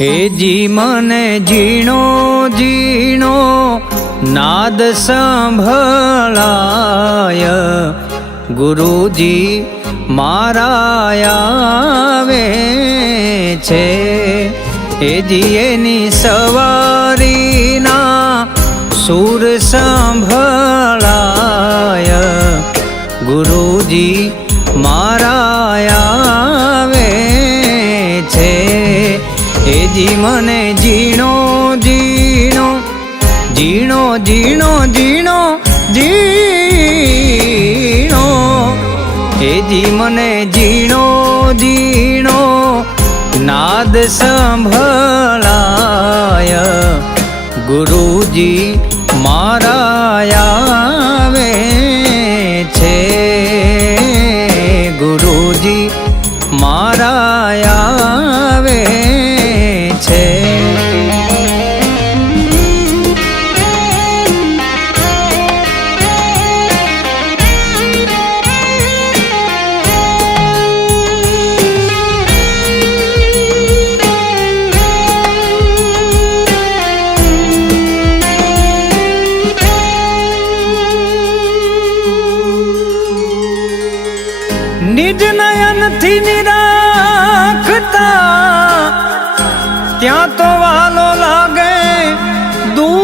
हे जी मने जीणो जीणो नाद सांभळाय गुरुजी मारा आवे छे। हे जी एनी सवारीना सूर सांभळाय गुरुजी मारा आवे छे। हे जी मने जीणो जीणो जीणो जीणो जीणो जीणो हे जी मने जीणो जीणो नाद सांभळाय गुरुजी मारा आवे छे। गुरुजी मारा आवे छे। निज नयन थी निराखता त्या तो वालो लागे दूर।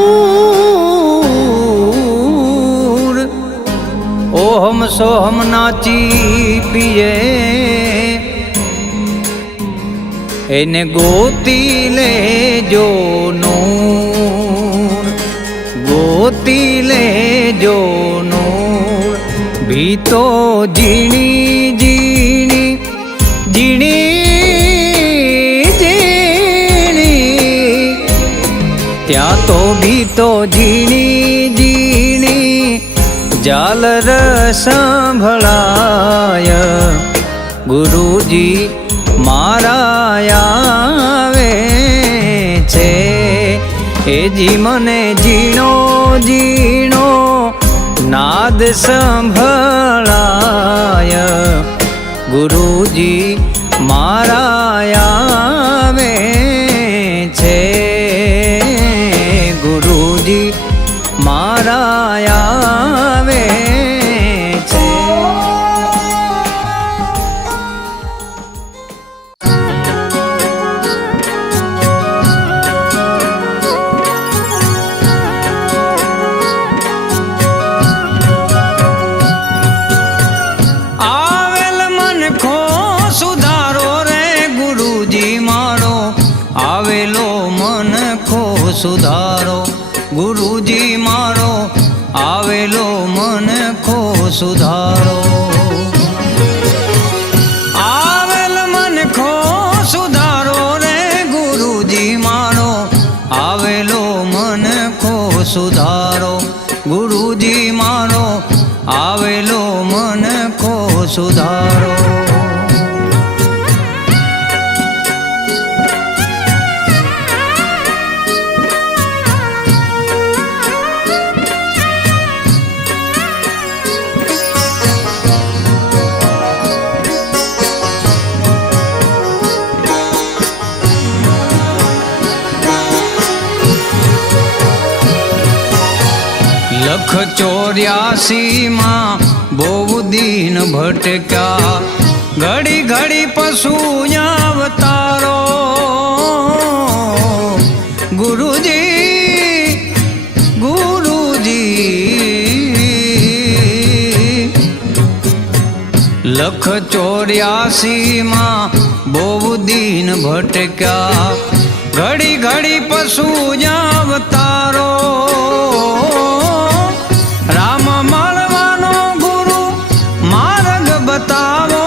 ओहम सोहम नाची पिए एने गोती ले जो नूर। गोती ले जो नूर भी तो जीणी जीणी जीणी जीणी त्या तो भी तो जीणी जीणी जालर सांभळाय गुरुजी मारा आवे छे। हे जी मने जीणो जीणो नाद सांभळाय गुरुजी मारा आवे छे। गुरुजी मारा आवे छे। आवेलो मन खो सुधारो गुरुजी मारो आवेलो मन खो सुधारो। आवेल मन खो सुधारो रे गुरुजी मारो आवेलो मन खो सुधारो गुरुजी मारो आवेलो मन खो सुधारो। लख 84 मां बहु दीन भटक्या घड़ी घड़ी पशु अवतारो गुरुजी गुरुजी। लख 84 मां बहु दीन भटक्या घड़ी घड़ी पशु अवतारो। राम મળવાનો ગુરુ માર્ગ બતાવો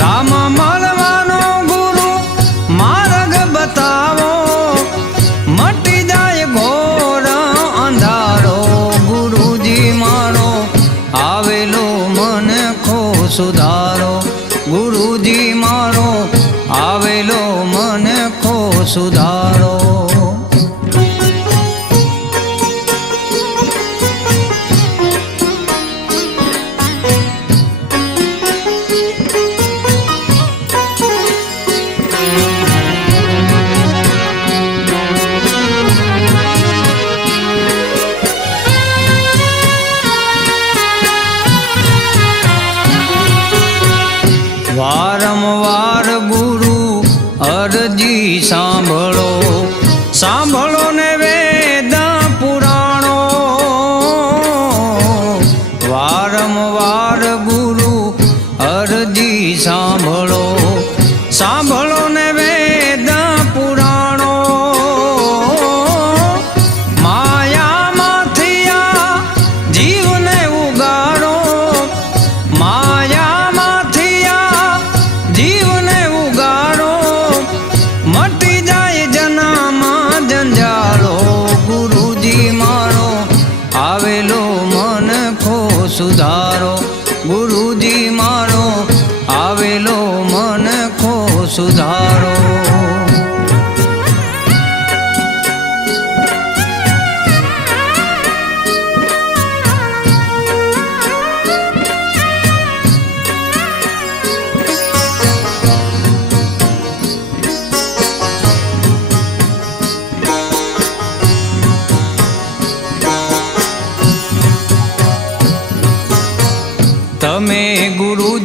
રામ મળવાનો ગુરુ માર્ગ બતાવો મટી જાય ઘોર અંધારો ગુરુજી મારો આવેલો મન ખો સુધારો ગુરુજી મારો આવેલો મન ખો સુધારો।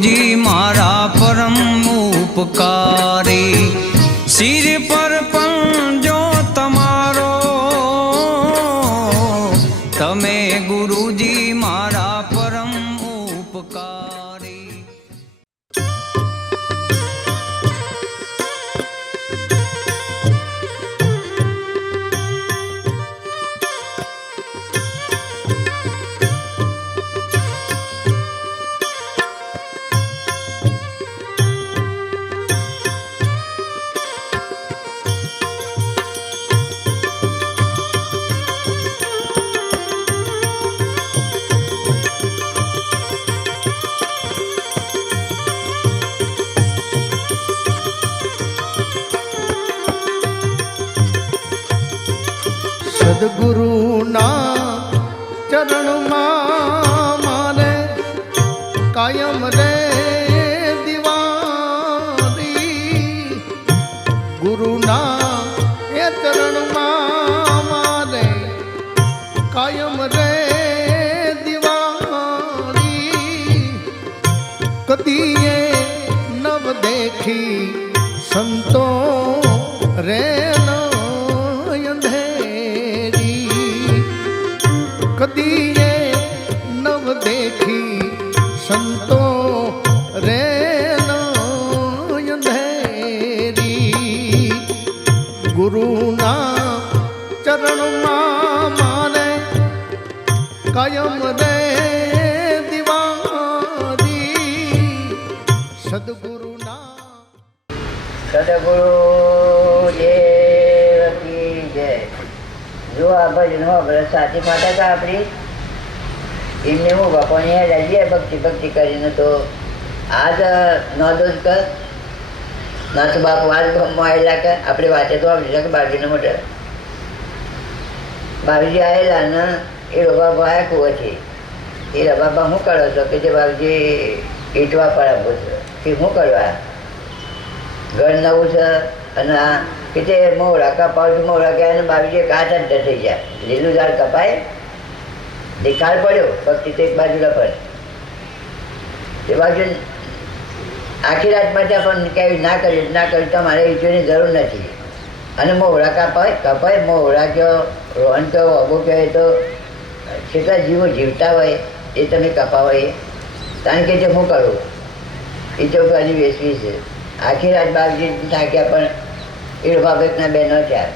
ગુરુજી મારા પરમ ઉપકારી, શિર પર પંજો તમારો, તમે ગુરુજી મારા પરમ ઉપકારી. સદગુરુના ચરણમાં મારે કાયમ રે દિવાળી, ગુરુના એ ચરણમાં મારે કાયમ રે દિવાળી. કદીએ નવ દેખી સંતો રે કદીએ નવ દેખી સંતો રે અંધેરી, ગુરુના ચરણમાં મારે કાયમ રે દિવાળી. સદગુરુના સદગુરુ દેવ કી જય. જો આ ભજન હોબળે સાચી ફાટા હતા આપણી, એમને હું બાપાની હેડ આવીએ ભક્તિ કરીને. તો આજ નોંધો જ કર ના તો બાપુ આજ આવેલા કે આપણે વાંચે તો આપણી કે બાવીને મોટા બાવીજી આવેલા ને એ રબાબા આવ્યા કુવાથી. એ રબાબા શું કરો છો કે જે બાવીજી ઈટવા પડાવો છો કે શું કરવા ઘર નવું છે અને આ કે તે મોવડા કપાવું છું. મોવડા ગયા અને બાવીજી કાચ જ થઈ ગયા. લીલું ઝાડ કપાય દેખાડ પડ્યો ભક્તિ તો એક બાજુ પર એ બાજુ આખી રાત માટે પણ કઈ ના કર્યું તમારે ઈચોની જરૂર નથી. અને મોવડા કપાય મોવડા કયો રોહન કયો અબો કહેવાય તો કેટલા જીવો જીવતા હોય એ તમે કપાવો એ કારણ કે જે હું કરું એ ચોકવાની વેચવી છે. આખી રાત બાવીજી થાક્યા પણ એ બાબતના બહેનો ચાર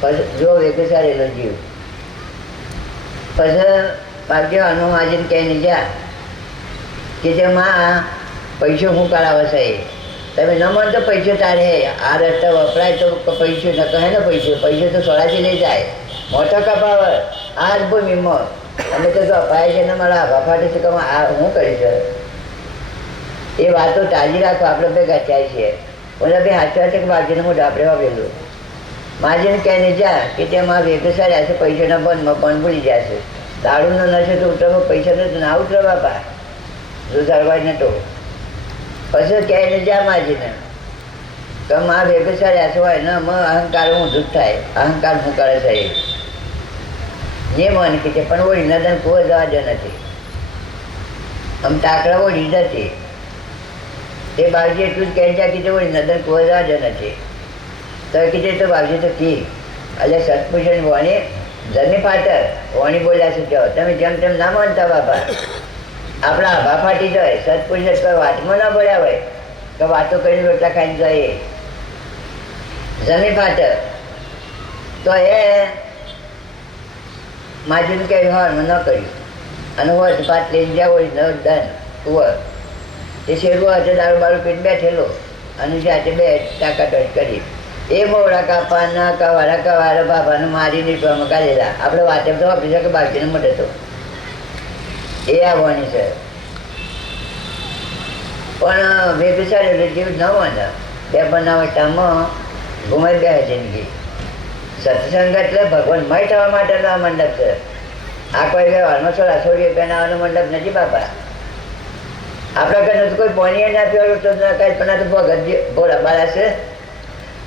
પછી જો વેગો સારેલો જીવ પછી ભાગ્ય હનુમાજીને કહીને જા કે જે માં પૈસો શું કરાવે છે તમે ન મન તો પૈસો તારે આ રસ્તા વપરાય તો પૈસો ન કહે ને પૈસો તો સોળાથી લઈ જાય મોટો કપાવે આ જ ભૂમિમાં અમે તો અપાય છે ને મારા આભા ફાટે છે કે આ હું કરી છે. એ વાતો તાજી રાખો. આપણે બે ગચાય છીએ ઓલા બે હાથવા છે કે બાજુને મોઢા આપણે વાવેલું માજીને કહીને જા કે તેમાં વેગો સાર્યા છે પૈસાના બંધમાં બંધ ભૂલી જશે. દારૂનો નશો તો ઉતરવા પૈસા નથી ના ઉતરે બાપા જો સરવાય નતો પછી કહીને જા માજીને કે માં વેગો સાર્યા છે હોય ને અહંકાર ઊંધું જ થાય. અહંકાર શું કરે છે ને મન કે છે પણ ઓળી નદન કોઈ જવા જ નથી. આમ તાકડા ઓળી નથી તે બાવજી એટલું જ કહે છે કે ઓળી નદન કોઈ જવા જ નથી. તો કીધે તો બાવજી તો કી એટલે સતપુષણ વાણી જમી ફાટર વાણી બોલ્યા છે કહો તમે જેમ તેમ ના માનતા બાપા આપણા આભા ફાટી જાય. સતપુરુષ કોઈ વાતમાં ના બોલ્યા હોય કે વાતો કરીને રોટલા ખાઈને જાય જમી ફાટર તો એ માજીને કહ્યું હારમાં ન કર્યું અને હોય પાત લઈને જ્યાં હોય ન દન કુંવર તે શેરવો હતો દારૂ બારૂ પીને બેઠેલો અને જાતે બે તાકાત કરી એ મોવડા કાપાના કવારા બાબાને મારીને નીકળવામાં કાઢેલા. આપણે વાતે તો આપી કે બાકીને મોટે તો એ આવવાની છે પણ ભેગું સારું જીવ ન વાંધા બે બનાવટામાં ઘુમાઈ બે જિંદગી. સત્સંગ એટલે ભગવાનમય થવા માટેનો આ મંડપ છે. આ કોઈ વ્યવહારમાં છોડા છોડીએ બનાવવાનો મંડપ નથી બાપા. આપણા ઘરનું તો કોઈ પોણીએ ના પીવાનું તો ના કાંઈ પણ તો ભગત ભોળા બાળા છે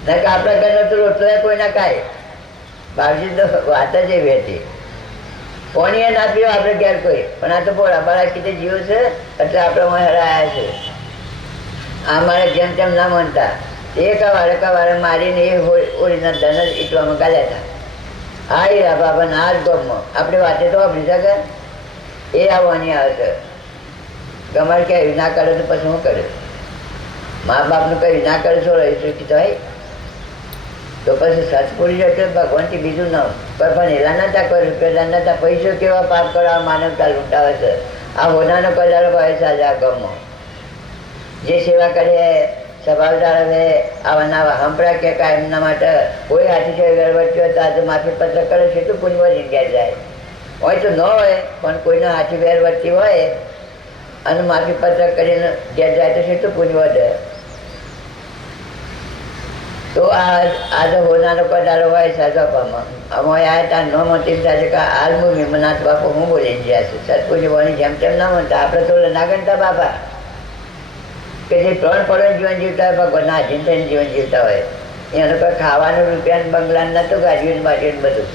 ના કે આપણા ઘરનો તો રોટલા કોઈ ના કાંઈ. બાપજી તો વાત જ એવી હતી કોણીએ ના પીવો આપણે ઘેર કોઈ, પણ આ તો બોલા બાળા કીધે જીવ છે એટલે આપણે હરાયા છે. આ મારે જેમ તેમ ના માનતા કવારે મારીને એ ઓળીના ધન જ ઈટવામાં ગાલ્યા હતા. આ હીરા બાબા ના જ ગમમાં આપણે વાતે તો વાપરી શકે, એ આવવાની આવે છે. ગમાર ક્યાંય ના કરે તો પછી શું કરે? મા બાપનું કઈ ના કરે છો સુખી થાય તો પછી સચપુરી જશે ભગવાનથી બીજું ન પણ એલા નતા કર્યું પેલા નતા. પૈસો કેવા પાપ કરવા માનવતા લૂંટાવે છે. આ હોનાનો કદારો ભાઈ સાજ આ ગમમાં જે સેવા કરે સ્વભાવદાર હવે આવા નાવા હંપરા કે કાંઈ એમના માટે કોઈ હાથી છે વેરવટી હોય તો આજે માફી પત્ર કરે છે તો પુણ્યવતી ઘેર જાય હોય તો ન હોય પણ કોઈના હાથી વેરવટી હોય અને માફી પત્ર કરીને ઘેર જાય તો છે તો પુણ્યવત. તો આજે હોનાનો કદારો હોય સાજવામાં અમે આવ્યા ત્યાં ન મતી સાથે કે હાલ હું વિમનાથ બાપુ હું બોલી ગયા છું. સતપુજી વણી જેમ તેમ ના મનતા આપણે તો ના ગણતા બાપા કે જે 3 પડે જીવન જીવતા હોય ભગવાનના આધીન થઈને જીવન જીવતા હોય એનું કોઈ ખાવાનું રૂપિયા બંગલા નતું ગાડીઓ બાજુ બધું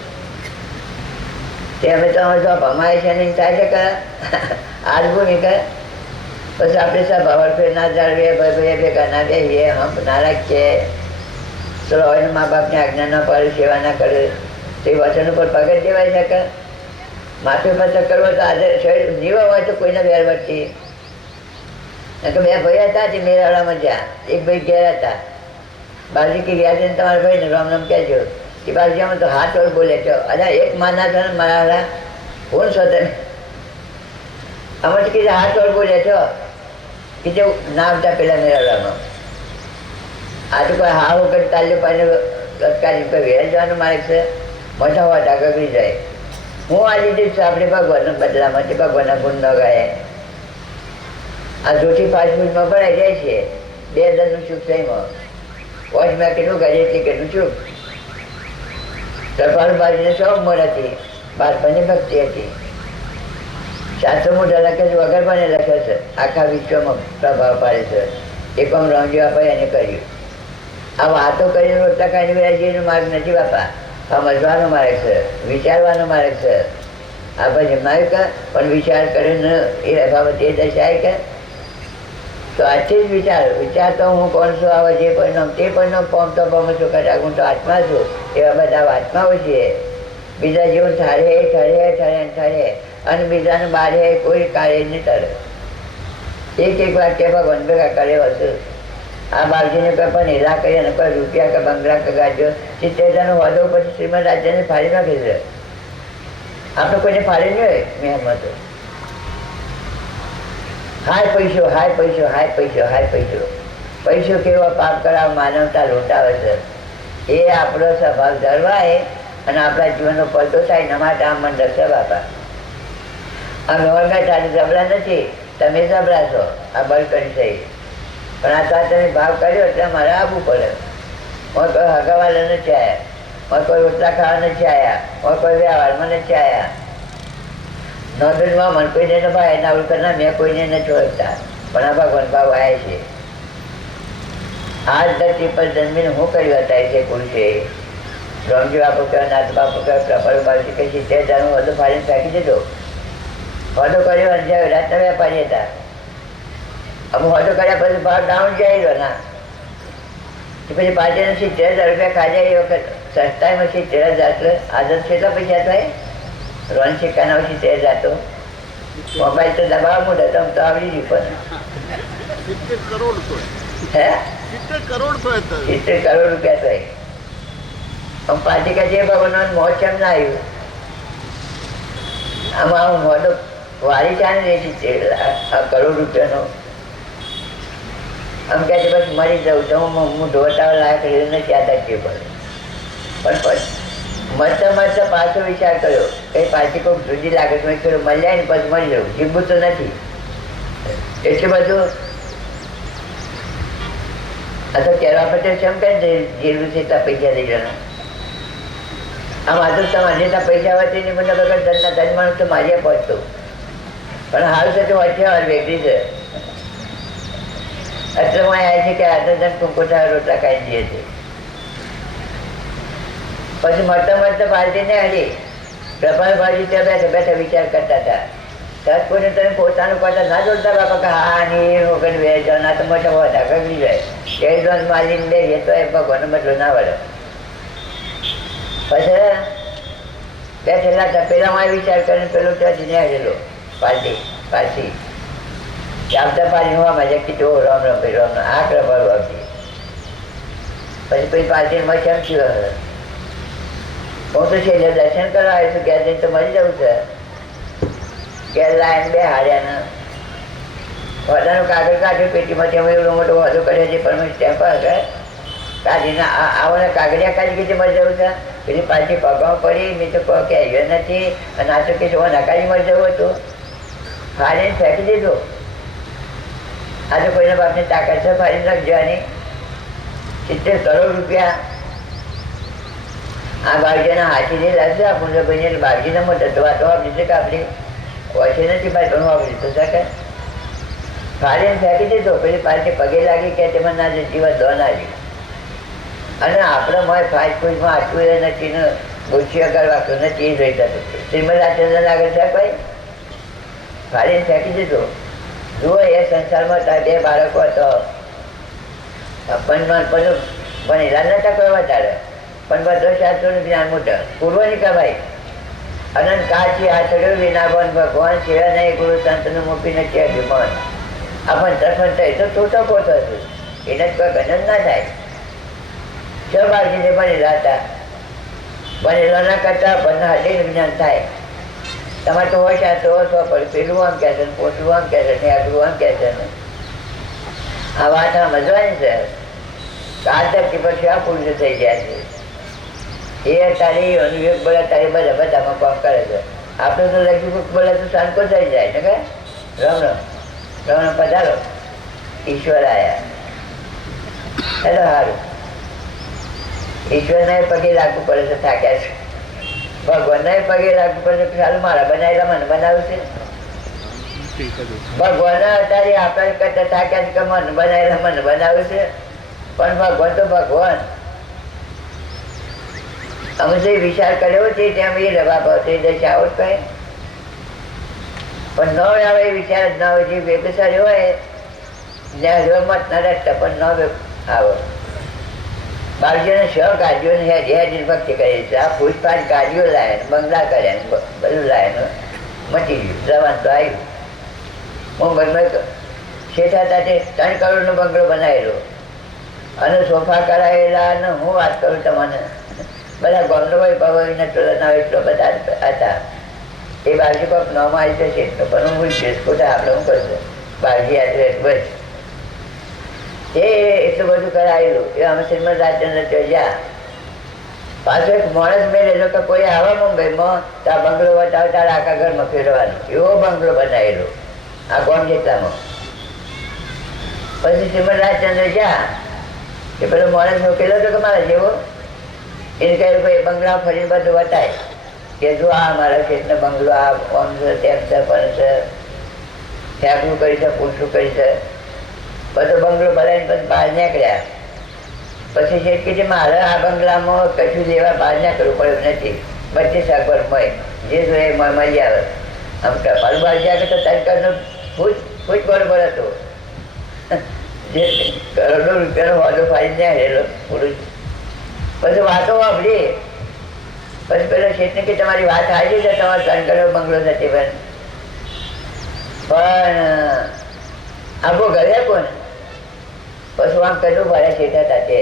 તે અમે તો અમે તો ભમાય છે ને થાય છે કે આજ ભૂમિકા પછી આપણે સબ હવર ફેર ના જાળવીએ ભાઈ ભેગા ના બેહીએ હંપ ના રાખીએ ચલો હોય મા બાપની આજ્ઞા ના પાડે સેવા ના કરે તે વચન ઉપર પગત દેવાય શકે. માફી પત્ર કરવો તો આજે જીવા હોય તો કોઈને વેરવટથી બે ભાઈ હતા તે મેરાળામાં જ્યાં એક ભાઈ ગયા હતા બાલજી કે ગયા છે ને તમારા ભાઈને રામ નામ કહેજો એ બાલજીમાં તો હાથ ઓર બોલે છો અરે એક માના છે ને મારા કોણ છો તમે આમાંથી કીધે હાથ ઓર બોલે છો કીધે ના આવતા પેલા મેરાળામાં આ તો કોઈ હા વખત તાલ્યો પાને લટકારી કોઈ વેર જવાનું મારે છે મોટા વાટા ગગડી જાય. હું આ લીધી છું આપણે ભગવાનના બદલામાંથી ભગવાનના ગુણ ન ગાય. આ જોથી ફાસ્ટફૂડમાં ભરાઈ જાય છે 2 દરનું સુખ થઈમાં વોચમાં કેટલું ગાડી હતી કેટલું સુખ. તરફાળ બાજીને શોખ મળતી બાળપણની ભક્તિ હતી. શાસ્ત્રો મોટા લખે છે વગર પણ લખે છે આખા વિશ્વમાં પ્રભાવ પાડે છે. એકમ રામજી બાપા એને કર્યું. આ વાતો કરીને રોટલા ખાઈને વેરાજીનો માર્ગ નથી બાપા, સમજવાનો માર્ગ છે, વિચારવાનો માર્ગ છે. આપણે જમાવ્યું કે પણ વિચાર કરીને એ બાબત એ દર્શાય કે તો આજથી જ વિચાર તો હું કોણ છું આવે જે પરિણામ તે પરિણામ પામતો પામું છું કદાચ હું તો આત્મા છું એવા બધા આત્માઓ છીએ. બીજા જેવું ઠરે અને બીજાનું બારે કોઈ કાર્ય નહીં તરે. એક વાક્ય ભગવાન ભેગા કરે હશે. આ બાળકીને કોઈ પણ હીરા કરી અને કોઈ રૂપિયા કે બંગલા કે ગાડીઓ 70,000નો વાદો પછી શ્રીમદ રાજ્યને ફાડી નાખી છે. આપણે કોઈને ફાડી નહીં હોય મહેમતો હાય પૈસો કેવો પાપ કરાવ માનવતા લૂંટાવે છે. એ આપણો સ્વભાવ ધરવાય અને આપણા જીવનનો પડદો થાય એના માટે આ મન રક્ષે બાપા. આ નોર્મલ તારી જબરા નથી, તમે જબરા છો. આ બળ કરી થઈ પણ આ તો તમે ભાવ કર્યો એટલે મારે આવવું પડે. હું કોઈ હગાવાલા નથી આવ્યા, હું કોઈ રોટલા ખાવા નથી આવ્યા, હું કોઈ વ્યવહારમાં નથી આવ્યા. નોંધમાં મને કોઈને ન ભાઈ એના ઉલકરના મેં કોઈને નથી ઓળખતા પણ આ ભગવાન ભાવ આવ્યા છે. આ જ ધરતી પર જન્મીને હું કર્યું હતા છે પુરુષે. રામજી બાપુ કહેવાય, નાથ બાપુ કહેવાય, પ્રભાવ બાપુ કહે 70,000નું વધુ ફાડીને ફેંકી દીધો. હોદો કર્યો અને જ્યાં રાતના વેપારી હતા. અમુક હોદો કર્યા પછી ભાવ ડાઉન જાય રહ્યો ના પછી પાછળ 70,000 રૂપિયા ખાધા. એ વખત સસ્તામાં 70,000 એટલે આદર કેટલા પૈસા થાય? રોન સિક્કાના 70,000 તો મોબાઈલ તો દબાવ મોટો તમ તો આવડી રહ્યું પણ 70 કરોડ હે 70 કરોડ 70 કરોડ રૂપિયા થાય. આમ પાર્ટીકા જે ભગવાન મોજ કેમ ના આવ્યું? આમાં હું મોટો વારી ચાલે ને 70 કરોડ રૂપિયાનો આમ કહે છે બસ મરી જાઉં તો હું ઢોળતા લાયક રહીને ક્યાં તકીએ પડે. પણ મરતા પાછો વિચાર કર્યો કઈ પાછી કોઈ જુદી લાગે તો મેં કર્યો મળી જાય ને પછી મળી જવું, જીવવું તો નથી. એટલું બધું આ તો કહેવા પટેલ કેમ કે જીવવું છે એટલા પૈસા લઈ જવાના. આમ આદુ તમારે જેટલા પૈસા વધતી નહીં મને વગર ધનના ધન માણસ તો મારી પહોંચતો પણ હાલ છે તો અઠ્યાવાર વ્યક્તિ છે એટલે હું આવ્યા છે કે આદર ધન કુંકોઠા રોટલા ખાઈ જઈએ છીએ. પછી મળતા પાર્ટીને હરી પ્રભાભાજી ત્યાં બેઠા બેઠા વિચાર કરતા હતા. તરત કોઈને તમે પોતાનું પાછા ના જોડતા બાપા કે હા ને એ વગર બે જણા તો મોટા હોતા ગગડી જાય એ દોન મારીને લઈએ તો એ ભગવાનનો મતલબ ના વળે. પછી બેઠેલા હતા પેલામાં વિચાર કરીને પેલો ત્યાંથી નીકળેલો પાછી આવતા પાછી હોવામાં જાય કે જો રામ રામ ભાઈ રામ આ કૃપાળુ આવતી. પછી પાર્ટીમાં કેમ થયું હવે હું તો છેલ્લે દર્શન કરવા આવ્યું છું. ઘેર જઈને તો મળી જવું છે. ઘેર લાઈન બે હાર્યા વધાનું કાગળ કાઢ્યું પેટીમાંથી અમે એવડો મોટો વાંધો કર્યો છે પણ સ્ટેમ્પ કાઢીને આવવાના કાગળિયા કાઢી કે મળી જવું છે. પેલી પાછી પગમાં પડી મેં તો કહો કે આવ્યો નથી અને આ તો કે જો નકારી મળી જવું હતું ફાડીને ફેંકી દીધું. આ તો કોઈના બાપની તાકાત છે ફાડીને રાખજવાની. 70 કરોડ રૂપિયા આ બાળકીના હાથીને લાગશે આ પુંજભાઈને બાળકીના મોટા તો વાતો આપણી છે કે આપણી ઓછી નથી ભાઈ ઘણું આપી દીધું શકે ફાડીને ફેંકી દીધો. પેલી પાછી પગે લાગી કે તેમાં ના જીવન દોન આવી અને આપણે મોય ફાઈટ ફૂટમાં આટલું એ નથી ને ગુસ્સી અગર વાગતું નથી એ જોઈ થતું. શ્રીમદ આગળ છે ભાઈ ફાડીને ફેંકી દીધો. જુઓ એ સંસારમાં તાર 2 બાળકો હતો ભણેલા નતા કોઈ વધારે પણ બધો શાસ્ત્રોનું જ્ઞાન મોટા પૂર્વની કમાઈ અનંત કાચી આચડ્યો વિનાબન ભગવાન છે નહીં ગુરુ સંતનું મૂકી નથી અભિમાન. આ પંચરફંચ થાય તો છોટો પોતો હતું એને જ કોઈ ગણન ના થાય. 6 બાળકીને ભણેલા હતા. ભણેલા ના કરતા પણ હાથીનું જ્ઞાન થાય. તમારે તો હોય શાસ્ત્રો ઓછો પડે પેલું આમ કહે છે પોટલું આમ કહે છે ને આગલું આમ કહે છે ને આ વાત આ મજવાની છે. આ તરફથી પછી આ પુરુષ થઈ ગયા છે. એ તારી અનુયોગ બોલે તારી બધામાં કામ કરે છે. આપણે તો લખ્યું બોલે તો શાંકો થઈ જાય ને કે રમ પધારો ઈશ્વર આયા એટલે સારું. ઈશ્વરના પગે લાગવું પડે છે થાક્યા છે. ભગવાનના પગે લાગવું પડે છે સારું મારા બનાવેલા મને બનાવ્યું છે. ભગવાન અત્યારે આપણે કરતા થાક્યા છે કે મન બનાવેલા મને બનાવ્યું છે પણ ભગવાન તો ભગવાન. અમે જે વિચાર કર્યો છે તેમ એ રવા ભાવતી દશાઓ કહે પણ ન આવે એ વિચાર જ ના હોય. જે બેગસારી હોય જ્યાં મત ન રસ્તા પણ ન આવે. બાળકીઓને 6 ગાડીઓને હેડી ભક્તિ કરી છે. આ પૂછપાછ ગાડીઓ લાવે બંગલા કર્યા બધું લાવે મચી ગયું જવાન તો આવ્યું. મુંબઈમાં શેઠા સાથે 3 કરોડનો બંગલો બનાવેલો અને સોફા કરાયેલા અને હું વાત કરું તમને બધા ગોમડોભાઈ ભાવના ટોલના એટલો બધા હતા. એ બાળકી કોઈક નામ આવી જશે તો પણ હું ભૂલશે ખોટા આપણે શું કરશે બાળકી યાદ બસ એ એટલું બધું કરાયેલું. એ અમે શ્રીમદ રાજચંદ્ર જોયા. પાછો એક માણસ મેળેલો કે કોઈ આવા મુંબઈમાં તો આ બંગલો બતાવે તારે આખા ઘરમાં ફેરવાનો એવો બંગલો બનાવેલો આ ગોમ જેટલામાં. પછી શ્રીમદ રાજચંદ્ર જ્યાં કે પેલો માણસ મોકેલો હતો કે મારા જેવો એને કહ્યું ભાઈ બંગલા ફરીને બધું બતાય કે જો આ મારા શેઠનો બંગલો આ આમ છે તેમ છે પણ છે ફેંકવું કરી છે પૂછવું કરી છે બધો બંગલો બનાવીને પછી બહાર નીકળ્યા. પછી શેઠ કે મારે આ બંગલામાં કશું લેવા બહાર ના કરવું પડ્યું નથી. બધી સગવડ મળે જે જોઈએ મળી આવે. આમ ટપાલ બહાર જાય તો 3 કરોડનો ફૂટ બરોબર હતો. જે કરોડો રૂપિયાનો વાદો ફાડીને રહેલો પુરુષ. પછી વાતો વાપરી પછી પેલો શેઠને કે તમારી વાત આવી છે તમારો 3 કરોડ બંગલો નથી પણ આખો ઘરે કોને પછી આમ કશું મારા શેઠા સાથે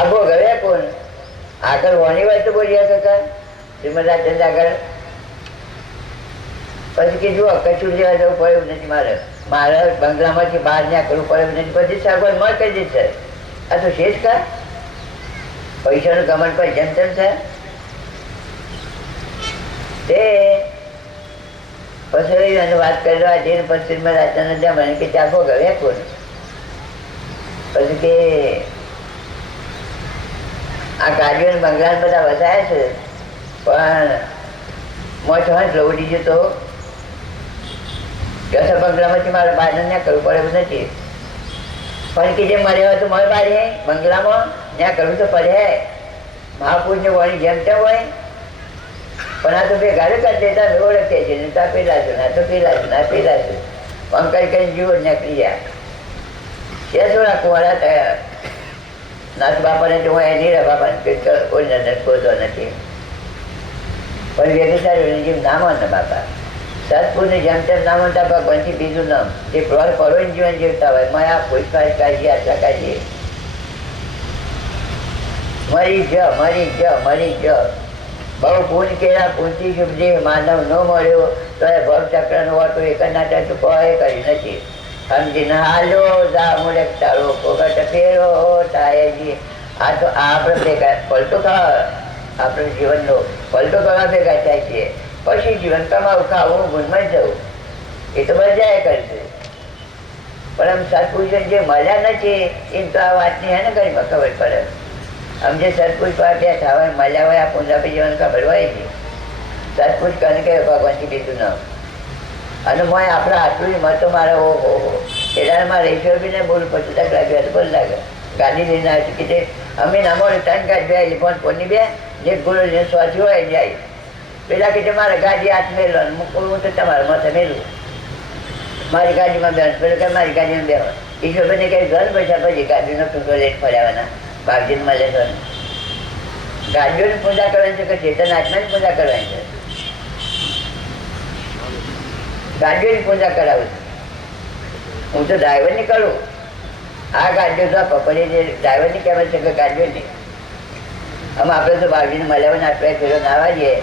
આખો ઘરે કોણ આગળ વાની વાત તો બોલ્યા કાકા શ્રીમદ રાજચંદ્ર આગળ. પછી કે જુઓ કશું લેવા જવું પડ્યું નથી મારા બંગલામાંથી બહાર ના કરવું પડ્યું નથી. બધી સગવડ મળ કરી દીધી છે. આ તો શેઠ કા પૈસાનું ગમન પર જેમ તેમ છે. તે પછી એને વાત કરવા જઈને પછી શ્રીમદ રાજચંદ્ર મને કે ચાખો ગવે કોણ પછી કે આ ગાડીઓ બંગલા બધા વસાયા છે પણ મોટ હંસ લવડી જતો કશા બંગલામાંથી મારે બહાર ના કરવું પડે એવું નથી. પણ કે જે મરે હોય તો મળે બહાર બંગલામાં ત્યાં કરવું તો પડે. મહાપુરુષની વાણી જેમ તેમ હોય પણ આ તો બે ગાડે કાઢ દેતા ઓળખે છે ને તા પેલા છું ના તો પેલા છું ના પેલા છું પણ કઈ કઈ જીવો નીકળી જાય છે થોડા કુવાડા થયા નાથ બાપાને તો હું નહીં રહ્યા બાપાને કોઈ નજર ખોતો નથી પણ વ્યવસાય જેમ નામ ને બાપા સત્પુરની જેમ તેમ નામ હતા ભગવાનથી બીજું નામ જે પરોઈ જીવન જીવતા હોય મયા પૂછપાછ કાઢીએ આટલા કાઢીએ મરી જ બહુ પૂન કેળા પૂંચી શુભજી માનવ ન મળ્યો તો એ ભવચક્રનો વાટો એક નાટક કોઈ કરી નથી સમજીને હાલો જા મુલેક તારો પોગટ ફેરો તાયજી આ તો આપણે ભેગા પલટો ખાવા આપણું જીવનનો પલટો કરવા ભેગા થાય છે પછી જીવન કમાવું ખાવું ગુણમાં જવું એ તો મજા કરશે પણ આમ સત્પુરુષ જે મળ્યા નથી એમ તો આ વાતની હે ને ઘણી ખબર પડે આમ જે સત્પુરુષ પર બેઠા હોય મળ્યા હોય આ પૂંજાપી જીવન ખબર હોય છે સત્પુરુષ કને કે ભગવાનથી બીજું ન અને મેં આપણે આટલું મતો મારા હો એટલે મારે ઈશ્વર બી ને બોલું પછી તક લાગ્યું તો બોલ લાગે ગાડી લઈને આવી કે અમે ના મળે ત્રણ ગાડી બે ફોન ફોનની બે જે ગુરુ જે સ્વાથી હોય જાય પેલા કે મારે ગાડી હાથ મેળવો મૂકવું હું તો તમારા માથે મેળવું મારી ગાડીમાં બેસ પેલું કે મારી ગાડીમાં બેવા ઈશ્વરભાઈને કંઈ ઘર પૈસા પછી ગાડીનો ટૂંકો લેટ ફર્યાવાના બાગજીને મળે તો ગાડીઓની પૂજા કરવાની છે કે ચેતન આત્માની પૂજા કરવાની છે ગાડીઓની પૂજા કરાવું હું તો ડ્રાઈવરની કરું આ ગાડીઓ તો પકડી જે ડ્રાઈવરની કહેવાય છે કે ગાડીઓની આમ આપણે તો બાગજીને મળ્યા આપણે ફેરો ના વાળીએ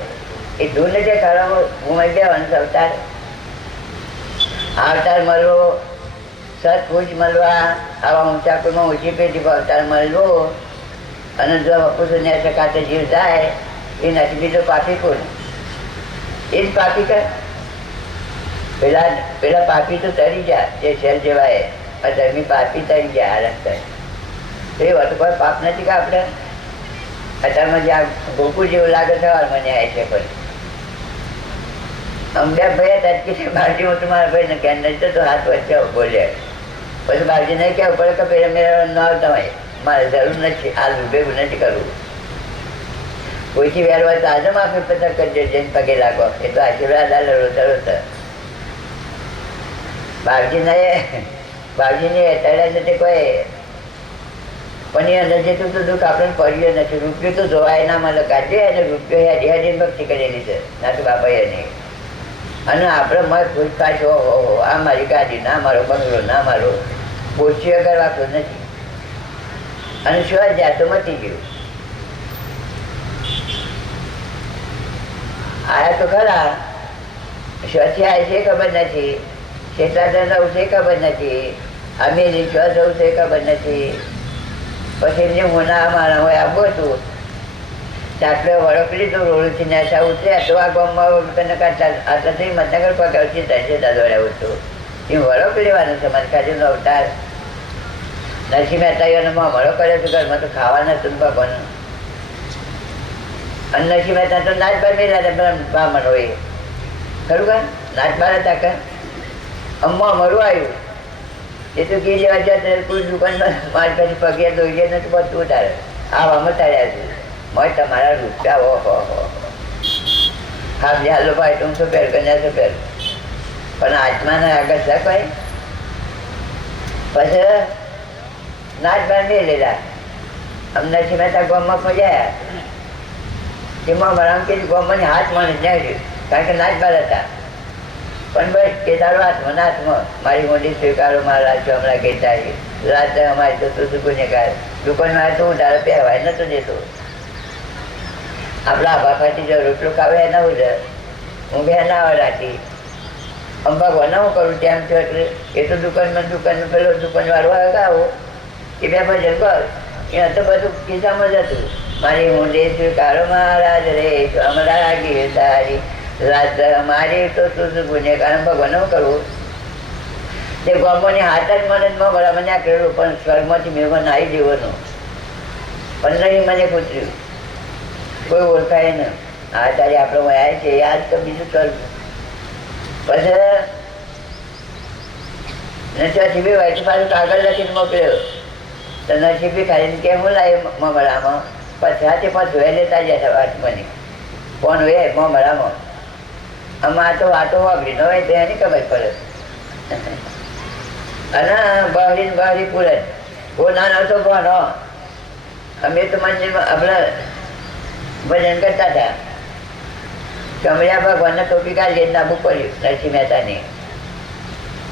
એ દૂર નથી ખરાબ હું બેવાનું અવતાર અવતાર મળવો સત્પુરુષ મળવા આવા ઊંચા કોઈમાં ઊંચી પેટી પર અવતાર મળવો અને જો પુરુષને શકાતે જીવ જાય એ નથી બીજો પાપી કોણ એ જ પાપી કર પેલા પાપી તો તરી જાય જે શેર જેવાય ધર્મી પાપી તરી જાય આ રસ્તે એ વાત કોઈ પાપ નથી કે આપણે અત્યારમાં જે આ ગોકુળ જેવું લાગે છે મને આવે છે પણ અમદે ભાઈ તટકી છે બાજી હું તમારા ભાઈ ને ક્યાં નહીં તો હાથ વચ્ચે બોલે પછી બાજી નહીં કહેવું પડે કે પેલા મેળવવાનું ન આવતા હોય મારે જરૂર નથી આ ભેગું નથી કરવું કોઈથી વેર હોય તો આજે માફી પતા કરજો જઈને પગે લાગો એ તો આશીર્વાદ આલે રોતા બાવજીને તળ્યા નથી કોઈ પણ એ અંદર જેટલું તો દુઃખ આપણે પડ્યું નથી રૂપિયો તો જોવાય ના મળે કાઢીએ અને રૂપિયો હેડી ભક્તિ કરેલી છે નાથ બાપાએ નહીં અને આપણે મત પૂછતાશ આ મારી ગાડી ના મારો બંગલો ના મારો ઓછી વગર વાપરો નથી અને શું જાતો મટી ગયું આયા તો ખરા સ્વચ્છ આવે છે ખબર નથી કેટલા જણ રહું છે ખબર નથી અમે નીચવા જવું છે ખબર નથી પછી એમને હોના મારા હોય આવું હતું ચાટલો વળકલી તો રોડથી નેસા ઉતર્યા તો આ ગામમાં તને આટલાથી મતનગર પકડથી તરસે દોડ્યા હતું એ વળક લેવાનું છે મનકાજીનો અવતાર નરસિંહ મહેતાઓને મળો કર્યો છે ઘરમાં તો ખાવાના હતું ભગવાન અને નરસિંહ મહેતા તો નાચબાર મેળા બ્રાહ્મણ હોય ખરું કા નાચબાર હતા કે અમ્મા મળું આવ્યું એ તો ઘી લેવા જાય કોઈ દુકાનમાં મારી પાસે પગે દોઈ જાય નથી બધું ઉતારે આવામાં તાર્યા છે મેં તમારા રૂપિયા ઓહો હા હાલો ભાઈ તું શું પહેર કન્યા શું પહેર પણ આત્માને આગળ છે કોઈ પછી નાચ બાર નહીં લેલા અમને નરસિંહ મહેતા ગામમાં પહોંચ્યા એમાં મારા કે ગામમાં હાથ મને નહીં કારણ કે નાચ બાર હતા પણ બસ કે તારો હાથમાં નાથમાં મારી મોટી સ્વીકારો મારા રાજ્યો હમણાં કહેતા રાત અમારી તો તું ગુનેગાર દુકાનમાં તો હું તારે પહેવાય નતો દેતો આપણા આભાખાથી જો રોટલો ખાવે એના ઉધર હું બે ના રાખી અંબા ભગવાન હું કરું તેમ છો એટલે એ તો દુકાનમાં પેલો દુકાનવાળો આવો એ બે ભજન કર એ તો બધું ખિસ્સામાં જ હતું મારી ઊંડે સ્વીકારો મહારાજ રે હમણાં ગીરધારી રાત મારી તો તું ગુનેગાર ભગવાન હું કરવું તે ગામોની હાથ જ મને બરાબર મને આ કરેલું પણ સ્વર્ગમાંથી મેઘન આવી દેવાનું પણ નહીં મને પૂછ્યું કોઈ ઓળખાય ને આ તારી આપણે વયા છે યાદ તો બીજું સ્વર્ગ પછી નસીબી વાઈટ પાછું કાગળ લખીને મોકલ્યો તો નસીબી ખાઈને કેમ હું લાવી મમરામાં પછી હાથે પાછું એ લેતા જતા વાત મને ફોન હોય મોમરામાં આમાં તો વાતો વાપરી ન હોય તો એની ખબર પડે. અને બહારી પૂરે હું નાનો હતો ભણો અમે તો મંદિરમાં આપણે ભજન કરતા હતા. કમળિયા ભગવાનને ટોપી કાઢી નાખવું પડ્યું નરસિંહ મહેતાની.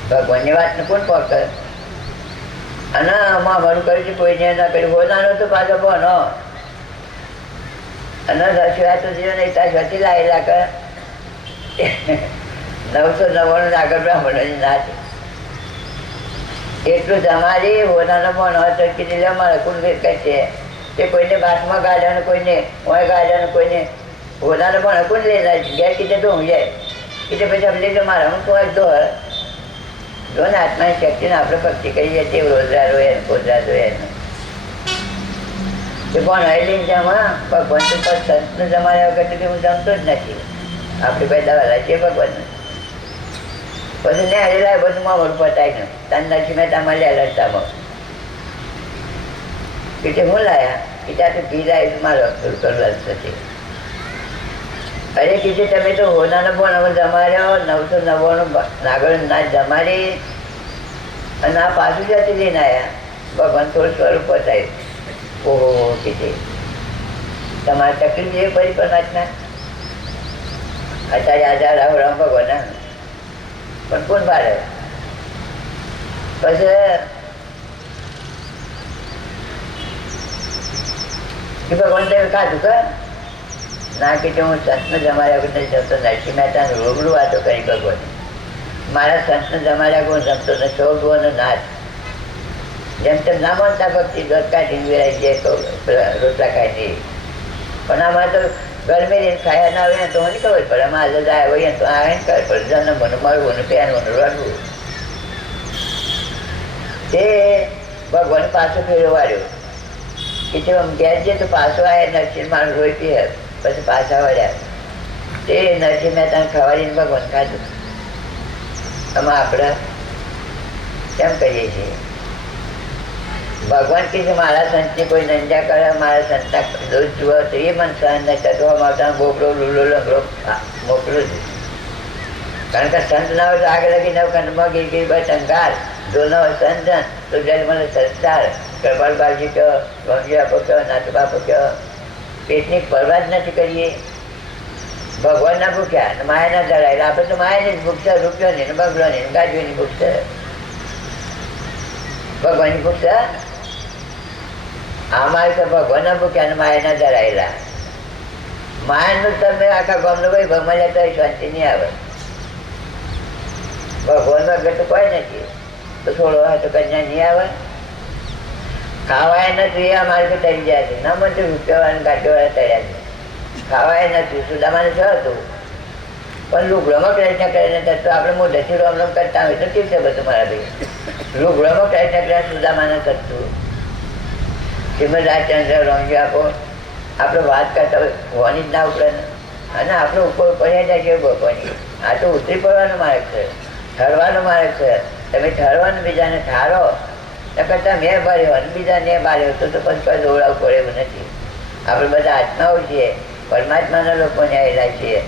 ભગવાનની વાતને કોણ પકડે? અને આમાં અમારું કર્યું છે કોઈને ના કર્યું. હું નાનો તો પાછો ભણો અને રસોયા તો જીવન નહીં ત્યાં સ્વતી લાયેલા કર 999 આગળ બ્રાહ્મણોની નાચ એટલું તમારી હોનાનો પણ હતો કીધી લે મારે કુલ છે તે કોઈને બાથમાં ગાળ્યા કોઈને ઓય ગાળ્યા કોઈને હોનાનો પણ કુલ લેલા ઘેર કીધે તો હું જાય કીધે પછી આપણે લઈ મારે હું તો દો જો ને આત્માની શક્તિને આપણે ભક્તિ કરીએ તે રોજરા રોય ગોજરા જોઈએ તે પણ હૈલી જમા ભગવાન તો સંતને જમાડ્યા વગર તો હું જમતો જ નથી. આપણે કોઈ દવા રાખીએ ભગવાન પછી ને હરેલા બધું માં વડું પતાય ને તાન નરસિંહ મહેતા મળ્યા લડતામાં કે હું લાયા કે ત્યાં તો ઘી લાવી મારો થશે. અરે કીધે તમે તો હોનાનો પણ હવે જમાડ્યો 999 નાગર નાચ જમાડી અને આ પાછું જતી લઈને આવ્યા. ભગવાન થોડું સ્વરૂપ બતાવ્યું. ઓહો કીધે તમારે તકલીફ જેવી પડી પરમાત્મા અત્યારે આધાર આવો રામ ભગવાન પણ કોણ પાડે? પછી ભગવાન તમે કાઢું કર ના કે હું સંતને જમાડ્યા નથી જમતો. નરસિંહ મહેતાને રૂબરૂ વાતો કરી ભગવાન મારા સંતને જમાડ્યા હું જમતો ને સૌનો નાચ જેમ તેમ ના માનતા ભક્તિ દોધ કાઢીને વેરાઈ જાય રોટલા કાઢી પણ આમાં તો ગરમી લઈને ખાયા ના આવે તો મને ખબર પડે આમાં આજે જાય હોય તો આવે ને ખબર પડે જન્મવાનું મળવું ને પહેરવાનું રડવું. તે ભગવાન પાછું ફેરવાડ્યું કે જો આમ ઘેર જઈએ તો પાછો આવે નરસિંહ માણસ રોઈ પીએ પછી પાછા વળ્યા. તે નરસિંહ મહેતાને ખવાડીને ભગવાન ખાધું. આમાં આપણે કેમ કરીએ છીએ? ભગવાન કે છે મારા સંતની કોઈ નંજા કરે મારા સંતના દૂધ જુઓ તો એ મને સહન નહીં થતો માવતા બોબડો લૂલો લંગડો મોકલું છું. કારણ કે સંત ના હોય તો આગળ લગી નવખંડમાં ગીર બસ અંગાર જો ન હોય સંતન તો જયારે મને સંસ્કાર કૃપાલ બાજી કહો ગમજી આપો કહો નાથુ બાપો કહો પેટની પરવા જ નથી કરીએ. ભગવાન ના ભૂખ્યા માયાના ધરાયેલા આપણે તો માયાની જ ભૂખશે રૂપિયો નહીં ને બગડો નહીં ગાજવીની ભૂખશે ભગવાનની ભૂખશે. અમારે તો ભગવાનના ભૂખ્યા ને માયાના ધરાયેલા માયાનું તમે આખા ગામનો ભાઈ ભગવાન તો શાંતિ નહીં આવે. ભગવાન વગર તો કોઈ નથી તો થોડો હોય તો કન્યા નહીં આવે. ખાવાય નથી એ અમારે તો તરી જાય છે ના મને રૂપિયાવાળા ગાંઠીવાળા તર્યા છે. ખાવાય નથી સુદામાને જ હતું પણ લુગડામાં પ્રયત્ન કરીને તો આપણે મોઢેથી રોમ રોમ કરતા હોય તો ઠીક છે બધું મારા ભાઈ. લુગડામાં પ્રયત્ન કર્યા સુદામાને કરતું શ્રીમદ રાજચંદ્ર રોમજી આપો આપણે વાત કરતા હોય હોવાની જ ના ઉપડે અને આપણે ઉપર પડ્યા જાય છે ભગવાની. આ તો ઉતરી પડવાનો માર્ગ છે ઠરવાનો માર્ગ છે. તમે ઠરવાનું બીજાને ઠારો ન કરતા મેં ભર્યો અને બીજાને બાર્યો તો પછી કોઈ દોડાવવું પડે એવું નથી. આપણે બધા આત્માઓ છીએ પરમાત્માના લોકોને આવેલા છીએ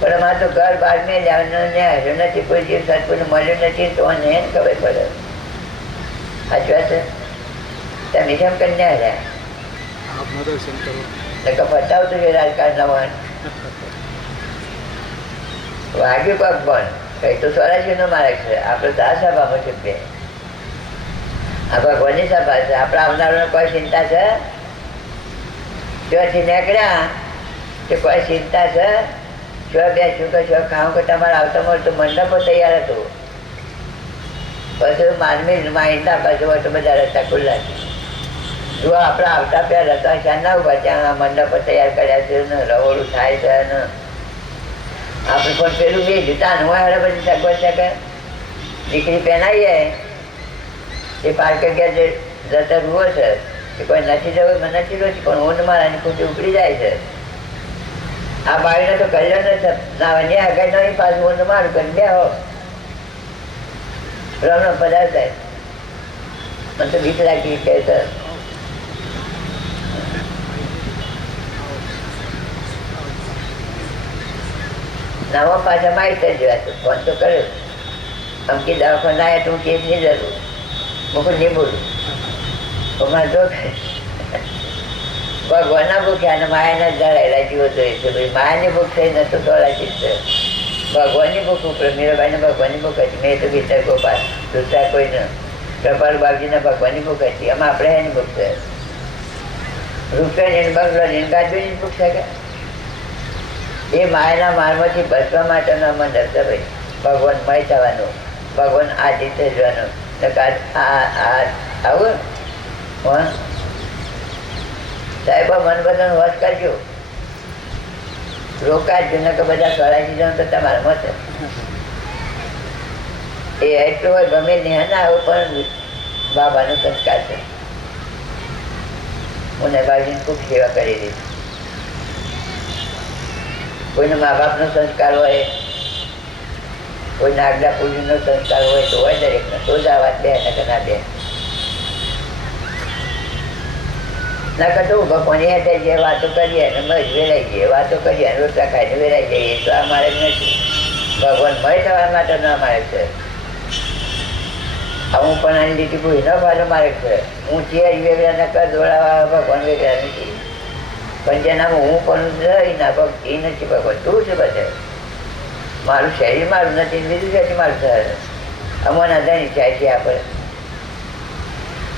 પણ અમારે તો ઘર બહાર મેં લાવવાનો હાર્યો નથી કોઈ જીવ સત્પુરને મળ્યું નથી તો એને ખબર પડે. સાચી વાત છે. તમે કેમ કરીને હાર્યા ફટાવતું છે રાજકારણના વહન વાગ્યું પગ પણ કઈ તો સ્વરાજ્યનો માર્ગ છે. આપણે તો આ સભામાં છે આ ભગવાનની સભા છે. આપણે આવનારનો કોઈ ચિંતા છે? ત્યાંથી નીકળ્યા કે કોઈ ચિંતા છે? જો બેસું કે જો ખાવું કે તમારે આવતા મળતું મંડપો તૈયાર હતું પછી માનવી માહિતા બાજુ હોય તો બધા રસ્તા ખુલ્લા છે. જો આપણે આવતા પહેલાં રસ્તા ક્યાં ના ઉભા ત્યાં મંડપો તૈયાર કર્યા છે ને રવોડું થાય છે ને આપણે પણ પેલું બે જૂતાનું હોય હવે બધી સગવડ છે કે દીકરી પહેરાવીએ એ પાર્કે ગયા જે જતા રૂવો છે કે કોઈ નથી જવું મને નથી રહ્યું પણ ઊંડ મારાની ખુશી ઉપડી જાય છે. આ બાળીને તો કલ્યાણ ના આગળ નહીં પાછું ઊંડ મારું કરી બે હો રમણ પદાર્થ થાય મને તો બીક લાગી કે સર નવા પાછા માહિતી જ વાત ફોન તો કર્યો અમકી દવાખાના આવ્યા તો હું કેસ નહીં જરૂર મુકું નહીં બોલું હમણાં જો ભગવાનના ભૂખ્યા અને માયાના જળાયેલા જીવો જોઈએ છે ભાઈ માયાની ભૂખ થઈ નતું તોડાતી છે ભગવાનની ભૂખ ઉપર મીરાબાઈને ભગવાનની ભૂખ હતી મેં તો ભીતર ગોપાલ દૂસરા કોઈને કૃપાલ બાપજીના ભગવાનની ભૂખ હતી આમાં આપણે એની ભૂખ છે રૂપિયા બંગલો ગાજવીની ભૂખ છે કે એ માયાના મારમાંથી બચવા માટેનો મંડળ છે ભાઈ ભગવાનમય થવાનું ભગવાન આદિત્ય જવાનું આવું સાહેબ મન બધાને વશ કરજો રોકાજો ને કે બધા 84 જણ તો તમારા મત એ એટલું હોય ગમે નહીં ના આવું પણ બાબાનો સંસ્કાર છે હું બાબાજીની ખૂબ સેવા કરી દીધી કોઈને મા બાપનો સંસ્કાર હોય કોઈને આગલા પૂજનનો સંસ્કાર હોય તો હોય દરેકનો તો જ આ વાત બે ને કે ના બે ના કહેતું ભગવાન એ જે વાતો કરીએ ને મજ વેરાઈ જઈએ વાતો કરીએ રોટલા ખાઈને વેરાઈ જઈએ તો આ મારે નથી ભગવાન મય થવા માટે ન મારે છે હું પણ આની લીટી પૂરી ન ફાલો મારે છે હું જે વેગળાના કર દોડાવા ભગવાન વેગળા નથી પણ જેનામાં હું પણ રહી ના ભક્ત એ નથી ભગવાન તું છે બધે મારું શરીર મારું નથી બીજું છે મારું શહેર અમોના ધણી થાય છે આપણે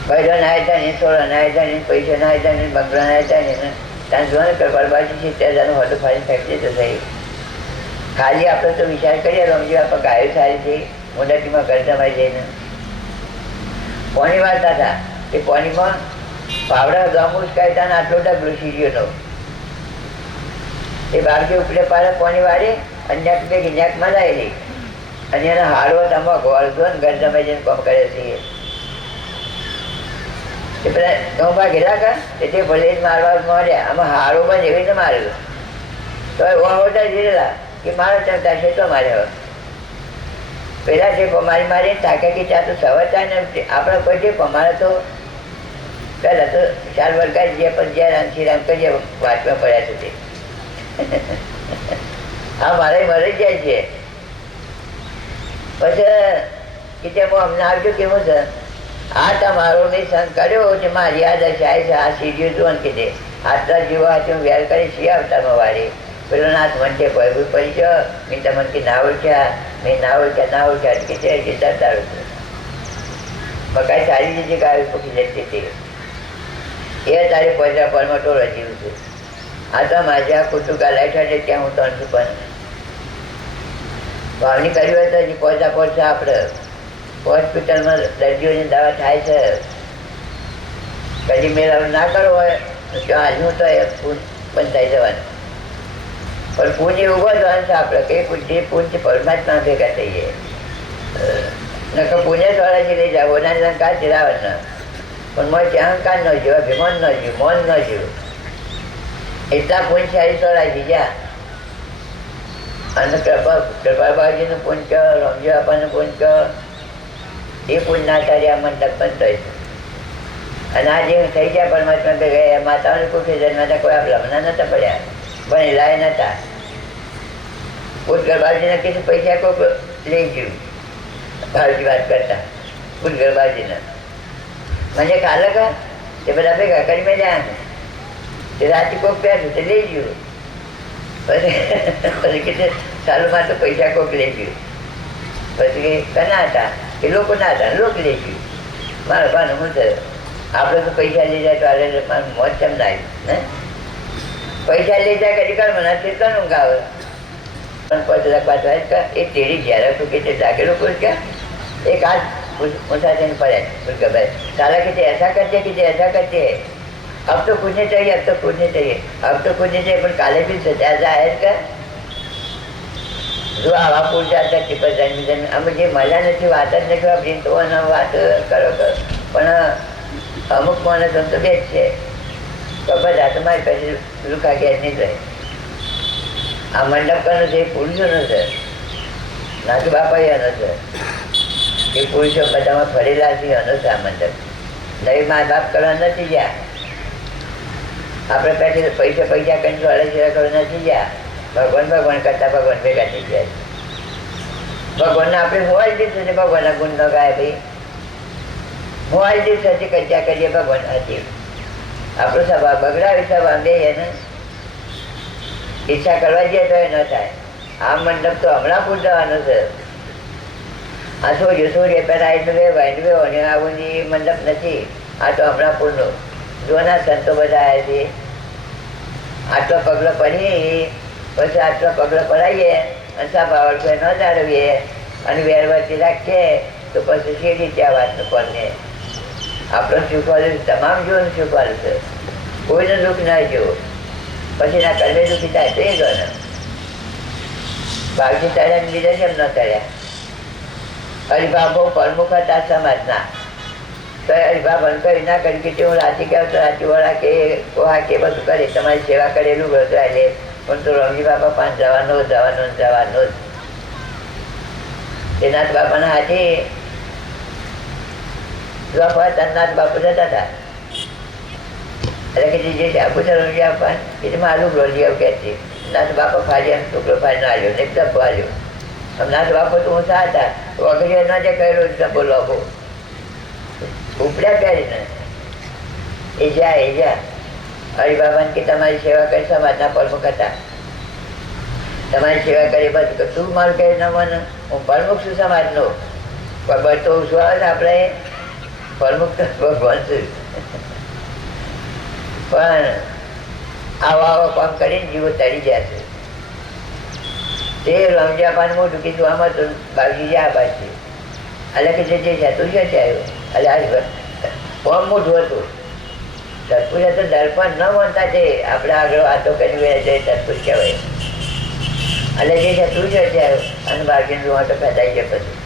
બૈરો ના હતા ને સોળા ના હતા ને પૈસા ના હતા ને બંગલા ના હતા ને ત્યાં જોવા કપાળ બાજુ છે ત્યાં હોટલ ફાડી ફેંકતી તો થઈ ખાલી આપણે તો વિચાર કરીએ રમજી આપણે ગાયો સારી થઈ મોડાટીમાં કરતામાં જઈને પોની વાળતા હતા એ પોનીમાં પાવડા ગામું કાઢતા ને આટલો ડગલો સીરીઓનો એ બાળકી ઉપડે પાડે પોની વાળી અન્યાક બે ગિન્યાકમાં લાવેલી અને એના હાડવો તમે ગોળતો ને ગરજામાં જઈને કામ કરે છે એ પેલા ઘઉં ઘેરા કર એટલે ભલે જ મારવા માર્યા આમાં હાડોમાં જેવી ને માર્યું તો ઓવટા જીરેલા કે મારા ચમતા છે તો મારે પેલા જે પમારી મારી તાકે કે ચા તો સવરતા ને આપણે કોઈ જે પમારે તો પહેલાં તો 4 વર્ષ જે પણ જ્યાં રામશ્રી રામ કરીએ વાતમાં પડ્યા સુધી હા મારે મરી જાય છે પછી કે હું અમને આવજો કેવું છે આ તમારો મેં સંગ કર્યો છે મારી યાદ હશે છે આ સીડીઓ જોન કીધે આટલા જેવો હાથે હું વેર કરી છીએ આવતામાં વાળી પેલો નાથ મને કોઈ પડી ગયો મેં તમને કે ના ઓળખ્યા મેં ના ઓળખ્યા કે છે તારું છે મકાઈ સારી રીતે ગાવી પૂકી જતી હતી એ તારે પૈસા પરમાં ટોળો જીવું છું આ તો મારે આ ખોટું ગાલાઠા છે ત્યાં હું 300 પણ વાવણી કરી હોય તો હજી પૈસા પડશે આપણે હોસ્પિટલમાં દર્દીઓની દવા થાય છે કદી મેળાવ ના કરવો હોય તો આજનું તો એ બંધ થઈ જવાનું પણ પૂંજી ઉભો જવાનું છે આપણે કે જે પૂંજ પરમાત્મા ભેગા થઈએ નકર પુણ્ય સ્વરાજી લઈ જાવ ઓના અહંકાર ચિરાવવાના પણ મોજ અહંકાર ન જોયો અભિમાન ન જોયું મૌન ન જોયું એટલા પૂંજ સારી સ્વરાજી જ્યાં અને કૃપાબાજીનું પૂંજ કહો રમજો બાપાનું પૂંજ કહો એ પૂંજ ના તારી આ મંડપ બંધ થઈ અને આ જે થઈ ગયા પરમાત્મા ભેગા માતાઓને કોઈ જન્મતા કોઈ આ બ્રહ્મણા નતા પડ્યા ભણેલા નતા ઉદગરબાજીને કીધું પૈસા કોઈ લઈ ગયું ભાવજી વાત કરતા ઉદગરબાજીને મને ખાલે કા તે બધા ભેગા કરી મેં જાય તે રાતે કોક પહેર્યું તે લઈ ગયું પછી કે સાલુમાં તો પૈસા કોક લઈ ગયું પછી કના હતા એ લોકો ના હતા લોક લઈ ગયું મારા ભાનું હું થયું આપણે તો પૈસા લઈ જાય તો આલે મારું મોજ કેમ ના આવ્યું હે પૈસા લઈ જાય કદી કર મને ચેતન ઊંઘ આવે પણ પછી લખવા એ તેરી જ્યારે તો કે જાગેલો કોઈ ક્યાં एक आज उठा दिन पड़े उसके बाद साला कहते ऐसा करते ऐसा करते अब तो पूछने चाहिए अब तो पूछने चाहिए अब तो पूछने चाहिए पर काले भी सजा है का जो आवा पूछ जाता टिपर जन्म अब मुझे मजा नहीं વાત જ નહીં કરવા તો વાત કરો પણ અમુક માણસ તો બે જ છે ખબર આ તમારી પાસે રૂખા ગેસ નહીં રહે આ મંડપનો જે પુરુષોનો છે નાથુ બાપા એનો છે એ પુરુષો બધામાં ફરેલા છે એનો છે આ મંડપ નવી મા બાપ કરવા નથી ગયા આપણે પેટે પૈસા કઈ વાળા જેવા કરવા નથી ગયા ભગવાન ભગવાન કરતા ભગવાન ભેગા થઈ ગયા છે. ભગવાનને આપણે મોબાઈલ દીધું ને ભગવાનના ગુણ ન ગાય ભાઈ. મોબાઈલ દીધું હતી કચ્યા કરીએ ભગવાન હતી. આપણો સ્વભાવ બગડાવી સ્વભાવ બે એને ઈચ્છા કરવા જઈએ તો એ ન થાય. આ મંડપ તો હમણાં પૂછવાનો છે. આ સૂર્ય પહેલા વાઈન આવું મંડપ નથી. આ તો હમણાં પૂરનો જોના સંતો બધા આવ્યા છે. આટલો પગલો પડી પછી આટલો પગલો પડાવીએ અને સાભાવડ ન જાળવીએ અને વેરવતી રાખીએ તો પછી શેરી ત્યાં વાતનું કોને આપણો શીખવાડ્યું તમામ જીવન શીખવાડ્યું છે. કોઈને દુઃખ ના જોવું પછી ના કર્મે દુઃખી થાય તો એ ગણે. ભાવજી તળ્યા લીધા કેમ ન તળ્યા? હરિભા બહુ પ્રમુખ હતા સમાજના. તો હરિભા બંધ કરી ના કરી કે હું રાતી કહું તો રાતી વાળા કે કોહા કે બધું કરે તમારી સેવા કરેલું બધું એટલે પણ તો રમજી બાપા પાંચ જવાનો જ. એ નાથ બાપાના હાથે નાથ બાપુ જતા હતા. એટલે કે જે આપું છે રમજી બાપા એ મારું રોજી આવું કે છે. નાથ બાપા ફાડી એમ ટુકડો ફાડી ના આવ્યો ને એકદમ આવ્યો. નાથ બાપુ તો ઊંચા હતા વગેરે ના જે કહેલું બોલો ઉપડ્યા પહેરીને એ જા હરિબાબાને કે તમારી સેવા કરી સમાજના પ્રમુખ હતા. તમારી સેવા કરી બધું તું મારું કહે ન મને હું પ્રમુખ છું સમાજનો. પણ તો શું આવે ને આપણે પ્રમુખ તો ભગવાન છું. પણ આવો કામ કરીને જીવો તરી ગયા છે. તે રમજાપાને મોટું કીધું આમાં તો બાકી આ બાજુ એટલે કે જે છે તું છે આવ્યો. એટલે કોમ મોટું હતું. સત્પુરુષ તો દર્પણ ન બનતા છે. આપણે આગળ વાતો કરી સત્પુરુષ કહેવાય. એટલે જે છે તું છે આવ્યો અને બાકીનું જોવા તો ફેદાઈ જાય પછી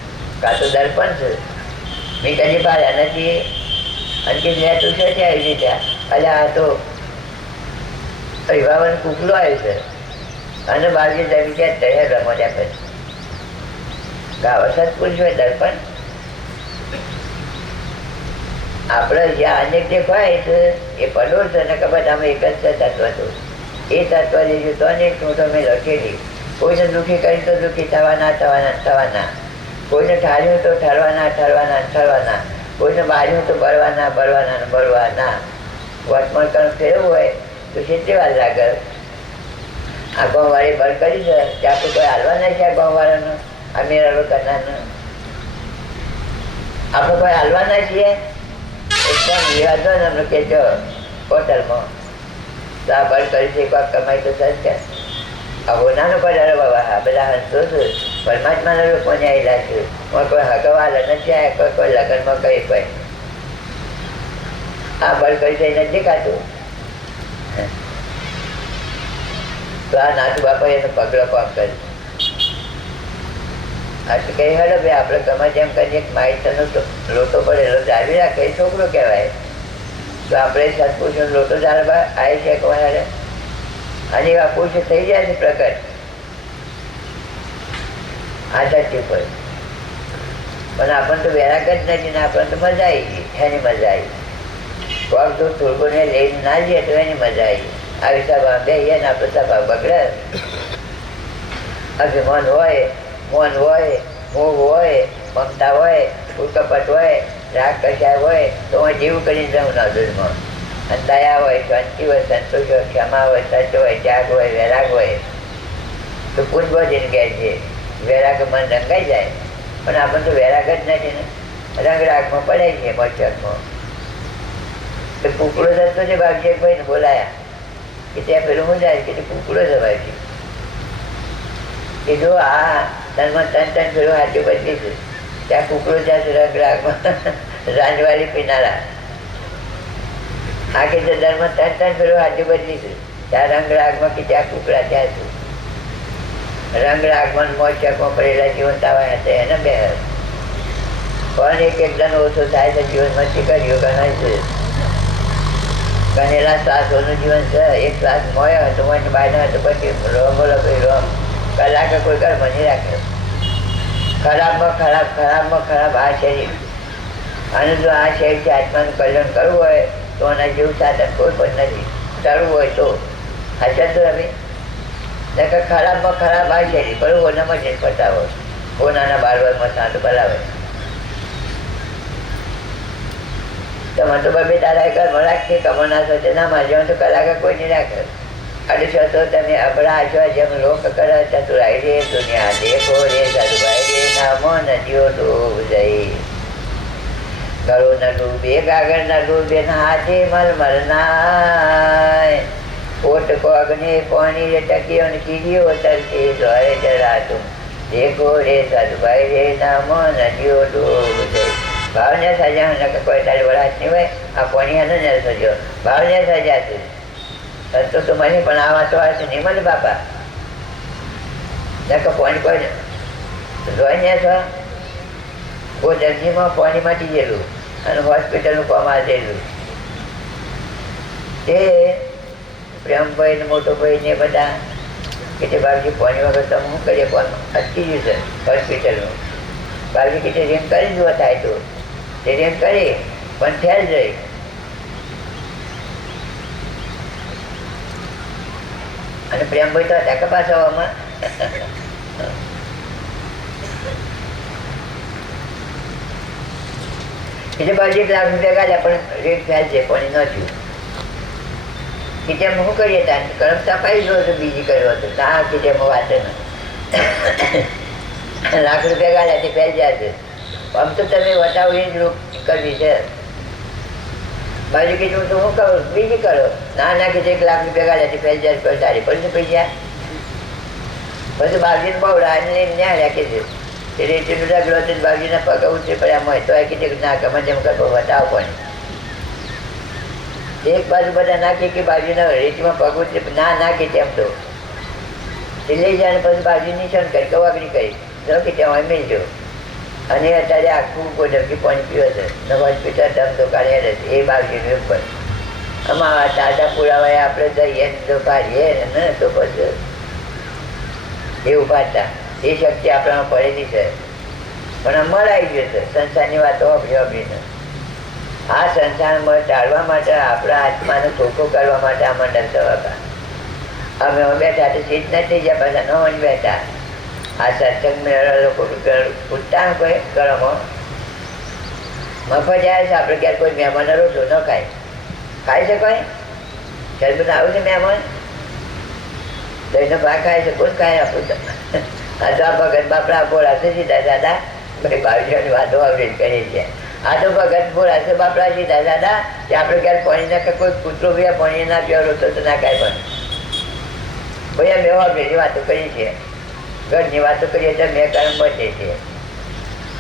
કાં તો દર્પણ છે. મેં કદી પાડ્યા નથી અને કે જ્યાં તું છે આવી દીધા. એટલે આ તો અભિભાવન કુકલો આવ્યો છે અને બાકી જમી ક્યાં તૈયાર રમોદ્યા પછી ગાવ સત્પુરુષ હોય દર્પણ. આપણે જ્યાં અનેક જે હોય છે એ પડોળ છે ને ખબર અમે એક જ છે તત્વ હતું. એ તત્વ લીધું તો અનેક હું તમે લખેલી. કોઈને દુઃખી કરી તો દુઃખી થવાના. કોઈને ઠાર્યું તો ઠરવાના. કોઈને બાર્યું તો બળવાના. વર્તમાન કર્મ ફેરવું હોય તો કેટલી વાર લાગે? આ ગામવાળી બળ કરી છે કે આપણે કોઈ હાલવા નહીં છે. આ ગામવાળાનો આ મેળાલો કરનારનો આપણે કોઈ હાલવાના છીએ. એકદમ વિવાદો ને અમને કહેજો હોટલમાં તો આ બળ કરી છે કોઈક કમાઈ તો સજ કે આ હોનાનો કોઈ ડરો બાબા બધા હંસો છું. પરમાત્માના લોકોને આવેલા છે. કોઈ હગવાલા નથી આવ્યા. કોઈ લગ્નમાં કોઈ આ બળ કરી છે નથી દેખાતું. તો આ નાથુ બાપા એનો પગલો કામ કર્યું. આટલું કહી હડો ભાઈ આપણે ગમે તેમ કરીએ માહિતીનો લોટો પડેલો જાળવી રાખે એ છોકરો કહેવાય. તો આપણે સત્પુરુષનો લોટો જાળવા આવી છે કોને અને એવા પુરુષ થઈ જાય છે પ્રગટ આ ધરતી પર. પણ આપણને તો વેરાગ જ નથી ને આપણને તો મજા આવી ગઈ. એની મજા આવી. પગ તો થોડુંને લઈને ના જઈએ તો એની મજા આવી. આવી સભા બેહીએ ને આપણે સભા બગડે. અભિમાન હોય, મોન હોય, મોહ હોય, મમતા હોય, ઉકપટ હોય, રાગ કશાય હોય તો હું જીવ કરીને જાઉં ના દૂધમાં. અને દયા હોય, શાંતિ હોય, સંતોષ હોય, ક્ષમા હોય, સચ હોય, ત્યાગ હોય, વૈરાગ હોય તો પૂજબોધીને કહે છે વૈરાગ મન રંગાઈ જાય. પણ આપણને તો વૈરાગ જ નથી ને. રંગરાગમાં પડાય છે મોચકમાં. તો કુકડો થતો છે ભાગશેકભાઈને બોલાયા કે ત્યાં પેલું હું જાય કે કુકડો જવાય કે જો આ તનમાં ત્રણ ફેરો હાથે બદલી છે. ત્યાં કુકડો જશે રંગરાગમાં રાંજવાળી પીનારા. આ કે ધરમાં ત્રણ ફેરો હાથે બદલી છે. ત્યાં રંગરાગમાં કે ત્યાં કુકડા ત્યાં છે. રંગરાગમાં મોચકમાં પડેલા જીવનતાવા હતા એને બે પણ એક એકદમ ઓછો થાય છે જીવનમાં કર્યો ગણાય છે. ગણેલા શ્વાસોનું જીવન છે. એક શ્વાસ મોયો હતો મને બાયનો હતો પછી બોલો ભાઈ રોમ કલાકે કોઈ કર્મ નહીં રાખે. ખરાબમાં ખરાબ આ શરીર. અને જો આ શરીરથી આત્માનું કલ્યાણ કરવું હોય તો એના જેવું સાધન કોઈ પણ નથી. કરવું હોય તો આ ચંદ્ર હવે કે ખરાબમાં ખરાબ આવી છે પણ હોનામાં જઈને પતાવો હોનાના બાળવામાં સાંતું પલાવે તમે તો બબે તારા ઘરમાં રાખીએ કમોના સાથે ના મારજો તો કલાકાર કોઈ નહીં રાખે અઢીસો તો તમે અબડા છો જેમ લોક કરે ચતુરાઈ રે દુનિયા દેખો રે સાધુભાઈ રે નામો નદીઓ ડૂબ જઈ ગળો ન ડૂબે ગાગર ન ડૂબે હાથે મલમલ નાય ઓટ કો અગ્નિ પાણી રે ટકીઓ ને કીડીઓ તરતી દોરે જરાતું દેખો રે સાધુભાઈ રે નામો નદીઓ ડૂબ જઈ ભાવને સજા ન કોઈ તારી વરાત નહીં હોય આ પાણી હને ન સજો ભાવને સજા તું સંતો તો મને પણ આ વાતો આવે છે નહીં મને બાપા પાણી કોઈ જોઈને છો કોઈ દર્દીમાં પાણી માટી ગયેલું અને હોસ્પિટલનું કામ આવેલું એ પ્રેમભાઈ ને મોટો ભાઈ ને બધા કે તે બાપજી પાણી વગર તમે શું કરીએ કોણ અટકી ગયું છે હોસ્પિટલનું બાપજી કે રેમ કરી જ થાય તો તે રેમ કરી પણ થયા જ રહી અને પ્રેમભાઈ તો હતા કપાસ હવામાં એટલે બાજુ 1 લાખ રૂપિયા ગાલ્યા પણ રેટ થયા છે પાણી ન થયું કિચનમાં શું કરીએ ત્યાં ગરમ સફાઈ જો હતો બીજી કર્યો હતો ના કિચનમાં વાત લાખ રૂપિયા ગાલ્યા તે પહેલ જાય છે આમ તો તમે વટાવો એ જ કરવી છે બાજુ કીધું તો હું કરું બીજી કરો ના ના કીધું 1 લાખ રૂપિયા ગાલ્યા તે પહેલ જાય કોઈ તારી પછી પૈસા પછી બાજુને બહુ રાને લઈને ન્યા રાખી છે એ રેતીનું ડગલો છે બાજુના પગ ઉતરી પડ્યા હોય તો એ કીધું ના ગમે તેમ કરવો વટાવો પણ એક બાજુ બધા નાખી કે બાજુના રેતીમાં પગ ઉતરી ના નાખી તેમ તો એ લઈ જાય પછી બાજુ નિશાન કરી કવાગડી કરી જો કે ત્યાં મેળજો અને અત્યારે આખું કોઈ ઢબકી પાણી પીવે છે ને હોસ્પિટલ ધમધો કાઢે છે એ બાજુની ઉપર આમાં તાજા પુરાવાય આપણે જઈએ તો કાઢીએ ને તો પછી એવું પાડતા એ શક્તિ આપણામાં પડેલી છે પણ અમર આવી ગયું છે સંસારની વાતો અભિને આ સંસારમાં ટાળવા માટે આપણા આત્માને ચોખ્ખો કરવા માટે આ મંડળ સભા અમે બેઠા તો સીટ નથી ગયા પાછા ન હોય બેઠા આ સત્સંગ મેળા લોકો પૂછતા કોઈ ઘરમાં મફત જાય છે આપણે ક્યારે કોઈ મહેમાન રોટલો ન ખાય છે કોઈ શરબત આવું છે મહેમાન તો એનો ભાગ ખાય છે કોણ ખાય આપણું આ તો આ ભગત બાપડા બોલા છે સીધા દાદા ભાઈ બાવીસની વાતો આવડે કરી છે આ તો ભગત બોલા છે બાપડા સીધા દાદા કે આપણે ક્યારે પાણી ના કોઈ કૂતરો બી પાણી ના પીવો રોટલો તો ના ખાય પણ ભાઈ અમે એવા ભેગી વાતો કરી છે ઘરની વાતો કરીએ તો મેં કર્મ બચે છે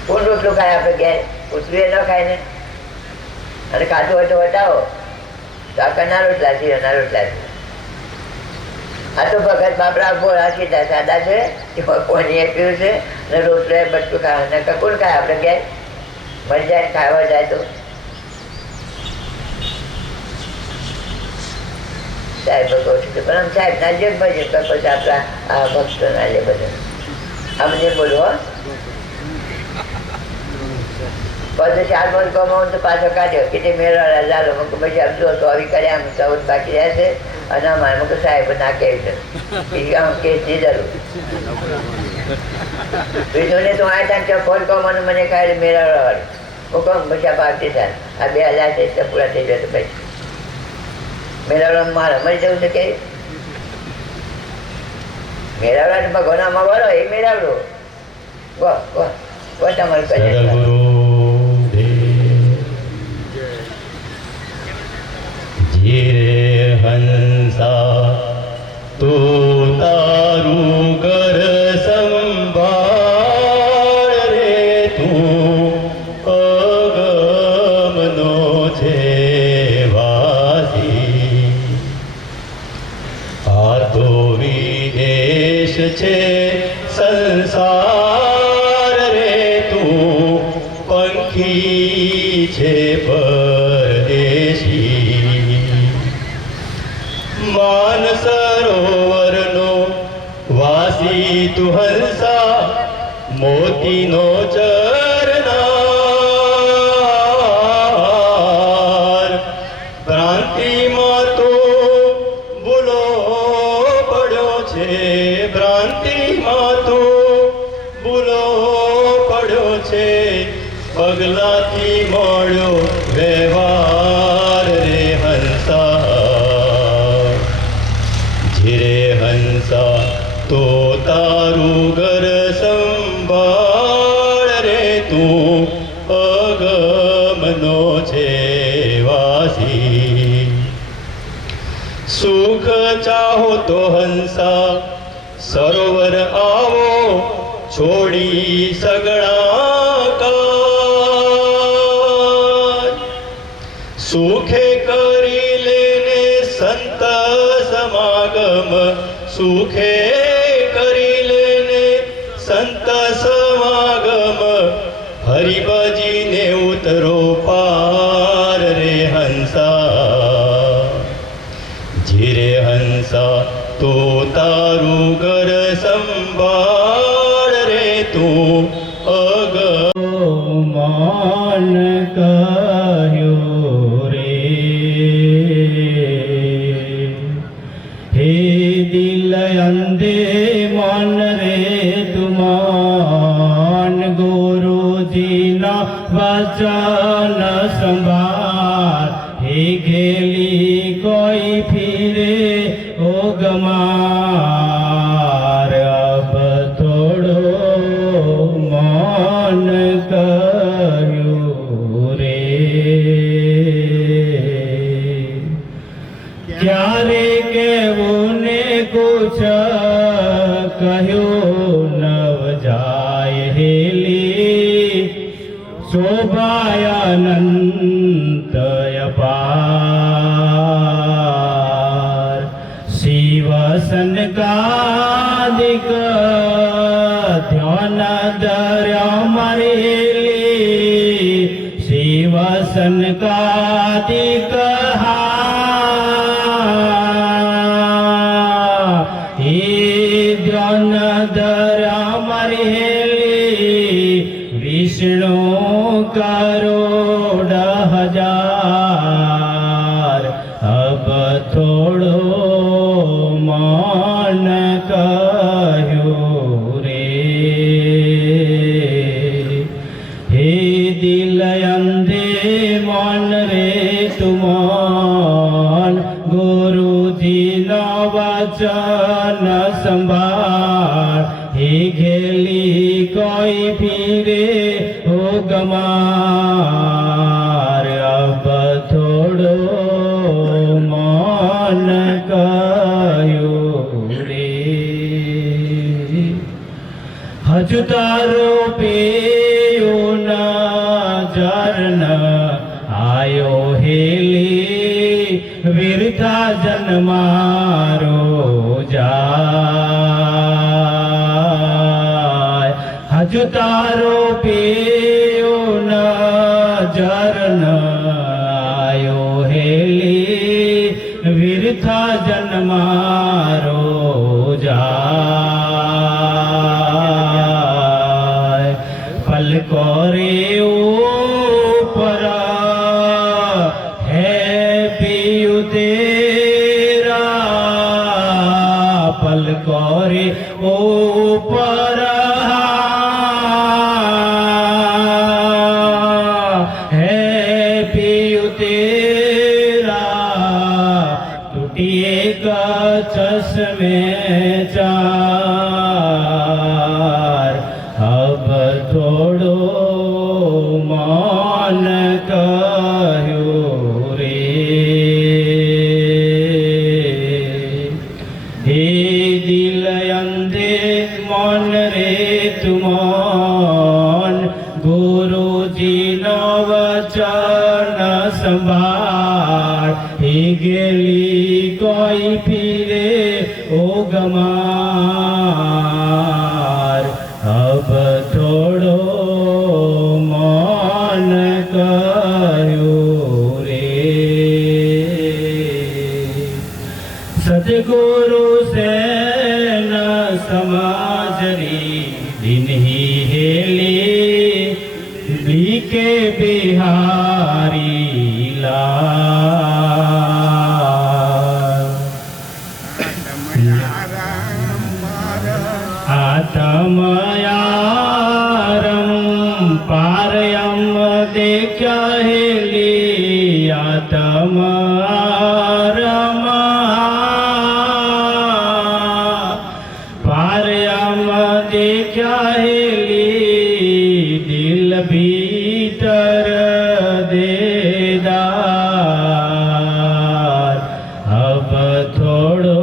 કોણ રોટલું ખાય આપણે ઘેર કૂતરું એ ન ખાય ને અને ખાતું હોય તો વટાવો તો આ કના રોટલા છે એના રોટલા છે આ તો ભગત બાપડા બોલા સીધા સાદા છે એમાં પાણી પીવું છે ને રોટલો એ બટકું ખાવા ને કોણ ખાય આપણે ઘેર મરી જાય ખાવા જાય તો સાહેબ કહું છું પણ આમ સાહેબ ના જે ભજે પછી આપણા આ ભક્તો ના લે બધા આમ જે બોલવો પછી 4 વર્ષ કમાવું તો પાછો કાઢ્યો કે મેળવા ચાલો પછી આમ જો તો આવી કર્યા આમ 14 બાકી રહેશે અને અમારે મૂક સાહેબ ના કેવી છે કેસ નહીં જરૂર બીજું તો આ ટાઈમ ફોન કમાવાનું મને કાઢે મેળવવાવાળું હું કહું પછી આ પાવતી થાય આ 2000 છે પૂરા થઈ જશે પછી મેળવવા મારે મરી જવું છે કે મેળવવા ભગવાનમાં બોલો એ મેળવડો તમારું કહે હંસા તો તારું કર સંભાળ રે તું અગમનો છે વાસી આ તો વિદેશ છે સંસાર રે તું પંખી છે પરદેશી માન સરોવરનો વાસી તું હંસા મોતીનો ચરનાર ક્રાંતિમાં તો ભૂલો પડ્યો છે પડ્યો છે પગલાથી મળ્યો વ્યવહાર રે હંસા ધીરે હંસા તો તારું ઘર સંભાળ રે તું અગમનો છે વાસી સુખ ચાહો તો હંસા સરોવર આવો છોડી સગળા કાજ સુખે કરી લેને સંત સમાગમ સુખે કરી લેને સંત સમાગમ હરિ ભજીને ઉતરો પાર રે હંસા ધીરે હંસા તો તારું ઘર સંભાળ રે તું અગમાન કહ્યો રે હે દિલ અંધે મન રે તુમાન ગુરુજીના વચન સંભાળ હે ઘેલી કોઈ ફિરે ઓ ગમાર અબ થોડો મન કર્યું રે ક્યારે કેવું ને કુછ કહ્યું નવ જાય હેલી શોભાયાનંત અપાર શિવ સનકાદિક ધ્યાન ધર્યા મરેલી શિવ સનકાદિક હે ધ્યાન ધર્યા મરેલી વિષ્ણુ કરોડ હજાર અબ થોડો મન કહ્યું રે હે દિલ અંધે મન રે તુમાન ગુરુજીના વચન સંભાળ હે ઘેલી કોઈ ફીરે હો ગમાર અબ થોડો મન કહ્યું રે હજુ તારો પેયો નજર ન આયો હેલી વીરતા જન્મારો જાય હજુ તારો પેયો નજર ન આયો હેલી વીરતા જન્મારો જાય પલકો રે ઉપર હે પિયુ તેરા પલકો રે ઉપર હે પિયુ તેરા ટૂટી એક ચશ્મે ચાર અબ થોડો મન કહ્યું રે હે દિલ અંધે મન રે તુમાન ગુરુજીના વચન સંભાળ હે ગેલી કોઈ ફીરે ઓ ગમાર અબ થોડો મન કહ્યું રે સદગુરુ સેન સમાજરી દિનહી હેલી બીકે બિહારી લાલ આતમયા પારયમ દેખ્યા હેલી આતમ પારયમ દેખ્યા હેલી દિલ ભીતર દેદાર અબ થોડો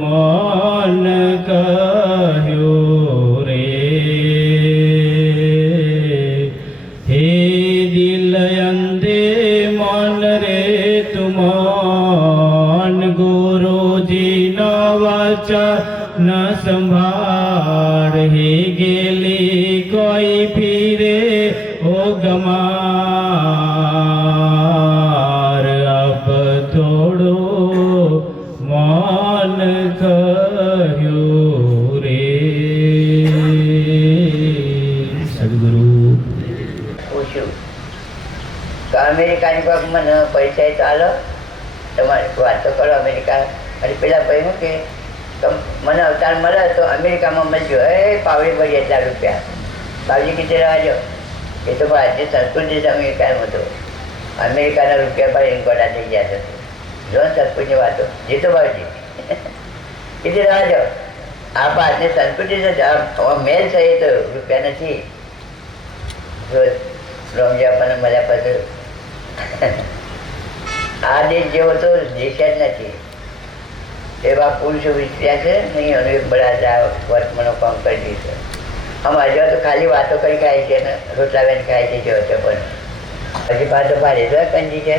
મન કહ્યું રે હે દિલ અંધે મન રે તુમન ગુરુજી ન વચન સંભાળ હે ગેલી કોઈ ફીરે ઓ ગમાર અબ થોડો મન કહ્યું રે સદગુરુ પૂછ્યું કે અમેરિકાની કોઈક મને પરિચય ચાલો તમારે વાતો કરો અમેરિકા. અને પેલા કહ્યું કે મને અવતાર મળે તો અમેરિકામાં મળજો. એ પાવડી ભરી એટલા રૂપિયા. બાબજી કીધે રહેજો એ તો ભારતીય સંસ્કૃતિ છે અમેરિકાનું હતું. અમેરિકાના રૂપિયા પર ઇન્કોડા થઈ ગયા છે. જો સંસ્કૃતિ વાતો જીતો બાબજી કીધે રહેજો. આ ભારતીય સંસ્કૃતિ છે મેલ છે એ તો રૂપિયા નથી. રોમજી આપણને મળ્યા પછી આ દેશ જેવો તો દેશ જ નથી. એવા પુરુષો વિસ્તર્યા છે નહીં અને એક બધા વર્તમાનો કામ કરી દીધું. અમારે જેવા તો ખાલી વાતો કરી ખાય છે ને રોટલા બેન ખાય છે જેવો છે પણ હજી પાછો પાડે તો કંજી છે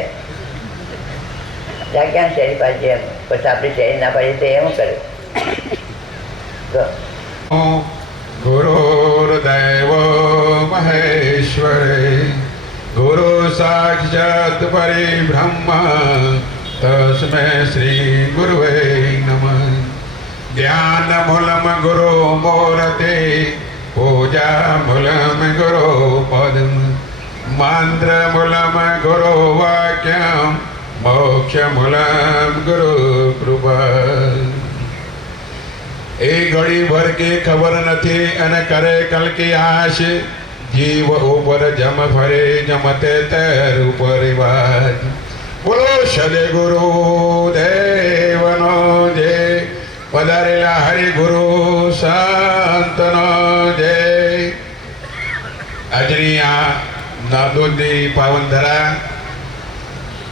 ત્યાં ક્યાં શેરી પાડે એમ પછી આપણી શેરી ના પાડીએ તો એમ કરે. ગુરુર્દેવ મહેશ્વરે ગુરુ સાક્ષાત પરિબ્રહ્મ તસ્મૈ શ્રી ગુરુવે નમઃ. જ્ઞાન મૂલમ ગુરુ મૂર્તે પૂજા મૂલમ ગુરુ પદમ મંત્ર મૂલમ ગુરુ વાક્યમ મોક્ષ મૂલમ ગુરુ કૃપા. એ ઘડી ભર કે ખબર નથી અને કરે કલકી આશ જીવ ઉપર જમ ફરે જમતે તેર ઉપર વાજ. બોલો સદે ગુરુ દેવનો જય. પધારેલા હરિગુરુ સંતનો જય. આજની આ નાદોદની પાવન ધરા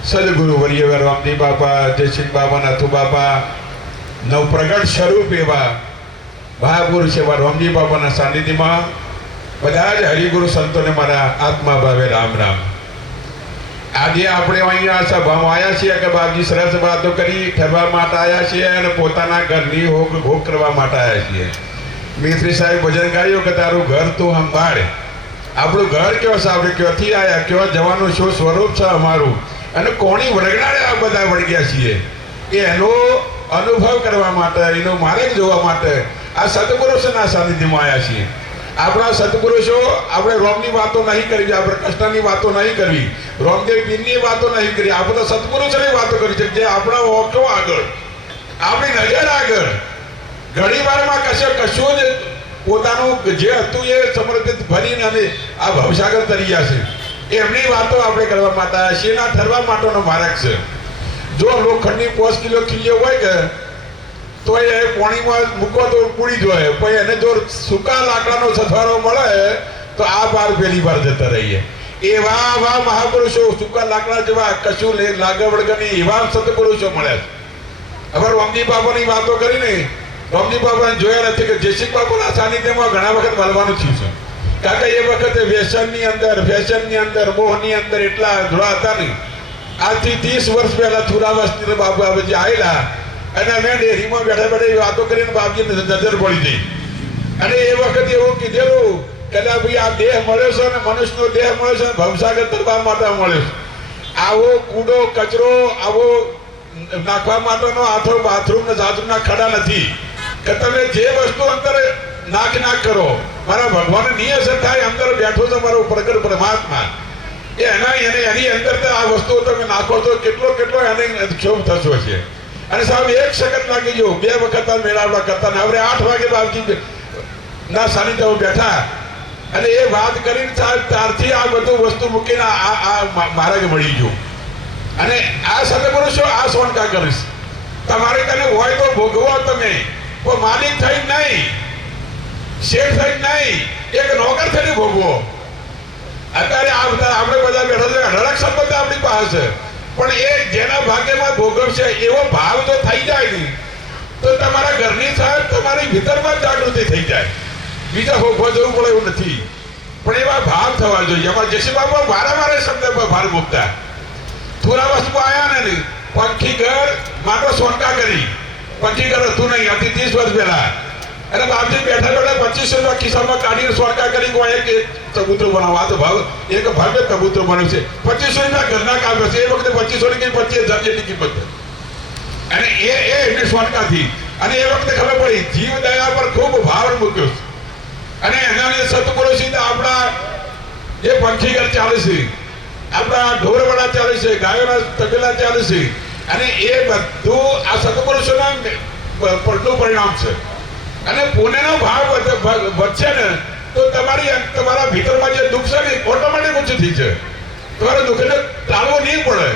સદગુરુ વર્ય રામજી બાપા, જયસિંહ બાપા, નાથુ બાપા નવપ્રગટ સ્વરૂપ એવા મહાપુરુષ એવા રામજી બાપાના સાનિધ્યમાં બધા જ હરિગુરુ સંતોને મારા આત્મા ભાવે રામ રામ. આજે આપણે અહીંયા સભામાં આવ્યા છીએ કે બાપજી સરસ વાતો કરી ઠરવા માટે આવ્યા છીએ અને પોતાના ઘરની ભોગ કરવા માટે આવ્યા છીએ. મિત્રી સાહેબ ભજન ગાયું કે તારું ઘર તું સંભાળે. આપણું ઘર કેવો છે, આપણે ક્યાંથી આવ્યા, કેવા જવાનું શું સ્વરૂપ છે અમારું અને કોની વળગણારે આ બધા વળગ્યા છીએ એનો અનુભવ કરવા માટે, એનો માર્ગ જોવા માટે આ સત્પુરુષોના સાનિધ્યમાં આવ્યા છીએ. આપણા સત્પુરુષો આપણે રોમની વાતો નહીં કરવી, આપણે કૃષ્ણની વાતો નહીં કરવી, રોમદેવ પીરની વાતો નહીં કરવી, આપણે સત્પુરુષોની વાતો કરી છે જે આપણા ઓઠો આગળ, આપણી નજર આગળ ઘણી વારમાં કશું જ પોતાનું જે હતું એ સમર્પિત ભરીને અમે આ ભવસાગર તરી ગયા છે. એમની વાતો આપણે કરવા માટે આવ્યા છીએ. એના ઠરવા માટેનો માર્ગ છે. જો લોખંડની 5 કિલો ખીલ્યો હોય કે તો એ પાણીમાં મૂકો તો પૂરી જોઈએ, પણ એને જો સૂકા લાકડાનો સથવારો મળે તો આ પાર પેલી પાર જતા રહીએ. એવા મહાપુરુષો સૂકા લાકડા જેવા કશું લાગે વળગની એવા સત્પુરુષો મળ્યા છે. હવે રામજી બાપાની વાતો કરીને રામજી બાપાને જોયા નથી કે જયસિંહ બાપાના સાનિધ્યમાં ઘણા વખત મળવાનું થયું છે. કારણ કે એ વખતે વ્યસનની અંદર, ફેશનની અંદર, મોહની અંદર એટલા જોડા હતા નહીં. આજથી 30 વર્ષ પહેલા છુરાવસ્તી બાબા જે આવેલા અને અમે ડેરીમાં બેઠા બેઠા વાતો કરીને બાપજીને નજર પડી ગઈ. અને એ વખતે એવું કીધેલું કે ભાઈ આ દેહ મળ્યો છે અને મનુષ્યનો દેહ મળ્યો છે, ભવસાગર તરવા માટે મળ્યો છે. આવો કૂડો કચરો આવો નાખવા માટેનો આથો બાથરૂમ ને જાતરૂમના ખડા નથી કે તમે જે વસ્તુ અંદર નાખ કરો. મારા ભગવાન ની અસર થાય, અંદર બેઠો છે મારો પ્રગટ પરમાત્મા, એની અંદર આ વસ્તુઓ તમે નાખો તો કેટલો એને ક્ષોભ થશો છે. અને સાહેબ 1 સેકન્ડ લાગી ગયો, 2 વખત મેળાવડા કરતા ને હવે 8 વાગે બાપજી ના સાનિધ્યમાં બેઠા અને એ વાત કરીને ત્યારથી આ બધું વસ્તુ મૂકીને આ માર્ગ મળી ગયો. અને આ સદપુરુષો આ સોનકા કરીશ. તમારે કને હોય તો ભોગવો તમે, કોઈ માલિક થઈ નહીં, શેઠ થઈ નહીં, એક નોકર થઈને ભોગવો. અત્યારે આપણે બધા બેઠા છે, અઢળક સંપત્તિ આપણી પાસે છે, પણ એ જેના ભાગ્યમાં ભોગવશે એવો ભાવ જો થઈ જાય ને તો તમારા ઘરની સાહેબ તમારી ભીતરમાં જાગૃતિ થઈ જાય. બીજા ભોગવા જવું પડે એવું નથી, પણ એવા ભાવ થવા જોઈએ. એમાં જશી બાબા વારંવાર શબ્દ પર ભાર મૂકતા. થોડા વસ્તુ આવ્યા ને પંખી ઘર માટો સોનકા કરી, પંખી ઘર હતું નહીં, આથી 30 વર્ષ પહેલા. અને બાપજી બેઠા બેઠા 2500 રૂપિયા ખિસ્સામાં કાઢીને સોનકા કરી એક કબૂતર બનાવવા. તો ભાવ એક ભાગ્ય કબૂતર બન્યું છે. 2500 રૂપિયા ઘરના કામ છે. એ વખતે 2500 ની 25,000 જેટલી કિંમત. અને એમની સોનકાથી. અને એ વખતે ખબર પડી જીવ દયા પર ખૂબ ભાર મૂક્યો. અને એના સતપુરુષ આપણા જે પંખી ઘર ચાલે છે, આપણા ઢોરવાડા ચાલે છે, ગાયોના તબેલા ચાલે છે, અને એ બધું આ સત્પુરુષોના પડતું પરિણામ છે. અને પુણ્યનો ભાવ વધશે ને તો તમારા ભીતરમાં જે દુઃખ છે ને ઓટોમેટિક ઓછું થઈ છે. તમારે દુઃખને ટાળવું નહીં પડે.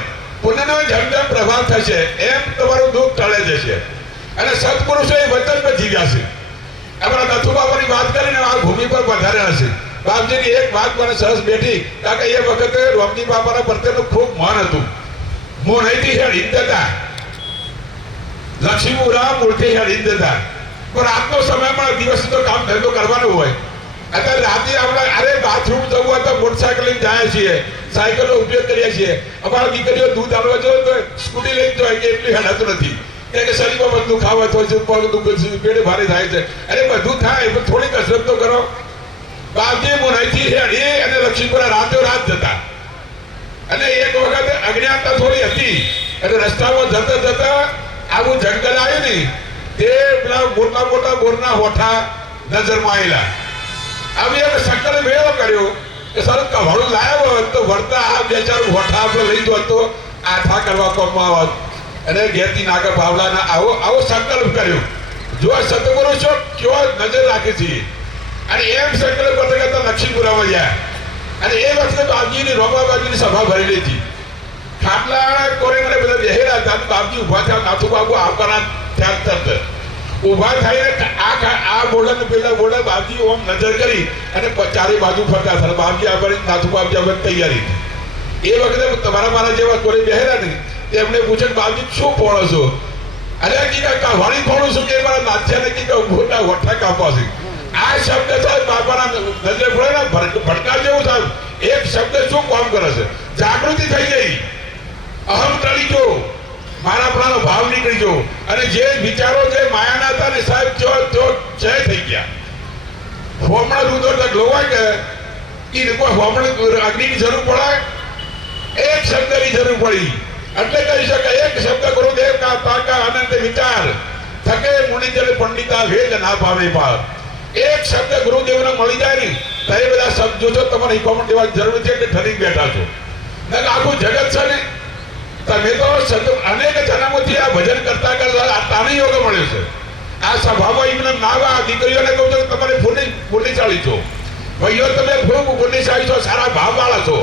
પુણ્યનો જેમ જેમ પ્રભાવ થશે એમ તમારું દુઃખ ટળે જશે. અને સત્પુરુષો એ વચન પર જીવ્યા છે. આપણા નથુ બાબાની વાત કરીને આ ભૂમિ પર પધાર્યા છે. બાપજીની એક વાત મને સરસ બેઠી, કારણ કે એ વખતે રોમજી બાબાના પ્રત્યેનું ખૂબ માન હતું. હું નહીંથી હેડ હિંદતા, લક્ષ્મીપુરા મૂળથી હેડ હિંદતા. પણ રાતનો સમય પણ દિવસ તો કામ ધંધો કરવાનો હોય. અત્યારે રાતે આપણે અરે બાથરૂમ જવું હોય તો મોટરસાયકલ લઈને જાય છીએ, સાયકલનો ઉપયોગ કરીએ છીએ. અમારા દીકરીઓ દૂધ આવવા જોઈએ તો સ્કૂટી લઈને જાય કે એટલી હેડાતું નથી, કે શરીરમાં બધું ખાવા હોય છે, પગ દુખે છે, પેટે ભારે થાય છે. અરે બધું થાય પણ થોડી કસરત તો કરો. બાપજી મુનાઈથી હેડી અને લક્ષ્મીપુરા રાતો રાત જતા. અને એક વખત અજ્ઞાનતા થોડી હતી અને રસ્તામાં જતા જતા આવું જંગલ આવ્યું ને તે પેલા મોટા મોટા બોરના હોઠા નજરમાં આવેલા. આવી એક શંકરે મેળો કર્યો કે સર કવાડું લાવ્યો હોત તો વળતા આ 2-4 હોઠા આપણે લઈ દો તો આઠા કરવા કોમમાં આવત. અને ઘેરથી નાગર ભાવલાના આવો સંકલ્પ કર્યો. જો સત્પુરુષો કેવો નજર રાખે છે. અને એમ સંકલ્પ કરતા કરતા લક્ષ્મીપુરામાં ગયા. અને એ વખતે બાપજીની રોમાબાજીની સભા ભરેલી હતી. ખાટલા કોરે મને બધા બેહેલા હતા. બાપજી ઉભા થયા, નાથુ બાબુ આવવાના ત્યાં તરત ઉભા થઈને આ બોર્ડર પેલા બોર્ડર બાપજી ઓમ નજર કરી અને ચારે બાજુ ફરતા હતા. બાપજી આગળ નાથુ બાપજી આગળ તૈયારી. એ વખતે તમારા મારા જેવા કોરે બેહેલા ને એમને પૂછે બાપજી શું ફોડો છો? અરે કી વાળી ફોડું છું કે મારા નાથ્યાને કી મોટા હોઠા કાપવા છે. આ શબ્દ સાહેબ બાપાના નજરે પડે ને ભડકા જેવું સાહેબ. એક શબ્દ શું કામ કરે છે? જાગૃતિ થઈ ગઈ, અહમ ટળી ગયો, મારા પ્રાણો ભાવ નીકળી ગયો. અને જે વિચારો જે માયાના હતા ને સાહેબ જો જય થઈ ગયા. હોમણા રુદો તો ગ્લોવાય કે એ કોઈ હોમણે અગ્નિની જરૂર પડે? એક શબ્દની જરૂર પડી. એટલે કહી શકાય એક શબ્દ ગુરુદેવ કા તાકા અનંત વિચાર થકે મુનિજન પંડિતા વેદ ના પાવે પાર. એક શબ્દ ગુરુદેવને મળી જાય ને તો એ બધા શબ્દો છો તમારે ઇકોમેન્ટ દેવાની જરૂર છે કે ઠરી બેઠા છો. આખું જગત છે ને તમે તો અનેક જન્મોથી આ ભજન કરતા કરતા આ તાણી યોગ મળ્યો છે. આ સભામાં એમને નાવા દીકરીઓને કહું છું કે તમારે પુણ્યશાળી છો, ભાઈઓ તમે ખૂબ પુણ્યશાળી છો, સારા ભાવવાળા છો.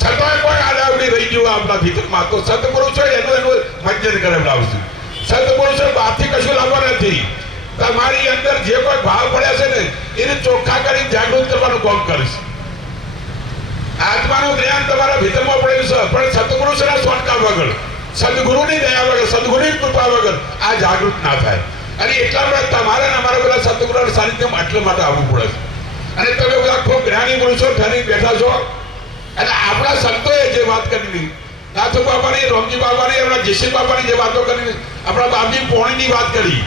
છતાંય કોઈ આડાવડી રહી ગયું આપણા ભીતરમાં તો સત્પુરુષો એનું મજ્જન કરાવડાવશું. સત્પુરુષો બહારથી કશું લાવવા નથી. તમારી અંદર જે કોઈ ભાવ પડ્યા છે ને એને ચોખ્ખા કરી જાગૃત કરવાનું કામ કરીશ. આત્માનું જ્ઞાન તમારા ભીતરમાં પડેલું છે, પણ સત્પુરુષના સોનકા વગર, સદગુરુની દયા વગર, સદગુરુની કૃપા વગર આ જાગૃત ના થાય. અને એટલા માટે તમારે અમારા બધા સત્પુરુષના સાનિધ્યમાં એટલા માટે આવવું પડે છે. અને તમે બધા ખૂબ જ્ઞાની પુરુષો ઠરી બેઠા છો. અને આપણા સંતોએ જે વાત કરી, નાથુ બાબાની, રોમજી બાબાની, આપણા જેસી બાબાની જે વાતો કરી, આપણા બાપજી પોણીની વાત કરી.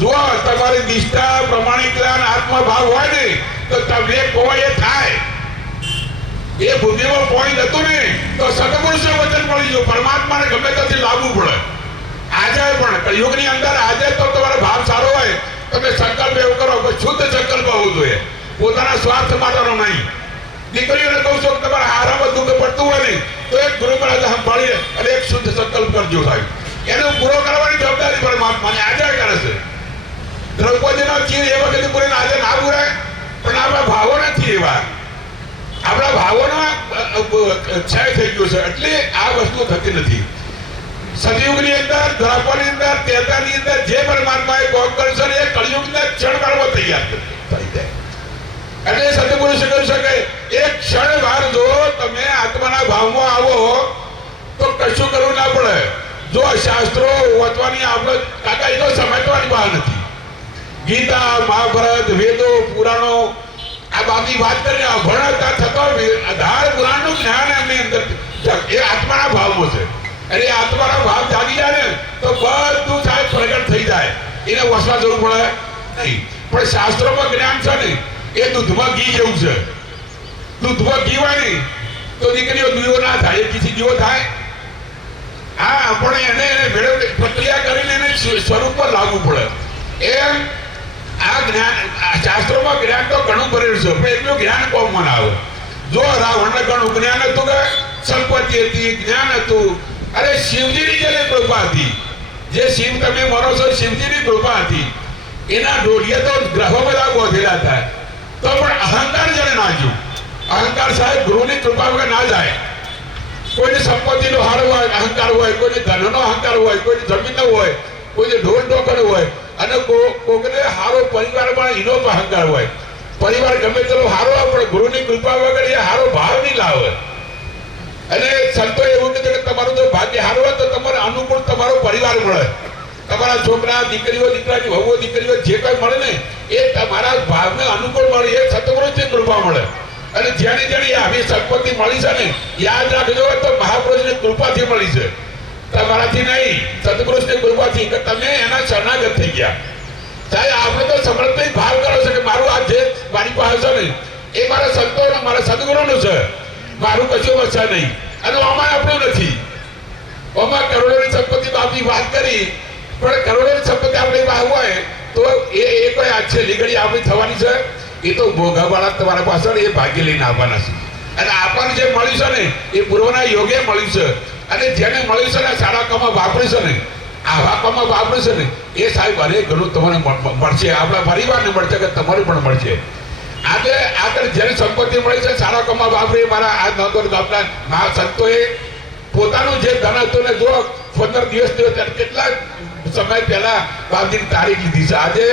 જુઓ તમારી નિષ્ઠા, પ્રમાણિકતા અને આત્મભાવ હોય ને તો તમને કોઈ એ થાય. એ બુદ્ધિમાં પોઈન્ટ હતું ને તો સત્પુરુષો વચન પડી ગયું. પરમાત્માને ગમે ત્યાંથી લાવવું પડે. આજે પણ કળિયુગની અંદર આજે તો તમારો ભાવ સારો હોય, તમે સંકલ્પ એવું કરો કે શુદ્ધ સંકલ્પ હોવો જોઈએ, પોતાના સ્વાર્થ માટેનો નહીં. દીકરીઓને કહું છું કે તમારા હારામાં દુઃખ પડતું હોય ને તો એક ગુરુ મહારાજ સંભાળી અને એક શુદ્ધ સંકલ્પ કરજો સાહેબ. એને પૂરો કરવાની જવાબદારી પરમાત્માને આજે કરે છે. દ્રૌપદીનો ચીર એ વખતે પૂરીને આજે ના પૂરાય, પણ આપણા ભાવોને નથી એવા. આપણા ભાવોનો ક્ષય થઈ ગયો છે, એટલે આ વસ્તુ થતી નથી. સતયુગની અંદર, દ્વાપરની અંદર, ત્રેતાની અંદર જે પરમાત્માએ કોમ કર્યું છે એ કળિયુગના ક્ષણવારમાં તૈયાર થઈ જાય. એટલે સતગુરુ શું કહી શકે, એક ક્ષણ વાર જો તમે આત્માના ભાવમાં આવો તો કશું કરવું ના પડે. જો શાસ્ત્રો વાંચવાની આપણે કાકા એ તો સમજવાની બહાર નથી. ગીતા, મહાભારત, વેદો, પુરાણો આ બાબી વાત કરીને અભણતા થતો 18 પુરાણનું જ્ઞાન એમની અંદર એ આત્માના ભાવમાં છે. અને આત્માના ભાવ જાગી જાય ને તો બધું સાહેબ પ્રગટ થઈ જાય. એને વસવા જવું પડે નહીં. પણ શાસ્ત્રોમાં જ્ઞાન છે ને એ દૂધમાં ઘી જેવું છે. દૂધમાં ઘી હોય ને તો દીકરીઓ દીવો ના થાય, એ કિસી દીવો થાય. હા, પણ એને ભેળવ પ્રક્રિયા કરીને એને સ્વરૂપમાં લાવવું પડે. એમ આ જ્ઞાન શાસ્ત્રોમાં જ્ઞાન તો ઘણું ભરેલું છે, પણ એટલું જ્ઞાન કોમમાં ના આવે. જો રાવણને ઘણું જ્ઞાન હતું કે સંપત્તિ હતી, જ્ઞાન હતું. અરે શિવજીની જેની કૃપા હતી. જે શિવ તમે માનો છો શિવજીની કૃપા હતી. એના ડોડિયા તો ગ્રહો બધા ગોઠેલા હતા, તો પણ અહંકાર જેને ના જો. અહંકાર સાહેબ ગુરુની કૃપા વગર ના જાય. કોઈને સંપત્તિનો હાર હોય, અહંકાર હોય, કોઈને ધનનો અહંકાર હોય, કોઈને જમીનનો હોય, કોઈને ઢોર ઢોકર હોય, અને કોઈને હારો પરિવાર પણ એનો અહંકાર હોય. પરિવાર ગમે તેનો હારો હોય, પણ ગુરુની કૃપા વગર એ હારો ભાવ નહીં લાવે. અને સંતો એવું કીધું કે તમારું જો ભાગ્ય હારું હોય તો તમારે અનુકૂળ તમારો પરિવાર મળે. તમારા છોકરા, દીકરીઓ, દીકરાની વહુઓ, દીકરીઓ જે કઈ મળે ને એ તમારા ભાવને અનુકૂળ મળે. એ સતગુરુની કૃપા મળે. અને જેની જેની આવી સંપત્તિ મળી છે ને યાદ રાખજો તો મહાપુરુષની કૃપાથી મળી છે, તમારાથી નહીં. સતગુરુની કૃપાથી કે તમે એના શરણાગત થઈ ગયા. સાહેબ આપણે તો સમર્પિત ભાવ કરો છો કે મારું આ જે મારી પાસે છે ને એ મારા સંતોનો, મારા સદગુરુનું છે, મારું કશું વચ્ચે નહીં. અને આમાં આપણું નથી. આમાં કરોડોની સંપત્તિ બાપની વાત કરી, પણ કરોડોની સંપત્તિ આપણી પાસે હોય તો એ કોઈ આજ છે લીગડી આપણી થવાની છે. એ તો ભોગાવાળા તમારા પાછળ એ ભાગ્ય લઈને આવવાના છે. અને આપણને જે મળ્યું છે ને એ પૂર્વના યોગે મળ્યું છે. અને જેને મળ્યું છે ને સારા કામમાં વાપર્યું છે ને, આવા કામમાં વાપર્યું છે ને એ સાહેબ અરે ઘણું તમને મળશે. આપણા પરિવારને મળશે કે તમારે પણ મળશે. આજે આગળ જેની સંપત્તિ મળી છે સારા કામમાં વાપરી. મારા આ નોંધો આપણા મહા સંતોએ પોતાનું જે ધન હતું ને જો 15 દિવસ કેટલા સમય પહેલા બાપજીની તારીખ લીધી છે. આજે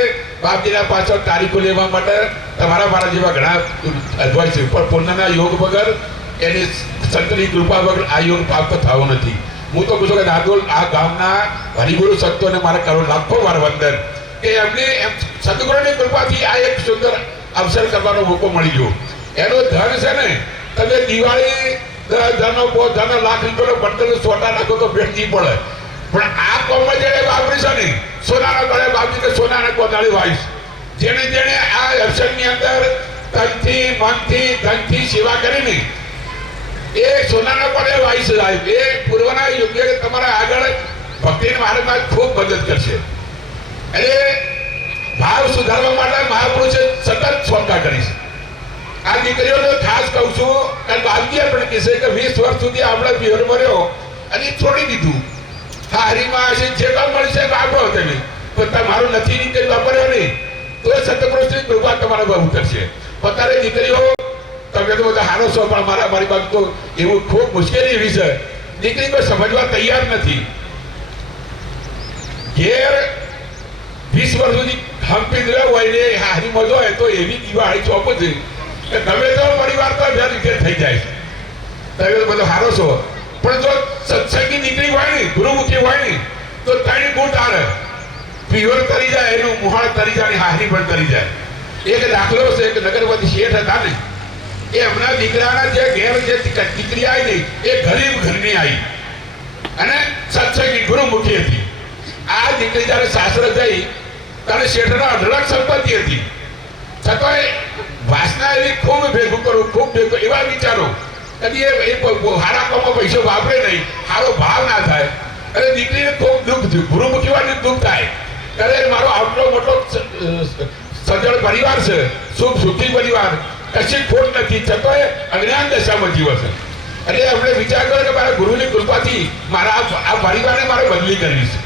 બાપજીના પાછળ તારીખો લેવા માટે તમારા મારા જેવા ઘણા અજવાય છે, પણ પૂર્ણના યોગ વગર એની સંતની કૃપા વગર આ યોગ પ્રાપ્ત થવો નથી. હું તો પૂછું કે દાદોલ આ ગામના હરિગુરુ સંતોને મારે કરો લાખો વાર વંદન કે એમને એમ સદગુરુની કૃપાથી આ એક સુંદર અવસર કરવાનો મોકો મળી ગયો. એનો ધન છે ને તમે દિવાળી ધન લાખ રૂપિયાનો બંડલ સોટા નાખો તો ભેટ નહીં પડે. પણ આ કોમમાં જેને વાપરી છે ને સોનાના ગળે બાપજી કે સોનાના કોદાળી વાઈશ. જેને જેને આ અવસરની અંદર તનથી, મનથી, ધનથી સેવા કરીને એ સોનાના પડે વાઈશ સાહેબ. એ પૂર્વના યુગે તમારા આગળ ભક્તિના માર્ગમાં ખૂબ મદદ કરશે. એટલે ભાવ સુધારવા માટે મહાપુરુષે સતત સ્પર્ધા કરી છે. આ દીકરીઓને ખાસ કહું છું કારણ કે બાપજીએ પણ કહેશે કે 20 વર્ષ સુધી આપણે પિયર ભર્યો અને છોડી દીધું. હા, હરિમાં હશે જે કામ મળી છે વાપરો તમે, પણ તમારું નથી નીકળી વાપર્યો નહીં તો એ સતપુરુષની કૃપા તમારા બહુ કરશે. પોતાને દીકરીઓ તમે તો બધા હારો છો, પણ મારી બાજુ તો એવું ખૂબ મુશ્કેલી એવી છે દીકરી કોઈ સમજવા તૈયાર નથી. ઘેર 20 વર્ષ સુધી હંપી રહ્યો હોય ને હારી મજો હોય તો એવી દિવાળી ચોપો છે કે તમે તો પરિવાર તો બે રીતે થઈ જાય છે. તમે તો બધો હારો છો, પણ જો સત્સંગી દીકરી હોય ને, ગુરુમુખી હોય ને તો ત્રણ ગુણ તારે પિયોર તરી જાય, એનું મુહાળ તરી જાય, હારી પણ તરી જાય. એક દાખલો છે કે નગરપતિ શેઠ હતા ને એ હમણાં દીકરાના જે ઘેર જે દીકરી આવી ને એ ગરીબ ઘરની આવી અને સત્સંગી ગુરુમુખી હતી. આ દીકરી જયારે સાસરે જઈ ત્યારે શેઠના અઢળક સંપત્તિ હતી, છતાંય વાસના એવી ખૂબ ભેગું કરવું, ખૂબ ભેગું એવા વિચારો કદી એ હારા કામમાં પૈસો વાપરે નહીં, સારો ભાવ ના થાય. અને દીકરીને ખૂબ દુઃખ થયું, ગુરુમુખી વાળને દુઃખ થાય. ત્યારે મારો આટલો મોટો સજ્જડ પરિવાર છે, સુખ સુખી પરિવાર, કશી ખોટ નથી, છતાંય અજ્ઞાન દશામાં જીવે છે. એટલે આપણે વિચાર કર્યો કે મારા ગુરુની કૃપાથી મારા આ પરિવારને મારે બદલી કરવી છે.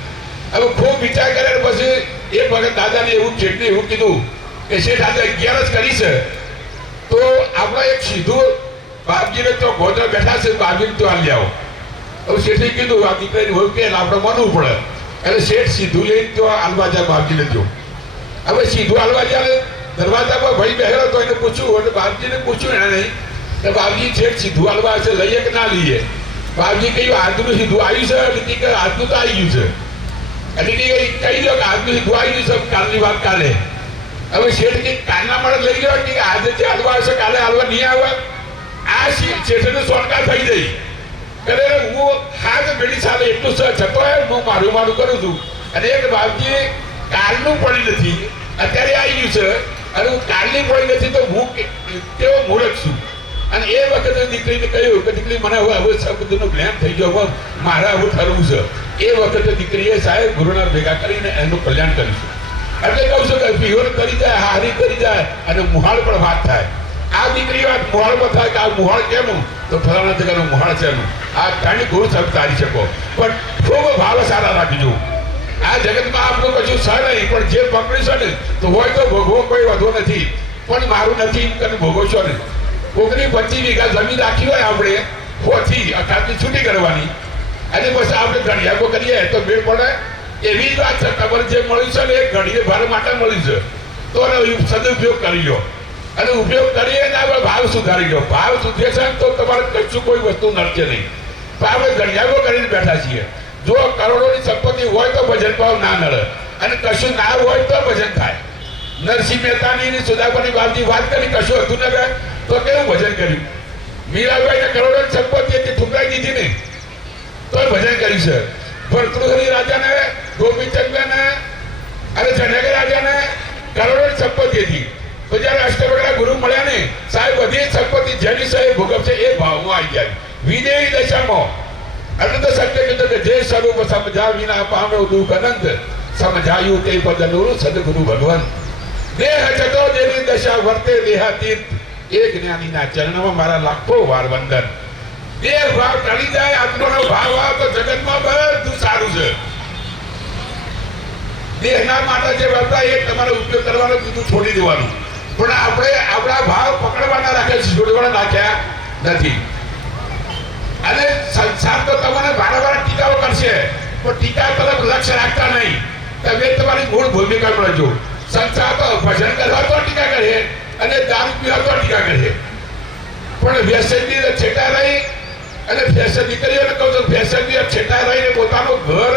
હવે ખૂબ વિચાર કર્યા પછી એક વખત દાદાને એવું શેઠને એવું કીધું કે શેઠ આજે 11 જ કરી છે તો સીધું બાપજીને તો ગોદરા બેઠા છે, બાપજીને તો હાલ આવો. હવે શેઠે કીધું આ દીકરાની હોય કે આપણે માનવું પડે. એટલે શેઠ સીધું લઈને તો હાલવા જાય બાપજીને જો. હવે સીધું હાલવા જાય દરવાજા પર ભાઈ બેહેલો તો એને પૂછ્યું, એટલે બાપજીને પૂછ્યું એને નહીં કે બાપજી શેઠ સીધું હાલવા છે, લઈએ કે ના લઈએ? બાપજી કહ્યું આજનું સીધું આવ્યું છે. એટલે કે આજનું તો આવી ગયું છે. એટલે કે કહી દો કે આજનું સીધું આવી ગયું છે, કાલની વાત કાલે. હવે શેઠ કે કાલના મળે લઈ ગયો કે આજે જે હાલવા આવશે કાલે હાલવા નહીં આવે. આ શેઠને શોર્ટકટ થઈ ગઈ. કરે હું હાથ ઘડી સાલે એટલું છતો હું મારું મારું કરું છું. અને એક બાપજી કાલનું પડી નથી, અત્યારે આવી ગયું છે, અને હું કાલની પડી નથી તો હું કેવો મૂર્ખ છું. અને એ વખતે દીકરીને કહ્યું કે દીકરી મને હવે શબ્દનો જ્ઞાન થઈ ગયો, હવે મારા હવે ઠરવું છે. એ વખતે દીકરીએ સાહેબ ગુરુનાર ભેગા કરીને એનું કલ્યાણ કરીશું. એટલે કહું છું કે પીવર કરી જાય, હારી કરી જાય, અને મુહાળ પણ વાત થાય. આ દીકરી વાત મુહાળમાં થાય કે આ મુહાળ કેમનું, તો ફલાણા જગ્યાનું મુહાળ છે એનું. આ ત્રણેય ગુરુ સાહેબ તારી શકો, પણ ખૂબ ભાવ સારા રાખજો. આ જગતમાં આપણું કશું સહ નહીં, પણ જે પકડ્યું છે ને તો હોય તો ભોગવો કોઈ વધુ નથી, પણ મારું નથી તમે ભોગવો છો ને. કોકની 25 વીઘા જમીન રાખી હોય આપણે હોથી અખાતની છૂટી કરવાની, અને પછી આપણે ઘડિયાળો કરીએ તો મેળ પડે. એવી જ વાત છે, તમારે જે મળ્યું છે ને એ ઘડીએ ભાર માટે મળ્યું છે, તો એનો સદુપયોગ કરી લો. અને ઉપયોગ કરીએ ને આપણે ભાવ સુધારી લો. ભાવ સુધરે છે તો તમારે કશું કોઈ વસ્તુ નડશે નહીં. તો આપણે ઘડિયાળો કરીને બેઠા છીએ. જો કરોડોની સંપત્તિ હોય તો ભજન ભાવ ના નડે, અને કશું ના હોય તો ભજન થાય. નરસિંહ મહેતાની સુદામાની બાપજી વાત કરી, કશું હતું ને તો કેવું ભજન કર્યું? મીરાબાઈને કરોડોની સંપત્તિ હતી, ઠુકરાઈ દીધી ને તો ભજન કર્યું છે. ભરતૃહરી રાજાને, ગોપીચંદને અને જનક રાજાને કરોડોની સંપત્તિ હતી. તો જયારે અષ્ટવક્ર ગુરુ મળ્યા ને સાહેબ, બધી સંપત્તિ જેની સાહેબ ભોગવશે એ ભાવમાં આવી જાય, વિદેહી દશામાં. એટલે તો સત્ય કીધું કે જે સ્વરૂપ સમજા વિના પામે દુઃખ અનંત, સમજાયું તે પદનું સદગુરુ ભગવાન. દેહ જતો જેની દશા વર્તે દેહાતીત, એ જ્ઞાનીના ચરણમાં મારા લાખો વાર વંદન. દેહ ભાવ ટળી જાય, આત્માનો ભાવ આવે તો જગતમાં બધું સારું છે. દેહના માટે જે વર્તાય એ તમારે ઉપયોગ કરવાનો, બીજું છોડી દેવાનું. પણ આપણે આપણા ભાવ પકડવાના રાખ્યા છે, છોડવાના રાખ્યા નથી. અને સંસાર તો તમને વારંવાર ટીકાઓ કરશે, પણ ટીકા તરફ લક્ષ્ય રાખતા નહીં. તમે તમારી મૂળ ભૂમિકા મળજો. સંસાર તો ભજન કરવા તો ટીકા કરે, અને દારૂ પીવા તો ટીકા કરે, પણ વ્યસનની છેટા રહી અને ફેશન દીકરીઓને કહું તો ફેશનની છેટા રહીને પોતાનું ઘર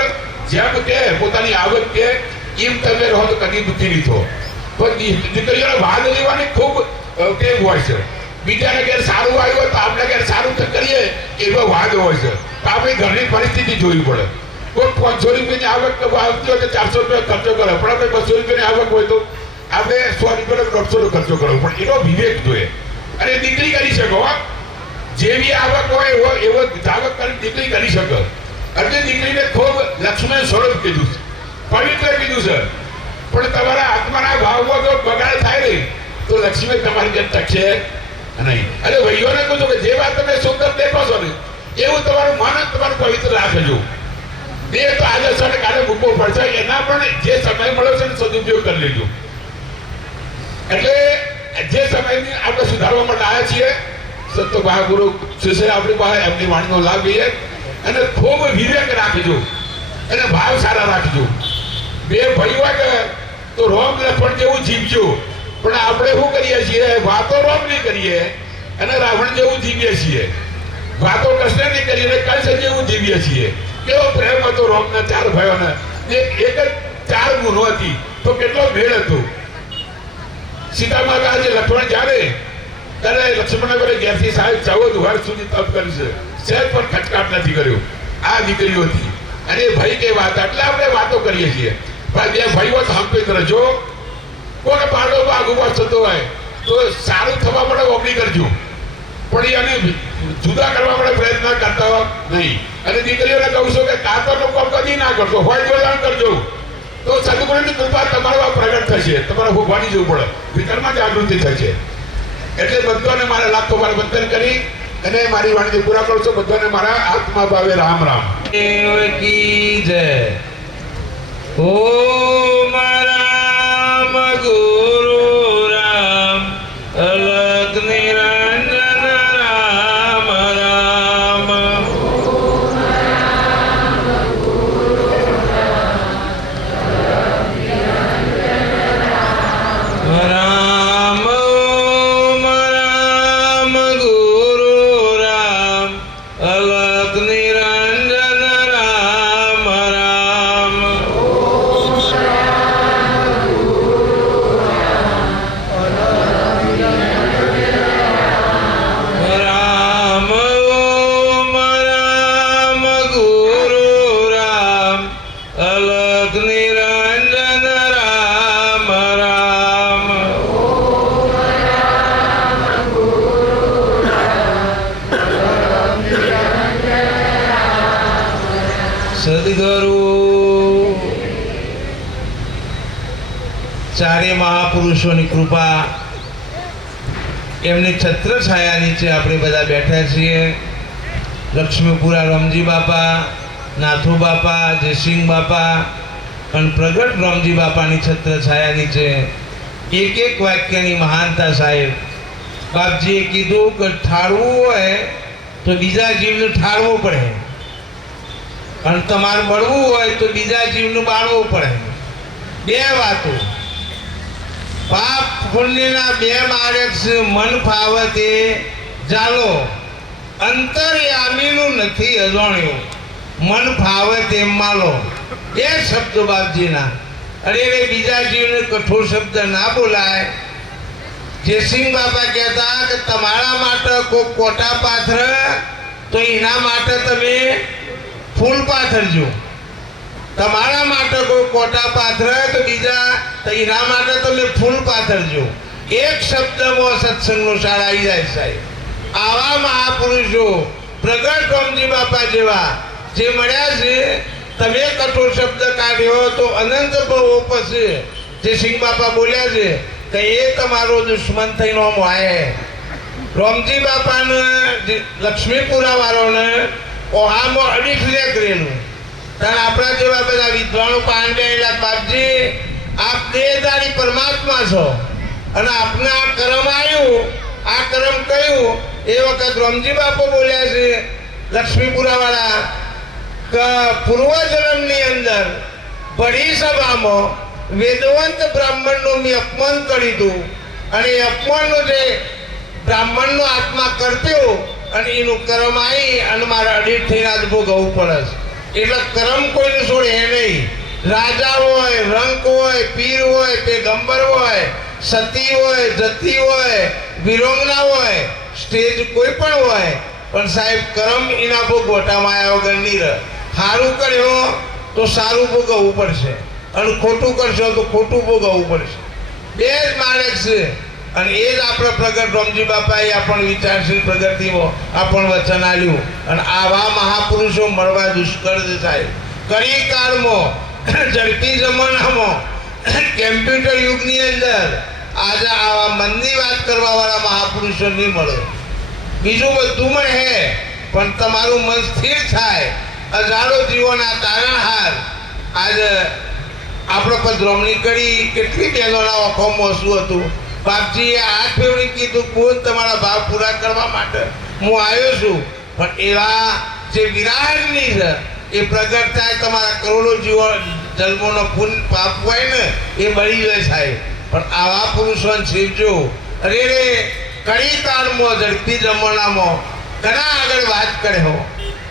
જેમ કે પોતાની આવક કે એમ તમે રહો તો કદી દુઃખી નહીં થો. પણ દીકરીઓને ભાગ લેવાની ખૂબ ટેવ હોય છે. બીજાને ઘેર સારું આવ્યું હોય તો આપણે ઘેર સારું કરીએ એવો વાદ હોય છે. તો આપણી ઘરની પરિસ્થિતિ જોવી પડે. કોઈ 500 રૂપિયાની આવક આવતી હોય તો 400 રૂપિયા ખર્ચો કરે, પણ આપણે 200 રૂપિયાની આવક હોય તો આપણે 100 રૂપિયાનો 150 ખર્ચો કરવો. પણ એનો વિવેક જોઈએ. અને દીકરી કરી શકો, જેવી આવક હોય એવો જાવક કરી દીકરી કરી શકે. એટલે દીકરીને ખૂબ લક્ષ્મણ સ્વરૂપ કીધું છે, પવિત્ર કીધું છે. પણ તમારા આત્માના ભાવમાં જો બગાડ થાય ને તો લક્ષ્મી તમારી જેમ ટકશે નહીં. અને ભાઈઓને કહું છું કે જે વાત તમે સુંદર દેખો છો ને એવું તમારું મન તમારું પવિત્ર રાખજો. દેહ તો આજે છે ને કાલે મૂકવો પડશે, એના પણ જે સમય મળ્યો છે ને સદુપયોગ કરી લેજો. એટલે જે સમયની આપણે સુધારવા માટે આવ્યા છીએ, સત્ય મહાગુરુ શિષ્ય આપણી પાસે એમની વાણીનો લાભ લઈએ અને ખૂબ વિવેક રાખજો અને ભાવ સારા રાખજો. બે ભાઈ હોય તો રોમ લખણ જેવું જીવજો. પણ આપણે શું કરીએ છીએ, વાતો રોમની કરીએ અને રાવણ જેવું જીવીએ છીએ. વાતો કૃષ્ણની કરીએ કંસ જેવું જીવીએ છીએ. કેવો પ્રેમ હતો રોમના 4 ભાઈઓને, એક જ 4 ગુનો હતી તો કેટલો ભેળ હતો. સીતા માતા જે લક્ષ્મણ જ્યારે ત્યારે લક્ષ્મણ બોલે ઘેરથી સાહેબ 14 વર્ષ સુધી તપ કર્યું છે, સહેજ પણ ખચકાટ નથી કર્યો. આ દીકરીઓ હતી અને ભાઈ કઈ વાત, એટલે આપણે વાતો કરીએ છીએ. પણ બે ભાઈઓ સાંભળીત રહેજો. કોઈ પાડો આગુ થતો હોય તો સારું થવા માટે ઓગળી કરજો, પણ એને જુદા કરવા માટે પ્રયત્ન કરતા નહીં. અને દીકરીઓને કહું છું કે કાતરનો કામ કદી ના કરજો, હોય જોડાણ કરજો તો સદગુરુની કૃપા તમારા પ્રગટ થશે. તમારે ભોગવાની જવું પડે, ભીતરમાં જાગૃતિ થશે. એટલે બધાને મારા લાખો વાર વંદન કરી અને મારી વાણીને પૂરા કરું છું. બધાને મારા આત્મા ભાવે રામ રામ. દેવ કી જય. ઓમ રામ ગુરુ રામ અલગ નિરંજન ચારે મહાપુરુષોની કૃપા, એમની છત્રછાયા નીચે આપણે બધા બેઠા છીએ. લક્ષ્મીપુરા રામજી બાપા, નાથુ બાપા, જયસિંહ બાપા અને પ્રગટ રામજી બાપાની છત્રછાયા નીચે એક એક વાક્યની મહાનતા. સાહેબ બાપજીએ કીધું કે ઠાળવું હોય તો બીજા જીવને ઠાળવું પડે, અને તમારે મળવું હોય તો બીજા જીવનું બાળવું પડે. બે વાતો, પાપ પુણ્યના બે માર્ગ છે. મન ફાવે તે ચાલો, અંતર્યામીનું નથી અજાણ્યું. મન ફાવે તેમ માલો, બે શબ્દો બાપજીના. અરે બીજા જીવને કઠોર શબ્દ ના બોલાય. જયસિંહ બાપા કહેતા કે તમારા માટે કોઈ કોટા પાથર તો એના માટે તમે ફૂલ પાથરજો. તમારા માટે કોઈ કોટા પાથર તો બીજા તો એના માટે તમે ફૂલ પાથરજો. એક શબ્દમાં સત્સંગનો સાર આવી જાય. સાહેબ આવા મહાપુરુષો પ્રગટ રામજી બાપા જેવા જે મળ્યા છે, તમે કઠોર શબ્દ કાઢ્યો તો અનંત ભાવો પછી જે સિંહ બાપા બોલ્યા છે કે એ તમારો દુશ્મન થઈને આમ વાય. રામજી બાપાને લક્ષ્મીપુરા વાળોને ઓહામાં અડીખલે કરેલું. ત્યારે આપણા જેવા બધા વિદ્વાનો પાંડેલા, બાપજી આપ દેહધારી પરમાત્મા છો અને આપને આ કર્મ આવ્યું, આ કર્મ કહ્યું. એ વખત રામજી બાપા બોલ્યા છે લક્ષ્મીપુરા વાળા કે પૂર્વજન્મની અંદર બડી સભામાં વેદવંત બ્રાહ્મણનું મેં અપમાન કર્યું હતું, અને એ અપમાનનું જે બ્રાહ્મણનો આત્મા કરત્યો અને એનું કર્મ આવી અને મારા અડીઠ થઈને આજ ભોગવવું પડે છે. એટલે કર્મ કોઈને છોડે નહીં. રાજા હોય, રંક હોય, પીર હોય, પેગંબર હોય, સતી હોય, જતી હોય, વિરોંગના હોય, સ્ટેજ કોઈ પણ હોય, પણ સાહેબ કર્મ એના ભોગવટામાં આવ્યા વગર નહીં રહે. સારું કર્યો તો સારું ભોગવવું પડશે, અને ખોટું કરશો તો ખોટું ભોગવવું પડશે. બે જ માર્ગ છે, અને એ જ આપણે પ્રગટ રામજી બાપાએ આપણને વિચારશીલ પ્રગતિમાં આપણને વચન આપ્યું. અને આવા મહાપુરુષો મળવા દુષ્કર છે. સાહેબ કળી કાળમાં, ઝડપી જમાનામાં, કેમ્પ્યુટર યુગની અંદર આજે આવા મનની વાત કરવા વાળા મહાપુરુષો નહીં મળે. બીજું બધું મળે પણ તમારું મન સ્થિર થાય. હજારો જીવોના તારણહાર. આજે આપણે પધરામણી કરી, કેટલી બહેનોના ઓખોમાં શું હતું. બાપજીએ આ ફેવડી કીધું કોણ તમારા ભાવ પૂરા કરવા માટે હું આવ્યો છું. પણ એવા જે વિરાટની છે એ પ્રગટ થાય. તમારા કરોડો જીવો જન્મોનો પુણ્ય પાપ હોય ને એ બળી જાય. સાહેબ પણ આવા પુરુષોને શીખજો. અરે કળી કાળમાં, ઝડપી જમાનામાં ઘણા આગળ વાત કરે હો.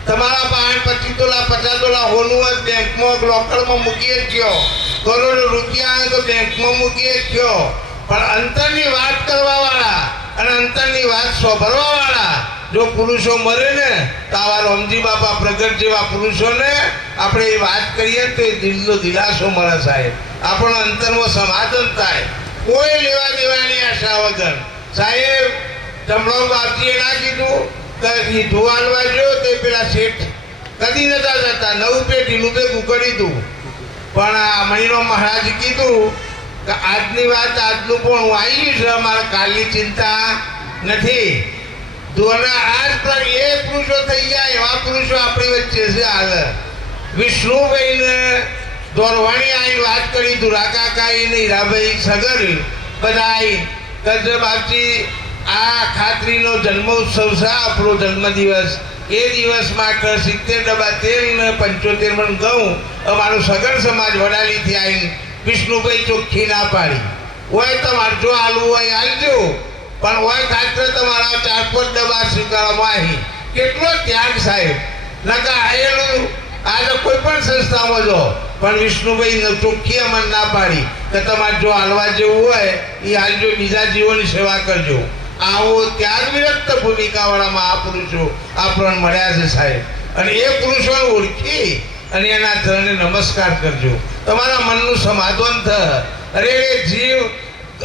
તમારા પાસે 25 તોલા 50 તોલા હોનું હોય બેંકમાં લોકરમાં મૂકીએ જ ગયો, કરોડો રૂપિયા હોય તો બેંકમાં મૂકીએ જ ગયો. પણ અંતરની વાત કરવા વાળા અને અંતરની વાત સાંભળવા વાળા જો પુરુષો મળે ને તો આવા રામજી બાપા પ્રગટ જેવા પુરુષોને આપણે એ વાત કરીએ તો એ દિલનો દિલાસો મળે. સાહેબ આપણો અંતરમાં સમાધાન થાય, કોઈ લેવા દેવાની આશા વગર. સાહેબ જમણો બાપજીએ ના કીધું કે હીધું હાલવા જો તે પેલા શેઠ કદી નતા જતા, 9 પેઢીનું ભેગું કરી દઉં. પણ આ મણિરામ મહારાજ કીધું કે આજની વાત આજનું પણ હું આવી છે, મારે કાલની ચિંતા નથી. દોના આજ પર એ પુરુષો થઈ ગયા, એવા પુરુષો આપણી વચ્ચે છે. હાલ વિષ્ણુભાઈને દોરવાણી આવીને વાત કરી, દુરાકાકાઈ ને હીરાભાઈ સગર બધાય કજ બાપજી આ ખાતરીનો જન્મોત્સવ છે, આપણો જન્મદિવસ. એ દિવસ માટે 70 ડબ્બા તેલ ને 75 મણ ઘઉં અમારો સગર સમાજ વડાલીથી આવીને વિષ્ણુભાઈ ચોખ્ખી ના પાડી. હોય તમારે જો હાલવું હોય હાલજો, પણ હોય ખાતર તમારા 4-5 ડબ્બા સ્વીકારવામાં આવી. કેટલો ત્યાગ સાહેબ નકા આયેલું. આજે કોઈ પણ સંસ્થામાં જો પણ વિષ્ણુભાઈ ચોખ્ખી અમને ના પાડી કે તમારે જો હાલવા જેવું હોય એ હાલજો, બીજા જીવોની સેવા કરજો. આવો ત્યાગ વિરક્ત ભૂમિકાવાળા મહાપુરુષો આપણને મળ્યા છે. સાહેબ અને એ પુરુષોને ઓળખી અને એના ચરણે નમસ્કાર કરજો. તમારા મનનું સમાધાન થાય. અરે જીવ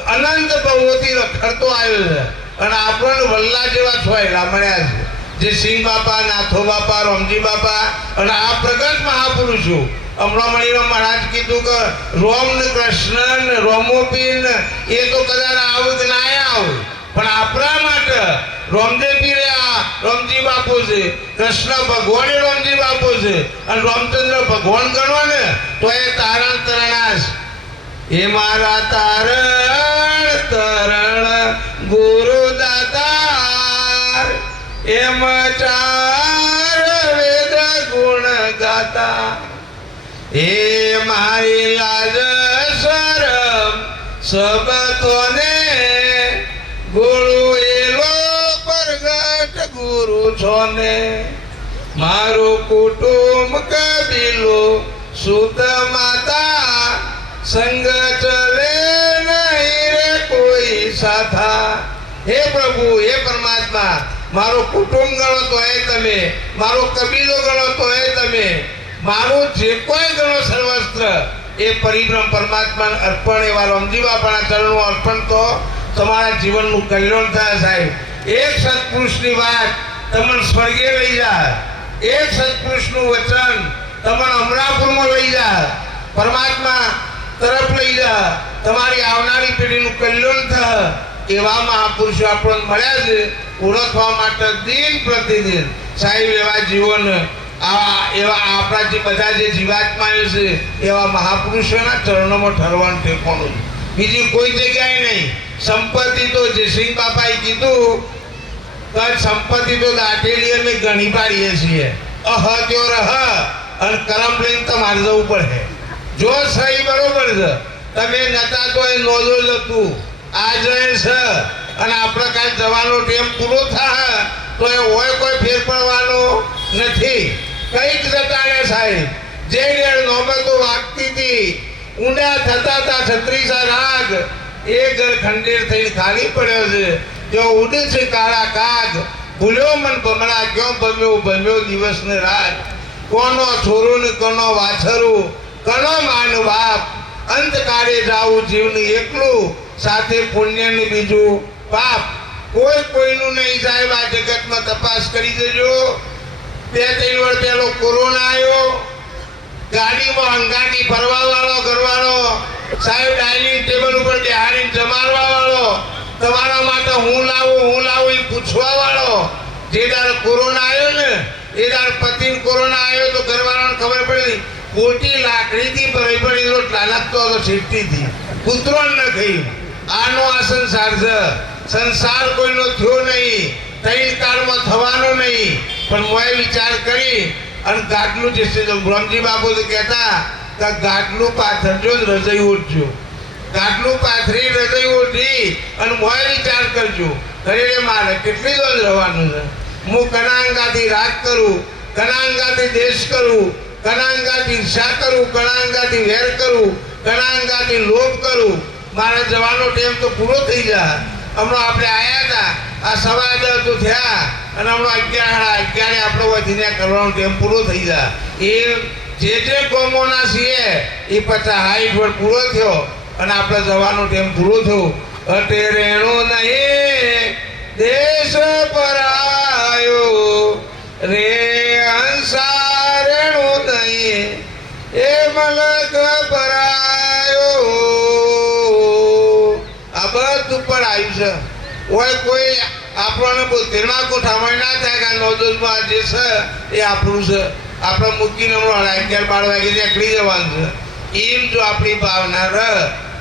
અનંત ભવોથી રખડતો આવ્યો છે અને આપણને વલ્લા જેવા છોયલા મળ્યા છે. જે સિંહ બાપા, નાથો બાપા, રામજી બાપા અને આ પ્રગટ મહાપુરુષો હમણાં મળીને મહારાજ કીધું કે રોમ ને કૃષ્ણ ને રોમોપીર ને એ તો કદાચ આવું કે ના આવું, પણ આપણા માટે રોમદેવ પીરે રોમજી બાપુ છે, કૃષ્ણ ભગવાન રોમજી બાપુ છે, અને રામચંદ્ર ભગવાન ગણો ને તો એ તારણ તરણાશ. એ મારા તારણ તરણ ગુરુ દાતા, એમ ચાર વેદ ગુણ ગાતા. એ મારી લાજ શરમ સબ તોને, ગુરુ એલો પ્રગટ ગુરુ છોને. મારું કુટુંબ કબીલો સુત માતા, સંગ ચલે નહીં રે કોઈ સાથા. હે પ્રભુ, હે પરમાત્મા, મારો કુટુંબ ગણો તો એ તમે, મારો કબીલો ગણો તો એ તમે, મારું જે કોઈ ગણો સર્વસ્ત્ર એ પરિબ્રહ્મ પરમાત્માને અર્પણ. એવા રામજી બાપાના ચરણનું અર્પણ તો તમારા જીવનનું કલ્યાણ થાય સાહેબ. એક સત્પુરુષની વાત તમને સ્વર્ગે લઈ જાય, એક સત્પુરુષનું વચન તમને અમરાપુરમાં લઈ જાય, પરમાત્મા તરફ લઈ જાય, તમારી આવનારી પેઢીનું કલ્યાણ થાય. એવા મહાપુરુષો આપણને મળ્યા છે ઓળખવા માટે દિન પ્રતિદિન સાહેબ. એવા જીવન એવા આપણા જે બધા જે જીવાત્માઓ છે એવા મહાપુરુષોના ચરણોમાં ઠરવાનું ઠેકાણું છે, બીજી કોઈ જગ્યાએ નહીં. સંપત્તિ તો જયસિંહ બાપાએ કીધું કે સંપત્તિ તો દાટેલી અમે ગણી પાડીએ છીએ, ત્યો રહ અને કરમ લઈને તમારે જવું પડે. જો સહી બરોબર છે, તમે નતા તો એ નોંધો જ હતું, આ જાય છે અને આપણે કાલ જવાનો ટાઈમ પૂરો થાય તો એ હોય કોઈ ફેર પડવાનો નથી. કંઈક જતા ને સાહેબ, જે રેડ નોબતો વાગતી હતી, ઊંડા થતા હતા છત્રીસા રાગ, એ ઘર ખંડેર થઈને ખાલી પડ્યો છે. જો ઉડે છે કાળા કાગ, ભૂલ્યો મન ભમરા ક્યો ભમ્યો ભમ્યો દિવસ ને રાત. કોનો છોરું ને કોનો વાછરું, કનો માન બાપ, અંતકાળે જાવું જીવનું એકલું, સાથે પુણ્ય ને બીજું પાપ. કોઈ કોઈનું નહીં સાહેબ. આ જગતમાં તપાસ કરી દેજો. 2-3 વર્ષ પહેલો કોરોના આવ્યો, ગાડીમાં હંગાટી ફરવા વાળો ઘરવાળો સાહેબ, ડાઇનિંગ ટેબલ ઉપર બેહાડીને જમાડવા વાળો, તમારા માટે હું લાવું એ પૂછવા વાળો. જે દાડ કોરોના આવ્યો ને એ દાડ પતિને કોરોના આવ્યો તો ઘરવાળાને ખબર પડી, ખોટી લાકડીથી ભરાઈ પડી રોટલા નાખતો હતો સીટથી, કૂતરો ન ખાઈ. આનો આ સંસાર છે. સંસાર કોઈનો થયો નહીં, 3 કાળમાં થવાનો નહીં. પણ મોએ વિચાર કરી અને ગાટલું જે છે બ્રહ્મજી બાપુ તો કહેતા કે ગાટલું પાથરજો હૃદય ઉઠજો, ગાટલું પાથરી હૃદય ઉઠી અને મોએ વિચાર કરજો ઘરે મારે કેટલી રોજ રહેવાનું છે. હું કણાંગાથી રાગ કરું, કણાંગાથી દેશ કરું, કણાંગાથી ઈર્ષા કરું, કણાંગાથી વેર કરું, કણાંગાથી લોભ કરું. મારે જવાનો ટાઈમ તો પૂરો થઈ જાય. હમણાં આપણે આવ્યા હતા, આ 10:15 તો થયા અને હમણાં 11:30 આપણો વધીને કરવાનો ટાઈમ પૂરો થઈ જાય. એ જે કોમોના છીએ એ 50-60 વર્ષ પૂરો થયો અને આપણે જવાનો ટાઈમ પૂરો થયો. અટે રેણો નહીં દેશ પરાયો, રે હંસારેણો નહીં એ મલક પરાયો. આ બધું પર આવ્યું છે. હોય કોઈ આપણને 72માં કોઠામાં ના થાય કે નોંધોમાં જે છે એ આપણું છે. આપણે મૂકીને 11-12 વાગે નીકળી જવાનું છે. એમ જો આપણી ભાવના રહે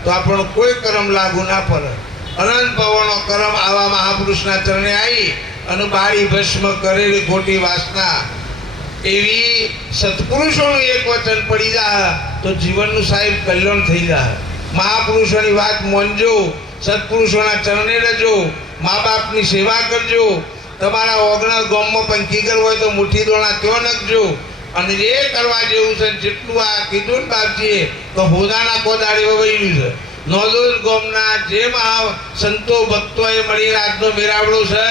તો આપણને કોઈ કર્મ લાગુ ના પડે. અનંત પવનો કર્મ આવા મહાપુરુષના ચરણે આવી અને બાળી ભસ્મ કરેલી ખોટી વાસના. એવી સત્પુરુષોનું એક વચન પડી જાય તો જીવનનું સાહેબ કલ્યાણ થઈ જાય. મહાપુરુષોની વાત માનજો, સત્પુરુષોના ચરણે રહેજો, મા બાપની સેવા કરજો. તમારા ઓગણા ગામમાં પંખીગર હોય તો મુઠ્ઠી દોણા ત્યાં નાખજો. અને એ કરવા જેવું છે જેટલું આ કીધું ને બાપજીએ તો હોદાના કોદાળે વવાયું છે. નોંધોર ગામના જે મહા સંતો ભક્તોએ મળીને આજનો મેળાવડો છે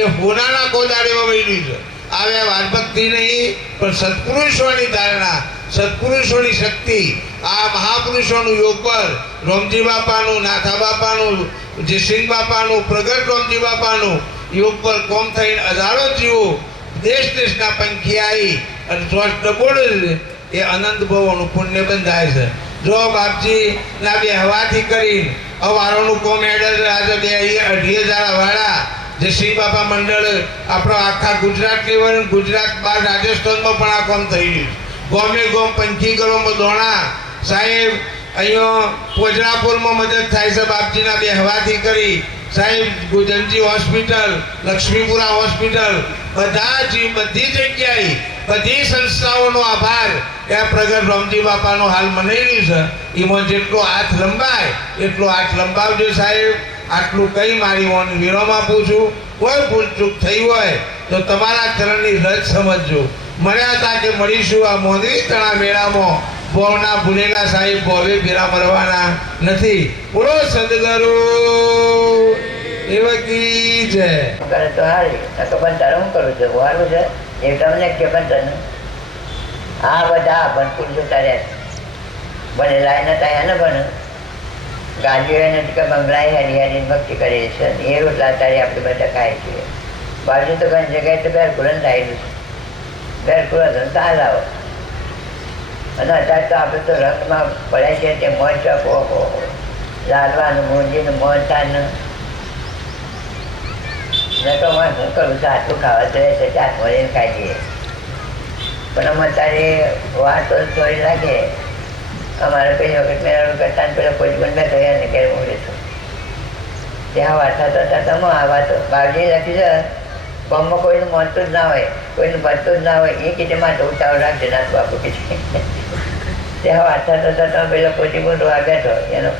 એ હોદાના કોદાળે વવાયું છે. આવે વાનભક્તિ નહીં પણ સત્પુરુષોની ધારણા, સત્પુરુષોની શક્તિ. આ મહાપુરુષોનું યોગ પર રામજી બાપાનું, નાથા બાપાનું, જયસિંહ બાપાનું, પ્રગટ રામજી બાપાનું યોગ પર કોમ થઈને હજારો જીવો દેશ દેશના પંખી આવી અને શ્વાસ ડબોળે છે. એ અનંત ભવોનું પુણ્ય બંધાય છે. જો બાપજી ના બે હવાથી કરી અવારોનું કોમ હેડે આજે 2,000 વાળા જે શ્રી બાપા મંડળ આપણો આખા ગુજરાત લેવલ ગુજરાત બહાર રાજસ્થાનમાં પણ આ કામ થઈ રહ્યું. ગોમે ગોમ પંખી ગરોમાં દોણા સાહેબ અહીંયા પોજરાપુરમાં મદદ થાય છે બાપજીના બે હવાથી કરી સાહેબ. ગુજરજી હોસ્પિટલ, લક્ષ્મીપુરા હોસ્પિટલ, બધી જગ્યાએ બધી સંસ્થાઓનો આભાર એ પ્રગટ રામજી બાપાનો હાલ મનાઈ રહ્યું છે. એમાં જેટલો હાથ લંબાય એટલો હાથ લંબાવજો સાહેબ. આટલું કઈ મારી ઓન વિરોમાં પૂછું. કોઈ ભૂલચૂક થઈ હોય તો તમારા ચરણની રજ સમજજો. મળ્યા હતા કે મળીશું આ મોદરી તણા મેળામાં. ભોવના ભૂલેલા સાહેબ ભોવે ભેરા મરવાના નથી. બોલો સદગુરુ એવકી જય. કરે તો હારી તો પણ તારે હું કરું છું સારું છે એ તમને કે પણ તને આ બધા પણ પુરુષો તારે બને લાઈને ત્યાં એને પણ ગાડીઓ એને કે બંગલાએ હરિયાળી ભક્તિ કરે છે એ રોટલા તારે આપણે બધા ખાય છીએ. બાજુ તો ઘણી જગ્યાએ તો બેરકુરન થયેલું છે. બેરકુરન તાલ આવો અને અત્યારે તો આપણે તો રંગમાં પડ્યા છે તે મોજ ઓહો લાલવાનું મોંજીનું મોજ તારનું મેં તો હું કરું છું આટલું ખાવા તો રહેશે ચાટ મળીને ખાઈ દઈએ. પણ અમે તારે વાત થોડી લાગે. અમારે પેલી વખત મેળાનું કરતા પેલા કોઈ પણ મેં થયા ને ક્યારે મોડે છું ત્યાં વાત થતા તમે આ વાત બાવજી લખી છે ગામમાં કોઈનું મળતું જ ના હોય કોઈનું ભરતું જ ના હોય એ કીધે માટે ઉતાવળ રાખજે નાથ બાપુ કીધે. ત્યાં વાત થતા તમે પેલો કોઈ મોટો આ બેઠો એનો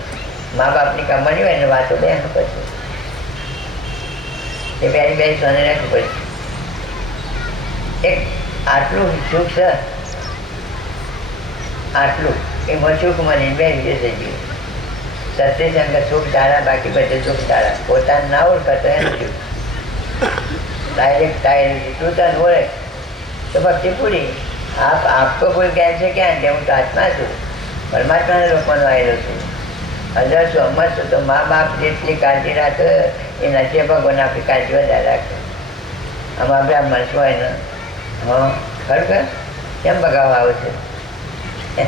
મા બાપની કમાણી હોય ને વાતો બે પછી એ બેરી બેરી સોને રાખવું પડે. એક આટલું સુખ છે આટલું એમાં સુખ મને બે વિશે જીવ સત્યસંગ સુખ ધારા બાકી બધે સુખ ધારા. પોતાને ના ઓળખાતો એનું સુખ ડાયરેક્ટ તું તને ઓળે તો ભક્તિ પૂરી. આપકો કોઈ કહે છે ક્યાં કે હું તો આત્મા છું પરમાત્માને રોકવાનો આવેલો છું. 1000 અમર છું તો મા બાપ જેટલી કાળજી રાખે એ નથી ભગવાન આપણી કાળજી વધારે રાખે. આમાં આપણે આ મળશું હોય ને હા ખરેખર કેમ બગાવવા આવું છે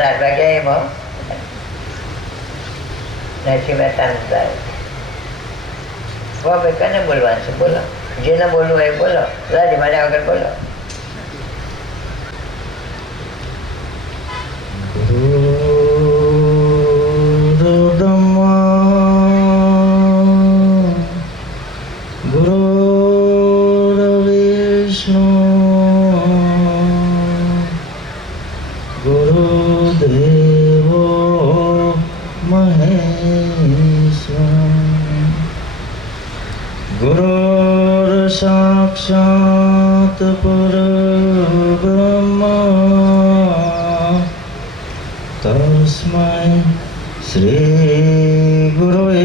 લાડવા ક્યાં એમાં નથી મહેતાનું સારું. ભાઈ કને બોલવાનું છે બોલો જેને બોલવું હોય બોલો રાજી માર્યા વગર બોલો. साक्षात परब्रह्म तस्मै श्री गुरुवे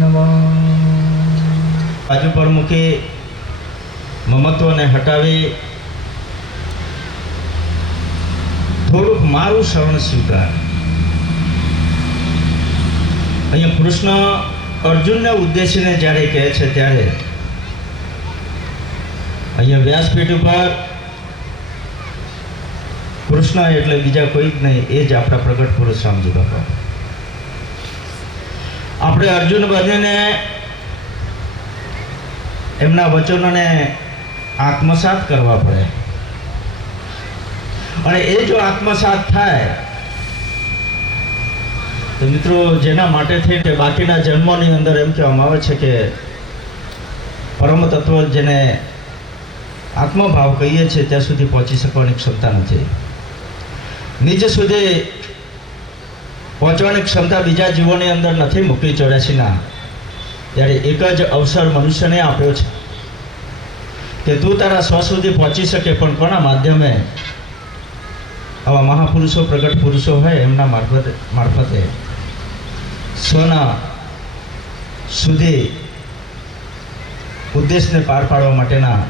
नमः. બાજુ પર મૂકી મમત્વને હટાવી થોડુંક મારું શરણ સ્વીકાર. અહીંયા કૃષ્ણ અર્જુનને ઉદ્દેશીને જ્યારે કહે છે ત્યારે અહીંયા વ્યાસપીઠ ઉપર કૃષ્ણ એટલે બીજા કોઈ જ નહીં, એ જ આપણા પ્રગટ પુરુષ રામજી બાપા. આપણે અર્જુન બનીને એમના વચનોને આત્મસાત કરવા પડે અને એ જો આત્મસાત થાય તો મિત્રો જેના માટે થઈને બાકીના જન્મોની અંદર એમ કહેવામાં આવે છે કે પરમ તત્વ જેને આત્મભાવ કહીએ છીએ ત્યાં સુધી પહોંચી શકવાની ક્ષમતા નથી. નીચે સુધી પહોંચવાની ક્ષમતા બીજા જીવોની અંદર નથી મૂકી 84ના. ત્યારે એક જ અવસર મનુષ્યને આપ્યો છે કે તું તારા સ્વ સુધી પહોંચી શકે, પણ કોના માધ્યમે? આવા મહાપુરુષો પ્રગટ પુરુષો હોય એમના મારફતે સ્વના સુધી ઉદ્દેશને પાર પાડવા માટેના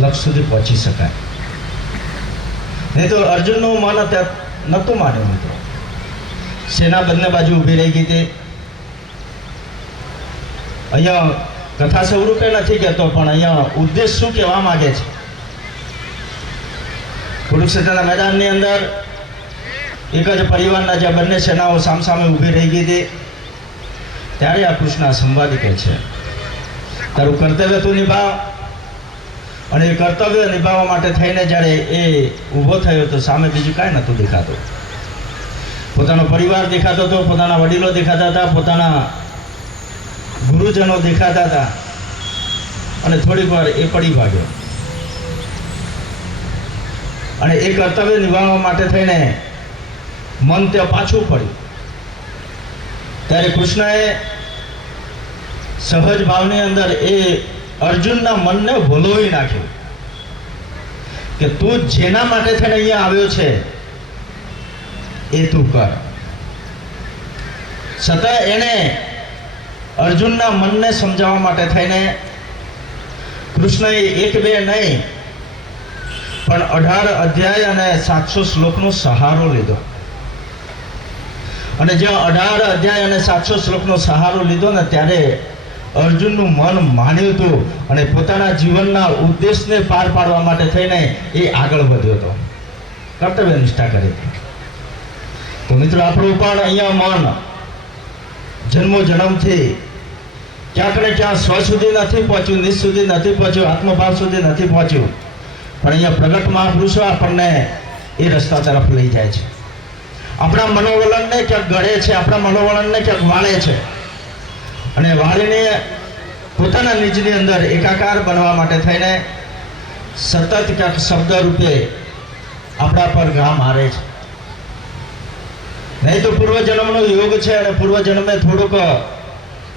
લક્ષ્ય સુધી પહોંચી શકાય. નહીં તો અર્જુનનું મન અત્યારે નહોતું માન્યું મિત્રો. સેના બંને બાજુ ઊભી રહી ગઈ હતી. અહીંયા કથા સ્વરૂપે નથી કહેતો, પણ અહીંયા ઉદ્દેશ શું કહેવા માગે છે કુરુક્ષેત્રના મેદાનની અંદર એક જ પરિવારના જે બંને સેનાઓ સામસામે ઊભી રહી ગઈ હતી, ત્યારે આ કૃષ્ણ સંવાદ કહે છે, તારું કર્તવ્ય તું નિભાવ. અને એ કર્તવ્ય નિભાવવા માટે થઈને જ્યારે એ ઊભો થયો તો સામે બીજું કાંઈ નહોતું દેખાતું. પોતાનો પરિવાર દેખાતો હતો, પોતાના વડીલો દેખાતા હતા, પોતાના ગુરુજનો દેખાતા હતા. અને થોડીક વાર એ પડી ભાગ્યો અને એ કર્તવ્ય નિભાવવા માટે થઈને મન ત્યાં પાછું પડ્યું. ત્યારે કૃષ્ણએ સહજ ભાવની અંદર એ અર્જુનના મનને વલોવી નાખ્યું કે તું જેના માટે થઈને અહીંયા આવ્યો છે એ તું કર. છતાં એને અર્જુનના મનને સમજાવવા માટે થઈને કૃષ્ણએ એક બે નહીં પણ 18 અધ્યાય અને 700 શ્લોકનો સહારો લીધો. અને જ્યાં 18 અધ્યાય અને 700 શ્લોકનો સહારો લીધો ને ત્યારે અર્જુનનું મન માન્યું હતું અને પોતાના જીવનના ઉદ્દેશને પાર પાડવા માટે થઈને એ આગળ વધ્યો હતો, કર્તવ્ય નિષ્ઠા કરી. તો મિત્રો, આપણું પણ અહીંયા મન જન્મો જન્મથી ક્યાંક ને ક્યાંક સ્વ સુધી નથી પહોંચ્યું, નિજ સુધી નથી પહોંચ્યું, આત્મભાવ સુધી નથી પહોંચ્યું. પણ અહીંયા પ્રગટ મહાપુરુષો આપણને એ રસ્તા તરફ લઈ જાય છે. આપણા મનોવલણને ક્યાંક ગળે છે, આપણા મનોવલણને ક્યાંક વાળે છે અને વાળીને પોતાના નિજની અંદર એકાકાર બનવા માટે થઈને સતત ક્યાંક શબ્દ રૂપે આપણા પર ઘા મારે છે. નહીં તો પૂર્વજન્મનો યોગ છે અને પૂર્વજન્મે થોડુંક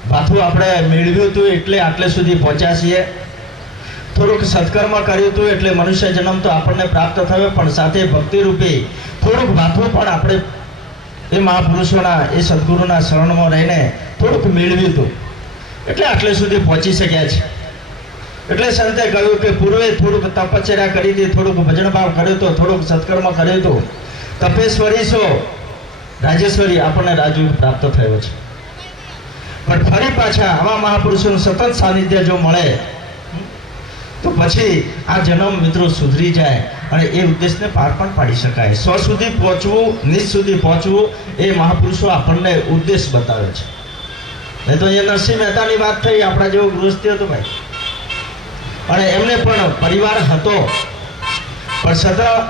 ભાથું આપણે મેળવ્યું હતું એટલે આટલે સુધી પહોંચ્યા છીએ. થોડુંક સત્કર્મ કર્યું હતું એટલે મનુષ્ય જન્મ તો આપણને પ્રાપ્ત થયો, પણ સાથે ભક્તિરૂપી થોડુંક ભાથું પણ આપણે એ મહાપુરુષોના એ સદગુરુના શરણમાં રહીને થોડુંક મેળવ્યું હતું એટલે આટલે સુધી પહોંચી શક્યા છે. એટલે સંતે કહ્યું કે પૂર્વે થોડુંક તપશ્ચર્યા કરી હતી, થોડુંક ભજન ભાવ કર્યો હતો, થોડુંક સત્કર્મ કર્યું હતું. તપેશ્વરી છો રાજેશ્વરી આપણને રાજયોગ પ્રાપ્ત થયો છે. પણ ફરી પાછા આવા મહાપુરુષોનું સતત સાનિધ્ય જો મળે તો પછી આ જન્મ મિત્રો સુધરી જાય અને એ ઉદ્દેશને પાર પણ પાડી શકાય. સ્વ સુધી પહોંચવું, નિજ સુધી પહોંચવું એ મહાપુરુષો આપણને ઉદ્દેશ બતાવે છે. નહીં તો અહીંયા નરસિંહ મહેતાની વાત થઈ, આપણા જેવો ગૃહસ્થી હતો ભાઈ, અને એમને પણ પરિવાર હતો, પણ છતાં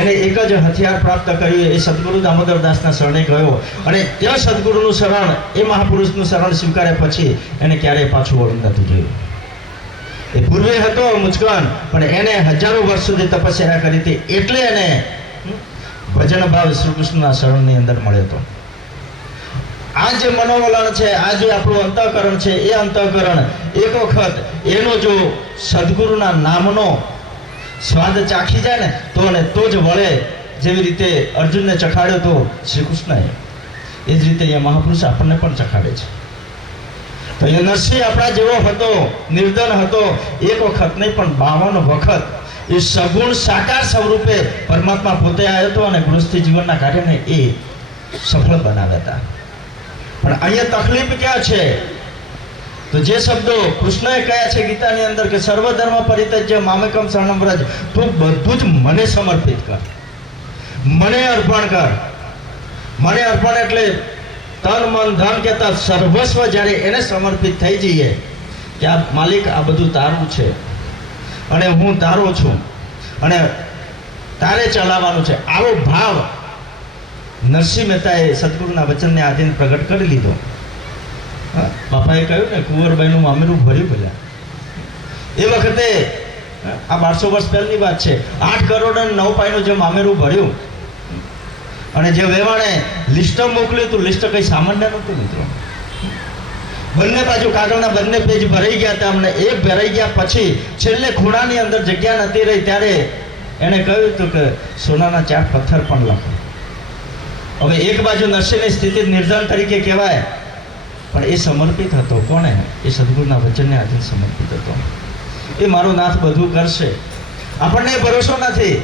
એને એક જ હથિયાર પ્રાપ્ત કર્યું, એ સદગુરુ દામોદરદાસના શરણે ગયો અને ત્યાં સદગુરુનું શરણ, એ મહાપુરુષનું શરણ સ્વીકાર્યા પછી એને ક્યારેય પાછું વળું નથી જોયું. એ પૂર્વે હતો મુચકન, પણ એને હજારો વર્ષ સુધી તપસ્યા કરી હતી એટલે એને ભજન ભાવ શ્રી કૃષ્ણના શરણની અંદર મળ્યો હતો. આ જે મનોવલણ છે, આ જે આપણું અંતઃકરણ છે, એ અંતઃકરણ એક વખત એનો જો સદગુરુના નામનો સ્વાદ ચાખી જાય ને તો જ વળે. જેવી રીતે અર્જુનને ચખાડ્યો તો શ્રી કૃષ્ણએ, એ જ રીતે અહીંયા મહાપુરુષ આપણને પણ ચખાડે છે. તો એ નરસિંહ આપણા જેવો હતો, નિર્ધન હતો, એક વખત નહીં પણ 52 વખત એ સગુણ સાકાર સ્વરૂપે પરમાત્મા પોતે આવ્યો હતો અને ગૃહસ્થી જીવનના કાર્યને એ સફળ બનાવ્યા હતા. પણ અહીંયા તકલીફ ક્યાં છે? તો જે શબ્દો કૃષ્ણએ કહ્યા છે ગીતાની અંદર કે સર્વધર્મ પરિત્યજ્ય મામેકમ શરણમ વ્રજ, તું બધું જ મને સમર્પિત કર, મને અર્પણ કર. મને અર્પણ એટલે તન મન ધન કહેતા સર્વસ્વ જ્યારે એને સમર્પિત થઈ જઈએ કે આ માલિક આ બધું તારું છે અને હું તારો છું અને તારે ચલાવવાનું છે, આવો ભાવ નરસિંહ મહેતાએ સદગુરુના વચનને આધીન પ્રગટ કરી લીધો. બાપાએ કહ્યું ને કુંવરબાઈનું મામેરું ભર્યું પેલા એ વખતે, આ 1200 વર્ષ પહેલાની વાત છે, 8 કરોડ અને 9 પાઈનું જે મામેરું ભર્યું અને જે વેવાણે લિસ્ટ મોકલ્યું હતું, લિસ્ટ કઈ સામાન્ય નહોતું મિત્રો. બંને બાજુ કાગળના બંને પેજ ભરાઈ ગયા હતા. અમને એક ભરાઈ ગયા પછી છેલ્લે ખૂણાની અંદર જગ્યા નથી રહી ત્યારે એણે કહ્યું હતું કે સોનાના 4 પથ્થર પણ લખો. હવે એક બાજુ નરસિંહની સ્થિતિ નિર્ધન તરીકે કહેવાય, પણ એ સમર્પિત હતો. કોને? એ સદગુરુના વચનને આધીન સમર્પિત હતો. એ મારો નાથ બધું કરશે. આપણને ભરોસો નથી,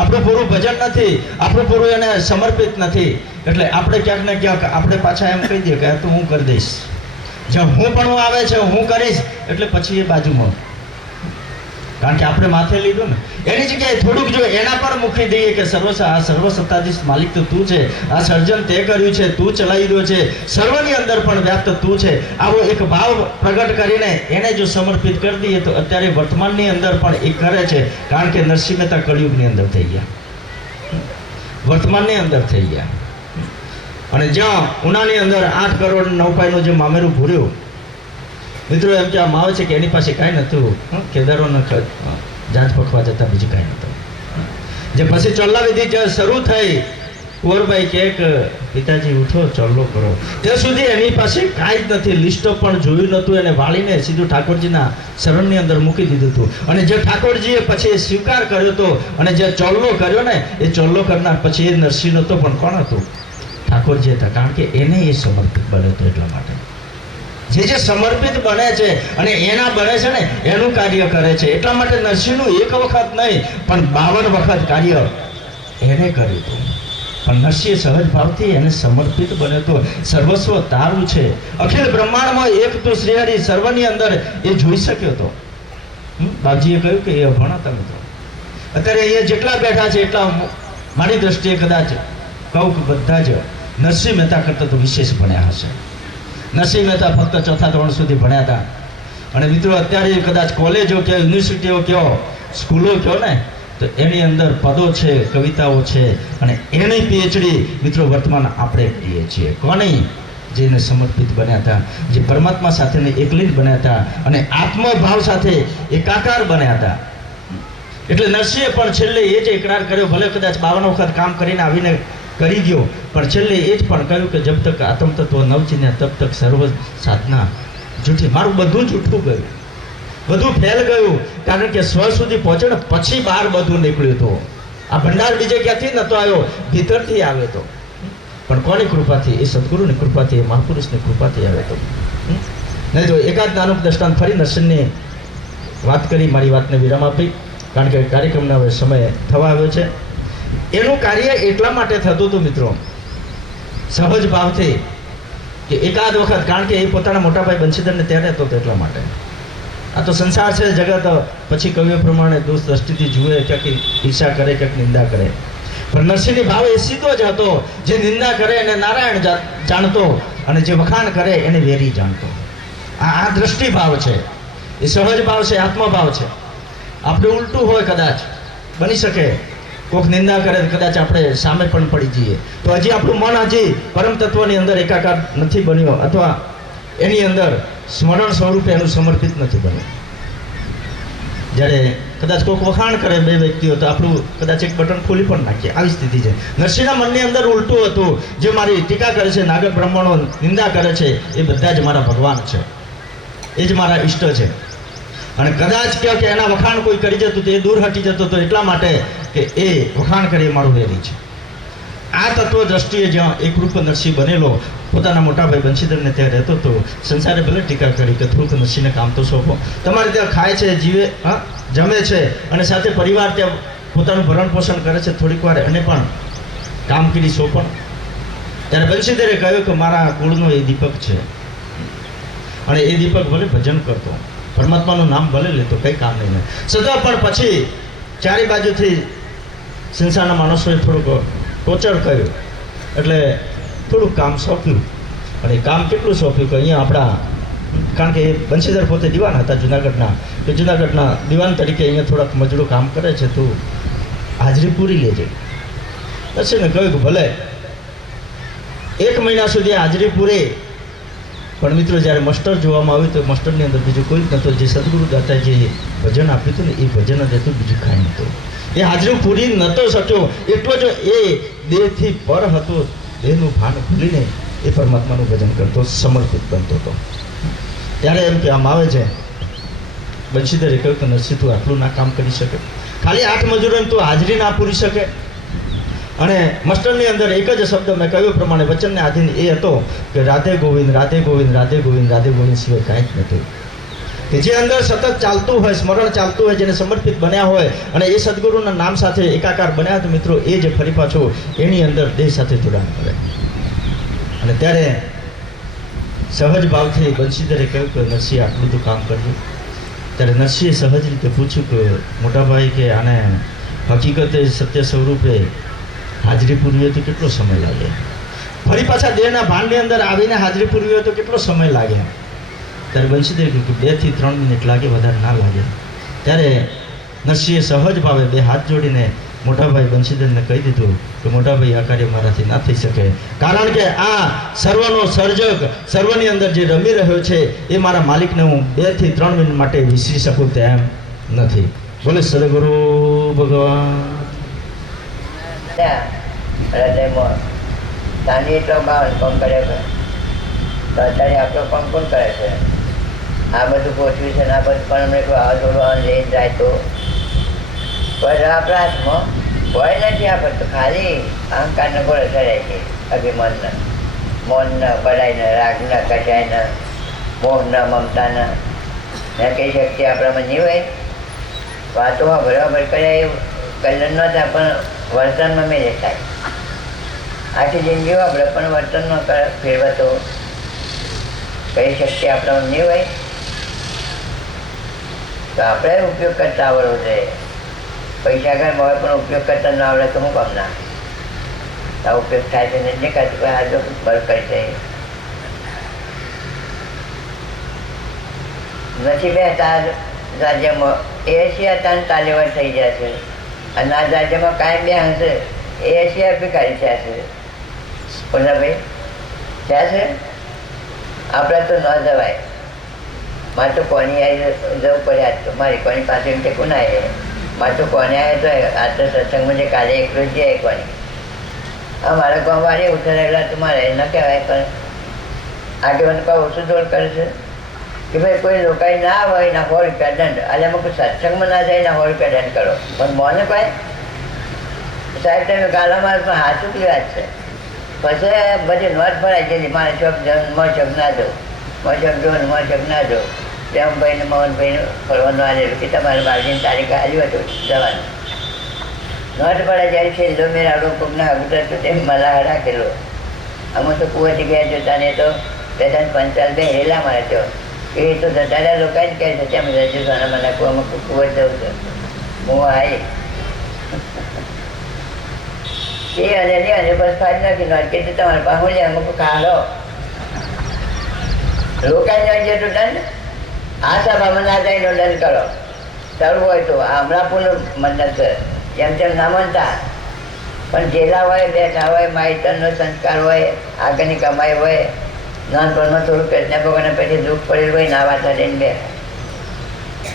આપણું પૂરું ભજન નથી, આપણું પૂરું એને સમર્પિત નથી, એટલે આપણે ક્યાંક ને ક્યાંક આપણે પાછા એમ કહી દઈએ કે આ તો હું કરી દઈશ, જ્યાં હું પણ આવે છે હું કરીશ, એટલે પછી એ બાજુમાં કારણ કે આપણે માથે લીધું ને, એની જગ્યાએ થોડુંક જો એના પર મૂકી દઈએ કે સર્વસત્તાધીશ માલિક તો તું છે, આ સર્જન તે કર્યું છે, તું ચલાવી રહ્યો છે, સર્વની અંદર પણ વ્યાપ્ત તું છે, આવો એક ભાવ પ્રગટ કરીને એને જો સમર્પિત કરી દઈએ તો અત્યારે વર્તમાનની અંદર પણ એ કરે છે. કારણ કે નરસિંહ મહેતા કળિયુગની અંદર થઈ ગયા, વર્તમાનની અંદર થઈ ગયા. અને જ્યાં ઉનાની અંદર 8 કરોડ 9 પાયનું જે મામેરું ભૂર્યું, મિત્રો એમ કહેવામાં આવે છે કે એની પાસે કાંઈ નહોતું, કેદારોને જાંચ પકવા જતા બીજું કાંઈ નહોતું. જે પછી ચોલ્લા વિધિ શરૂ થઈ, કુંવરબાઈ કે પિતાજી ઉઠો ચોલ્લો કરો, ત્યાં સુધી એની પાસે કાંઈ જ નથી, લિસ્ટો પણ જોયું નહોતું. એને વાળીને સીધું ઠાકોરજીના શરણની અંદર મૂકી દીધું હતું. અને જે ઠાકોરજીએ પછી એ સ્વીકાર કર્યો હતો અને જે ચોલ્લો કર્યો ને, એ ચોલ્લો કરનાર પછી એ નરસિંહ નહોતો પણ કોણ હતું? ઠાકોરજી હતા. કારણ કે એને એ સમર્પિત બન્યો હતો. એટલા માટે જે સમર્પિત બને છે અને એના બને છે ને એનું કાર્ય કરે છે. એટલા માટે નરસિંહનું એક વખત નહીં પણ 52 વખત કાર્ય એને કર્યું હતું. પણ નરસિંહ સહજ ભાવથી એને સમર્પિત બન્યો હતો. સર્વસ્વ તારું છે, અખિલ બ્રહ્માંડમાં એક તો શ્રીહરિ સર્વની અંદર એ જોઈ શક્યો હતો. બાપજીએ કહ્યું કે એ અભણ હતા મિત્રો. અત્યારે અહીંયા જેટલા બેઠા છે એટલા મારી દ્રષ્ટિએ કદાચ કહું કે બધા જ નરસિંહ મહેતા કરતાં તો વિશેષ ભણ્યા હશે. નરસિંહ મહેતા ફક્ત 4થા ધોરણ સુધી ભણ્યા હતા. અને મિત્રો અત્યારે કદાચ કોલેજો કે યુનિવર્સિટીઓ કહો, સ્કૂલો કહો ને, તો એની અંદર પદો છે, કવિતાઓ છે, અને એની પીએચડી મિત્રો વર્તમાન આપણે કરીએ છીએ. કોની? જેને સમર્પિત બન્યા હતા, જે પરમાત્મા સાથે એકલીન બન્યા હતા અને આત્મભાવ સાથે એકાકાર બન્યા હતા. એટલે નરસિંહે પણ છેલ્લે એ જ એકરાર કર્યો, ભલે કદાચ 52 વખત કામ કરીને આવીને કરી ગયો, પણ છેલ્લે એ જ પણ કહ્યું કે જબ તક આત્મ તત્વ નવ ચિન્યા તબ તક સર્વ સાધના જૂઠી. મારું બધું જૂઠું ગયું, બધું ફેલ ગયું. કારણ કે સ્વ સુધી પહોંચે ને પછી બહાર બધું નીકળ્યું હતું. આ ભંડાર બીજે ક્યાંથી નહોતો આવ્યો, ભીતરથી આવ્યો હતો. પણ કોની કૃપાથી? એ સદગુરુની કૃપાથી, એ મહાપુરુષની કૃપાથી આવ્યો હતો. નહીં તો એકાદ નાનું દ્રષ્ટાંત ફરી નરસિંહની વાત કરી, મારી વાતને વિરામ આપી. કારણ કે કાર્યક્રમનો હવે સમય થવા આવ્યો છે. એનું કાર્ય એટલા માટે થતું હતું મિત્રો, સહજ ભાવથી, કે એકાદ વખત, કારણ કે એ પોતાના મોટા ભાઈ બંશીધરને ત્યારે હતો એટલા માટે. આ તો સંસાર છે, જગત પછી કવિઓ પ્રમાણે દોષ દ્રષ્ટિથી જુએ, ક્યાંક ઈર્ષા કરે, ક્યાંક નિંદા કરે. પણ નરસિંહની ભાવ એ સીધો જ હતો. જે નિંદા કરે એને નારાયણ જાણતો અને જે વખાણ કરે એને વેરી જાણતો. આ દ્રષ્ટિ ભાવ છે, એ સહજ ભાવ છે, આત્મભાવ છે. આપણે ઉલટું હોય, કદાચ બની શકે, કોઈક નિંદા કરે કદાચ આપણે સામે પણ પડી જઈએ, તો હજી આપણું મન હજી પરમ તત્વની અંદર એકાકાર નથી બન્યો, અથવા એની અંદર સ્મરણ સ્વરૂપે એનું સમર્પિત નથી બન્યું. જ્યારે કદાચ કોઈક વખાણ કરે 2 વ્યક્તિઓ, તો આપણું કદાચ એક બટન ખોલી પણ નાખીએ. આવી સ્થિતિ છે. નરસિંહના મનની અંદર ઉલટું હતું. જે મારી ટીકા કરે છે, નાગર બ્રાહ્મણો નિંદા કરે છે, એ બધા જ મારા ભગવાન છે, એ જ મારા ઈષ્ટ છે. અને કદાચ કહો કે એના વખાણ કોઈ કરી જતું તો એ દૂર હટી જતો હતો, એટલા માટે કે એ વખાણ કરે એ મારું વેરી છે. આ તત્વ દ્રષ્ટિએ જ્યાં એકરૂપ નરસિંહ બનેલો, પોતાના મોટાભાઈ બંશીધરને ત્યાં રહેતો હતો. સંસારે ભલે ટીકા કરી કે થોડુંક નરસિંહને કામ તો સોંપો, તમારે ત્યાં ખાય છે, જીવે, જમે છે, અને સાથે પરિવાર ત્યાં પોતાનું ભરણ પોષણ કરે છે, થોડીક વાર એને પણ કામગીરી સોંપો. ત્યારે બંશીધરે કહ્યું કે મારા કુળનો એ દીપક છે, અને એ દીપક ભલે ભજન કરતો, પરમાત્માનું નામ ભલે લેતો, કંઈ કામ નહીં. છતાં પણ પછી ચારે બાજુથી સંસારના માણસોએ થોડુંક ટોચર કર્યું, એટલે થોડુંક કામ સોંપ્યું. અને કામ કેટલું સોંપ્યું કે અહીંયા આપણા, કારણ કે બંશીધર પોતે દિવાન હતા જુનાગઢના, કે જુનાગઢના દિવાન તરીકે અહીંયા થોડાક મજૂરો કામ કરે છે, તું હાજરી પૂરી લેજે. પછી મેં કહ્યું કે ભલે. 1 મહિના સુધી હાજરી પૂરી. પણ મિત્રો જ્યારે માસ્ટર જોવામાં આવ્યું તો માસ્ટરની અંદર બીજું કોઈ જ નહોતું. જે સદગુરુ દાતા જે ભજન આપ્યું હતું ને, એ ભજન જ હતું, બીજું કાંઈ નહોતું. એ હાજરી પૂરી નહોતો શક્યો. એટલો જ એ દેહથી પર હતો, દેહનું ભાન ભૂલીને એ પરમાત્માનું ભજન કરતો, સમર્પિત બનતો હતો. ત્યારે એમ કહેવામાં આવે છે, બંશીધરે કહ્યું કે નરસિંહ તું આટલું ના કામ કરી શકે, ખાલી 8 મજૂરોને તું હાજરી ના પૂરી શકે. અને માસ્ટરની અંદર એક જ શબ્દ મેં કહ્યું પ્રમાણે વચનને આધીન એ હતો કે રાધે ગોવિંદ, રાધે ગોવિંદ, રાધે ગોવિંદ, રાધે ગોવિંદ સિવાય કાંઈ જ નહોતું. કે જે અંદર સતત ચાલતું હોય, સ્મરણ ચાલતું હોય, જેને સમર્પિત બન્યા હોય અને એ સદગુરુના નામ સાથે એકાકાર બન્યા, તો મિત્રો એ જ ફરી પાછો એની અંદર દેહ સાથે જોડાણ કરે. અને ત્યારે સહજ ભાવથી બંશીધરે કહ્યું કે નરસિંહ આટલું બધું કામ કરજો. ત્યારે નરસિંહે સહજ રીતે પૂછ્યું કે મોટાભાઈ કે આને હકીકતે સત્ય સ્વરૂપે હાજરી પૂરવી હોય તો કેટલો સમય લાગે? ફરી પાછા દેહના ભાંડની અંદર આવીને હાજરી પૂરવી હોય તો કેટલો સમય લાગે? ત્યારે બંસીધરે કહ્યું કે 2 થી 3 મિનિટ લાગે, વધારે ના લાગે. ત્યારે નરસિંહે સહજ ભાવે 2 હાથ જોડીને મોટાભાઈ બંસીધરને કહી દીધું કે મોટાભાઈ આ કાર્ય મારાથી ના થઈ શકે, કારણ કે આ સર્વનો સર્જક સર્વની અંદર જે રમી રહ્યો છે એ મારા માલિકને હું 2 થી 3 મિનિટ માટે વિસરી શકું તેમ નથી. બોલે સદગુરુ ભગવાન. હૃદયમાં સાંજે એટલો બાવન કોણ કરે છે, તો અત્યારે આપણો કોણ કોણ કરે છે? આ બધું ગોઠવ્યું છે ને આ બધું પણ અમને કોઈ થોડું લઈને જાય તો પણ આપણા હાથમાં કોઈ નથી. આપણે તો ખાલી અહંકારને ગોળે ચડાય છે, અભિમાનના, મૌનના, બડાઈના, રાગના, કચાયના, મોહના, મમતાના ને કઈ શક્તિ આપણામાં નહીં હોય. વાતોમાં બરાબર કર્યા એ કલ્યાણ ન થાય પણ વર્તનમાં મેં થાય. આખી જિંદગી આપણે પણ વર્તનમાં ફેરવા તો કઈ શક્તિ આપણામાં નહીં હોય તો આપણે ઉપયોગ કરતા આવડવો જોઈએ. પૈસા ઘર હોય પણ ઉપયોગ કરતા ન આવડે તો હું કામ ના આ ઉપયોગ થાય છે ને નહીં કાઢી કોઈ હાજો બળ કરી છે નથી. બે રાજ્યમાં 80 તાલેવર થઈ ગયા છે અને આ રાજ્યમાં કાંઈ બે હશે 80 ભિખારી થયા છે. બોલા ભાઈ થયા છે. આપણે તો ન જવાય. મારે તો કોની આવી જવું પડે. આજ તો મારી કોની પાસે એમ કે કોણ આવે મારે તો કોને આવે તો આ તો સત્સંગમાં જે કાલે એકલો જ જાય કોની. હા મારા ગામવાળી ઉતરેલા તો મારે ન કહેવાય પણ આગેવાન કોઈ ઓછું દોડ કરે છે કે ભાઈ કોઈ લોકાઈ ના હોય ના 100 રૂપિયા દંડ. આજે અમુક સત્સંગમાં ના જાય ના 100 રૂપિયા દંડ કરો પણ મોને કોઈ સાહેબ તમે ગાલામાં પણ હાથું કેવી વાત છે. પછી બધી નોટ ભરાઈ ગયેલી મારે ચોક મોચક ના દો મોચક જો ને મોચક ના દો. પ્રેમભાઈને મોહનભાઈને ફરવાનું આવેલું કે તમારે બાળજીની તારીખ આવ્યું હતું જવાનું. નોટ ભરાઈ જાય છે લો મેરા કોકના અગુતર તો તેમ મલાહ રાખેલો. અમે તો કુવાથી ગયા જોતા ને તો 2-3 બે હેલા મારે તો એ તો જતા લોકો જ કહે છે તેમ રજુ સોના મને અમુક કુવત જવું છે હું આવી એ અને નહીં અને બસ ફાજ નથી નોટ કે તમારે પાસે લે અમુક ખાલો લોકાઈ ન જતો દંડ આ સભામાં ના જઈને દંડ કરો. કરવું હોય તો હમણાં પૂર્ણ મંડળ છે જેમ તેમ ના માનતા પણ જેલા હોય બેઠા હોય માહિતરનો સંસ્કાર હોય આગળની કમાઈ હોય નાનપણમાં થોડું કૃષ્ણ ભગવાનને પછી દુઃખ પડેલું હોય નાવા થઈને બે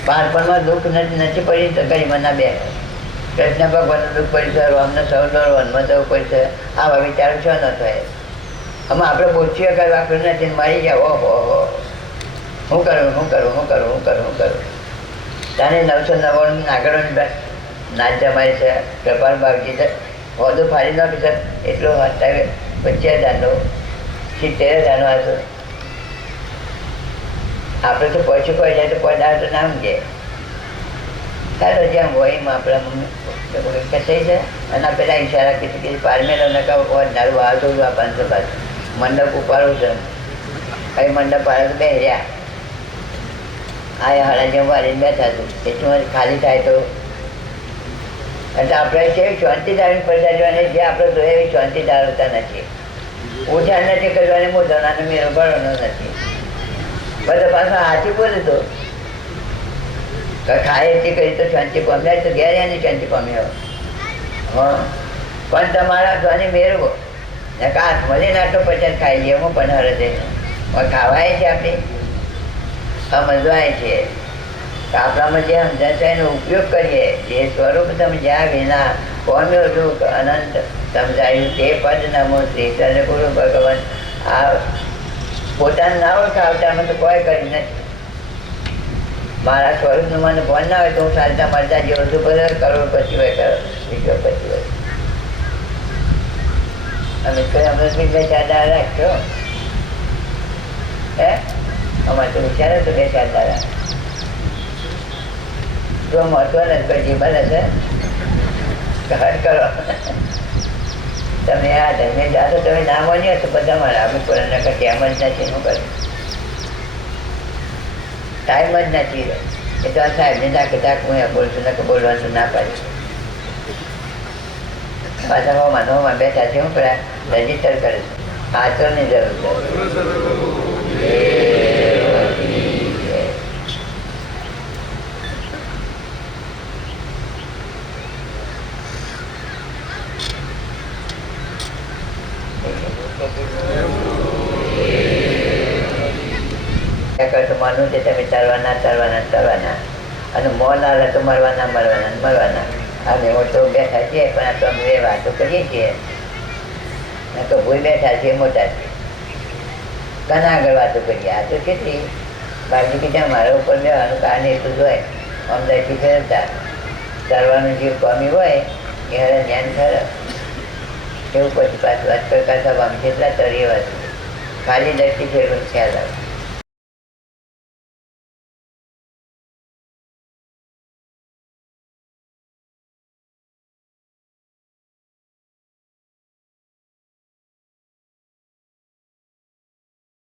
બાળપણમાં દુઃખ નથી પડી તો ગરીબમાં ના બે કૃષ્ણ ભગવાનનું દુઃખ પડ્યું છે અમને સૌનો વનમાં જવું પડશે આવા વિચારો છો ન થાય. આમાં આપણે બોચીઓ કરવા આપ્યું નથી મરી જાવ ઓહો હું કરું તારે 999 આગળ નાચ જમાય છે. કૃપાલ બાગજી છે હોદો ફાડી નાખી છે એટલો 25,000નો 70,000નો હતો. આપણે તો પહોંચી કોઈ જાય તો પદાર્થ તો નામ કે ચાલો જ્યાં હોય એમાં આપણે કસાઈ છે અને પેલા ઈશારા કીધું કે પારમેલો ને કહો દારૂ આવતો આ 500 પાછું મંડપ ઉપાડું છે કઈ મંડપ પાડે તો બે રહ્યા આ હાડા જેમ વાળીને બેઠા હતું એટલું ખાલી થાય તો એટલે આપણે છે શાંતિ દારૂની પડતા જોવાની જે આપણે જોઈએ એવી શાંતિ દારૂતા નથી. ઓછા નથી કરવાની મોઢાનો મેરો ભરવાનો નથી. બધા પાછા હાથી બોલે તો ખાય એટલી કરી તો શાંતિ પામ્યા તો ઘેર એની શાંતિ પામ્યો. હા પણ તમારા ધ્વનિ મેળવો ને કાચ મળીને આટલો પચાસ ખાઈ લઈએ હું પણ હરે જઈને ખાવાય છે આપણી સમજવાય છે આપણામાં જે સમજણ છે એનો ઉપયોગ કરીએ. જે સ્વરૂપ તમે જ્યાં વિના કોમ્યો દુઃખ અનંત સમજાયું તે પદ નમો શ્રી સદગુરુ ભગવાન. આ પોતાને ના ઓળખાવતામાં તો કોઈ કરી નથી. મારા સ્વરૂપનું મને ફોન ના હોય તો હું ચાલતા મળતા જેવો છું બધા કરોડપતિ હોય વિશ્વપતિ હોય. અમે કોઈ અમૃતભાઈ 2-4 દાડા રાખશો હે અમારે તો વિચારે તો 2-4 દાડા તો મહત્વ નથી કોઈ જીવન હશે ઘટ કરો તમે આ ધર્મે જાતો તમે ના માન્યો તો બધા મારા અમુક કોરોના કરતી એમ જ નથી શું કર્યું ટાઈમ જ નથી એ તો આ સાહેબની તાક હું બોલશું ને બોલવાનું ના પાડ્યું. પાછા હોમાં બેઠા છે, હું પેલા રજીસ્ટર કરે છે. આચરણની જરૂર છે. માનવું છે તમે ચાલવાના અને મોં ના તો મરવાના. અમે હું તો બેઠા છીએ, પણ આ તો અમે વાતો કરીએ છીએ. તો ભૂલ બેઠા છીએ, મોટા છે, કના આગળ વાતો કરીએ. આ તો કેટલી બાકી બીજા મારા ઉપર લેવાનું કારણ એટલું જ હોય. અમદાવાદથી ફેરવતા ચાલવાનું જે કમી હોય એ હવે ધ્યાન ખરે એવું. પછી પાછું વાત કરતા આમ કેટલા તરીએ વાત ખાલી દર્શી ફેરવું ખ્યાલ આવે.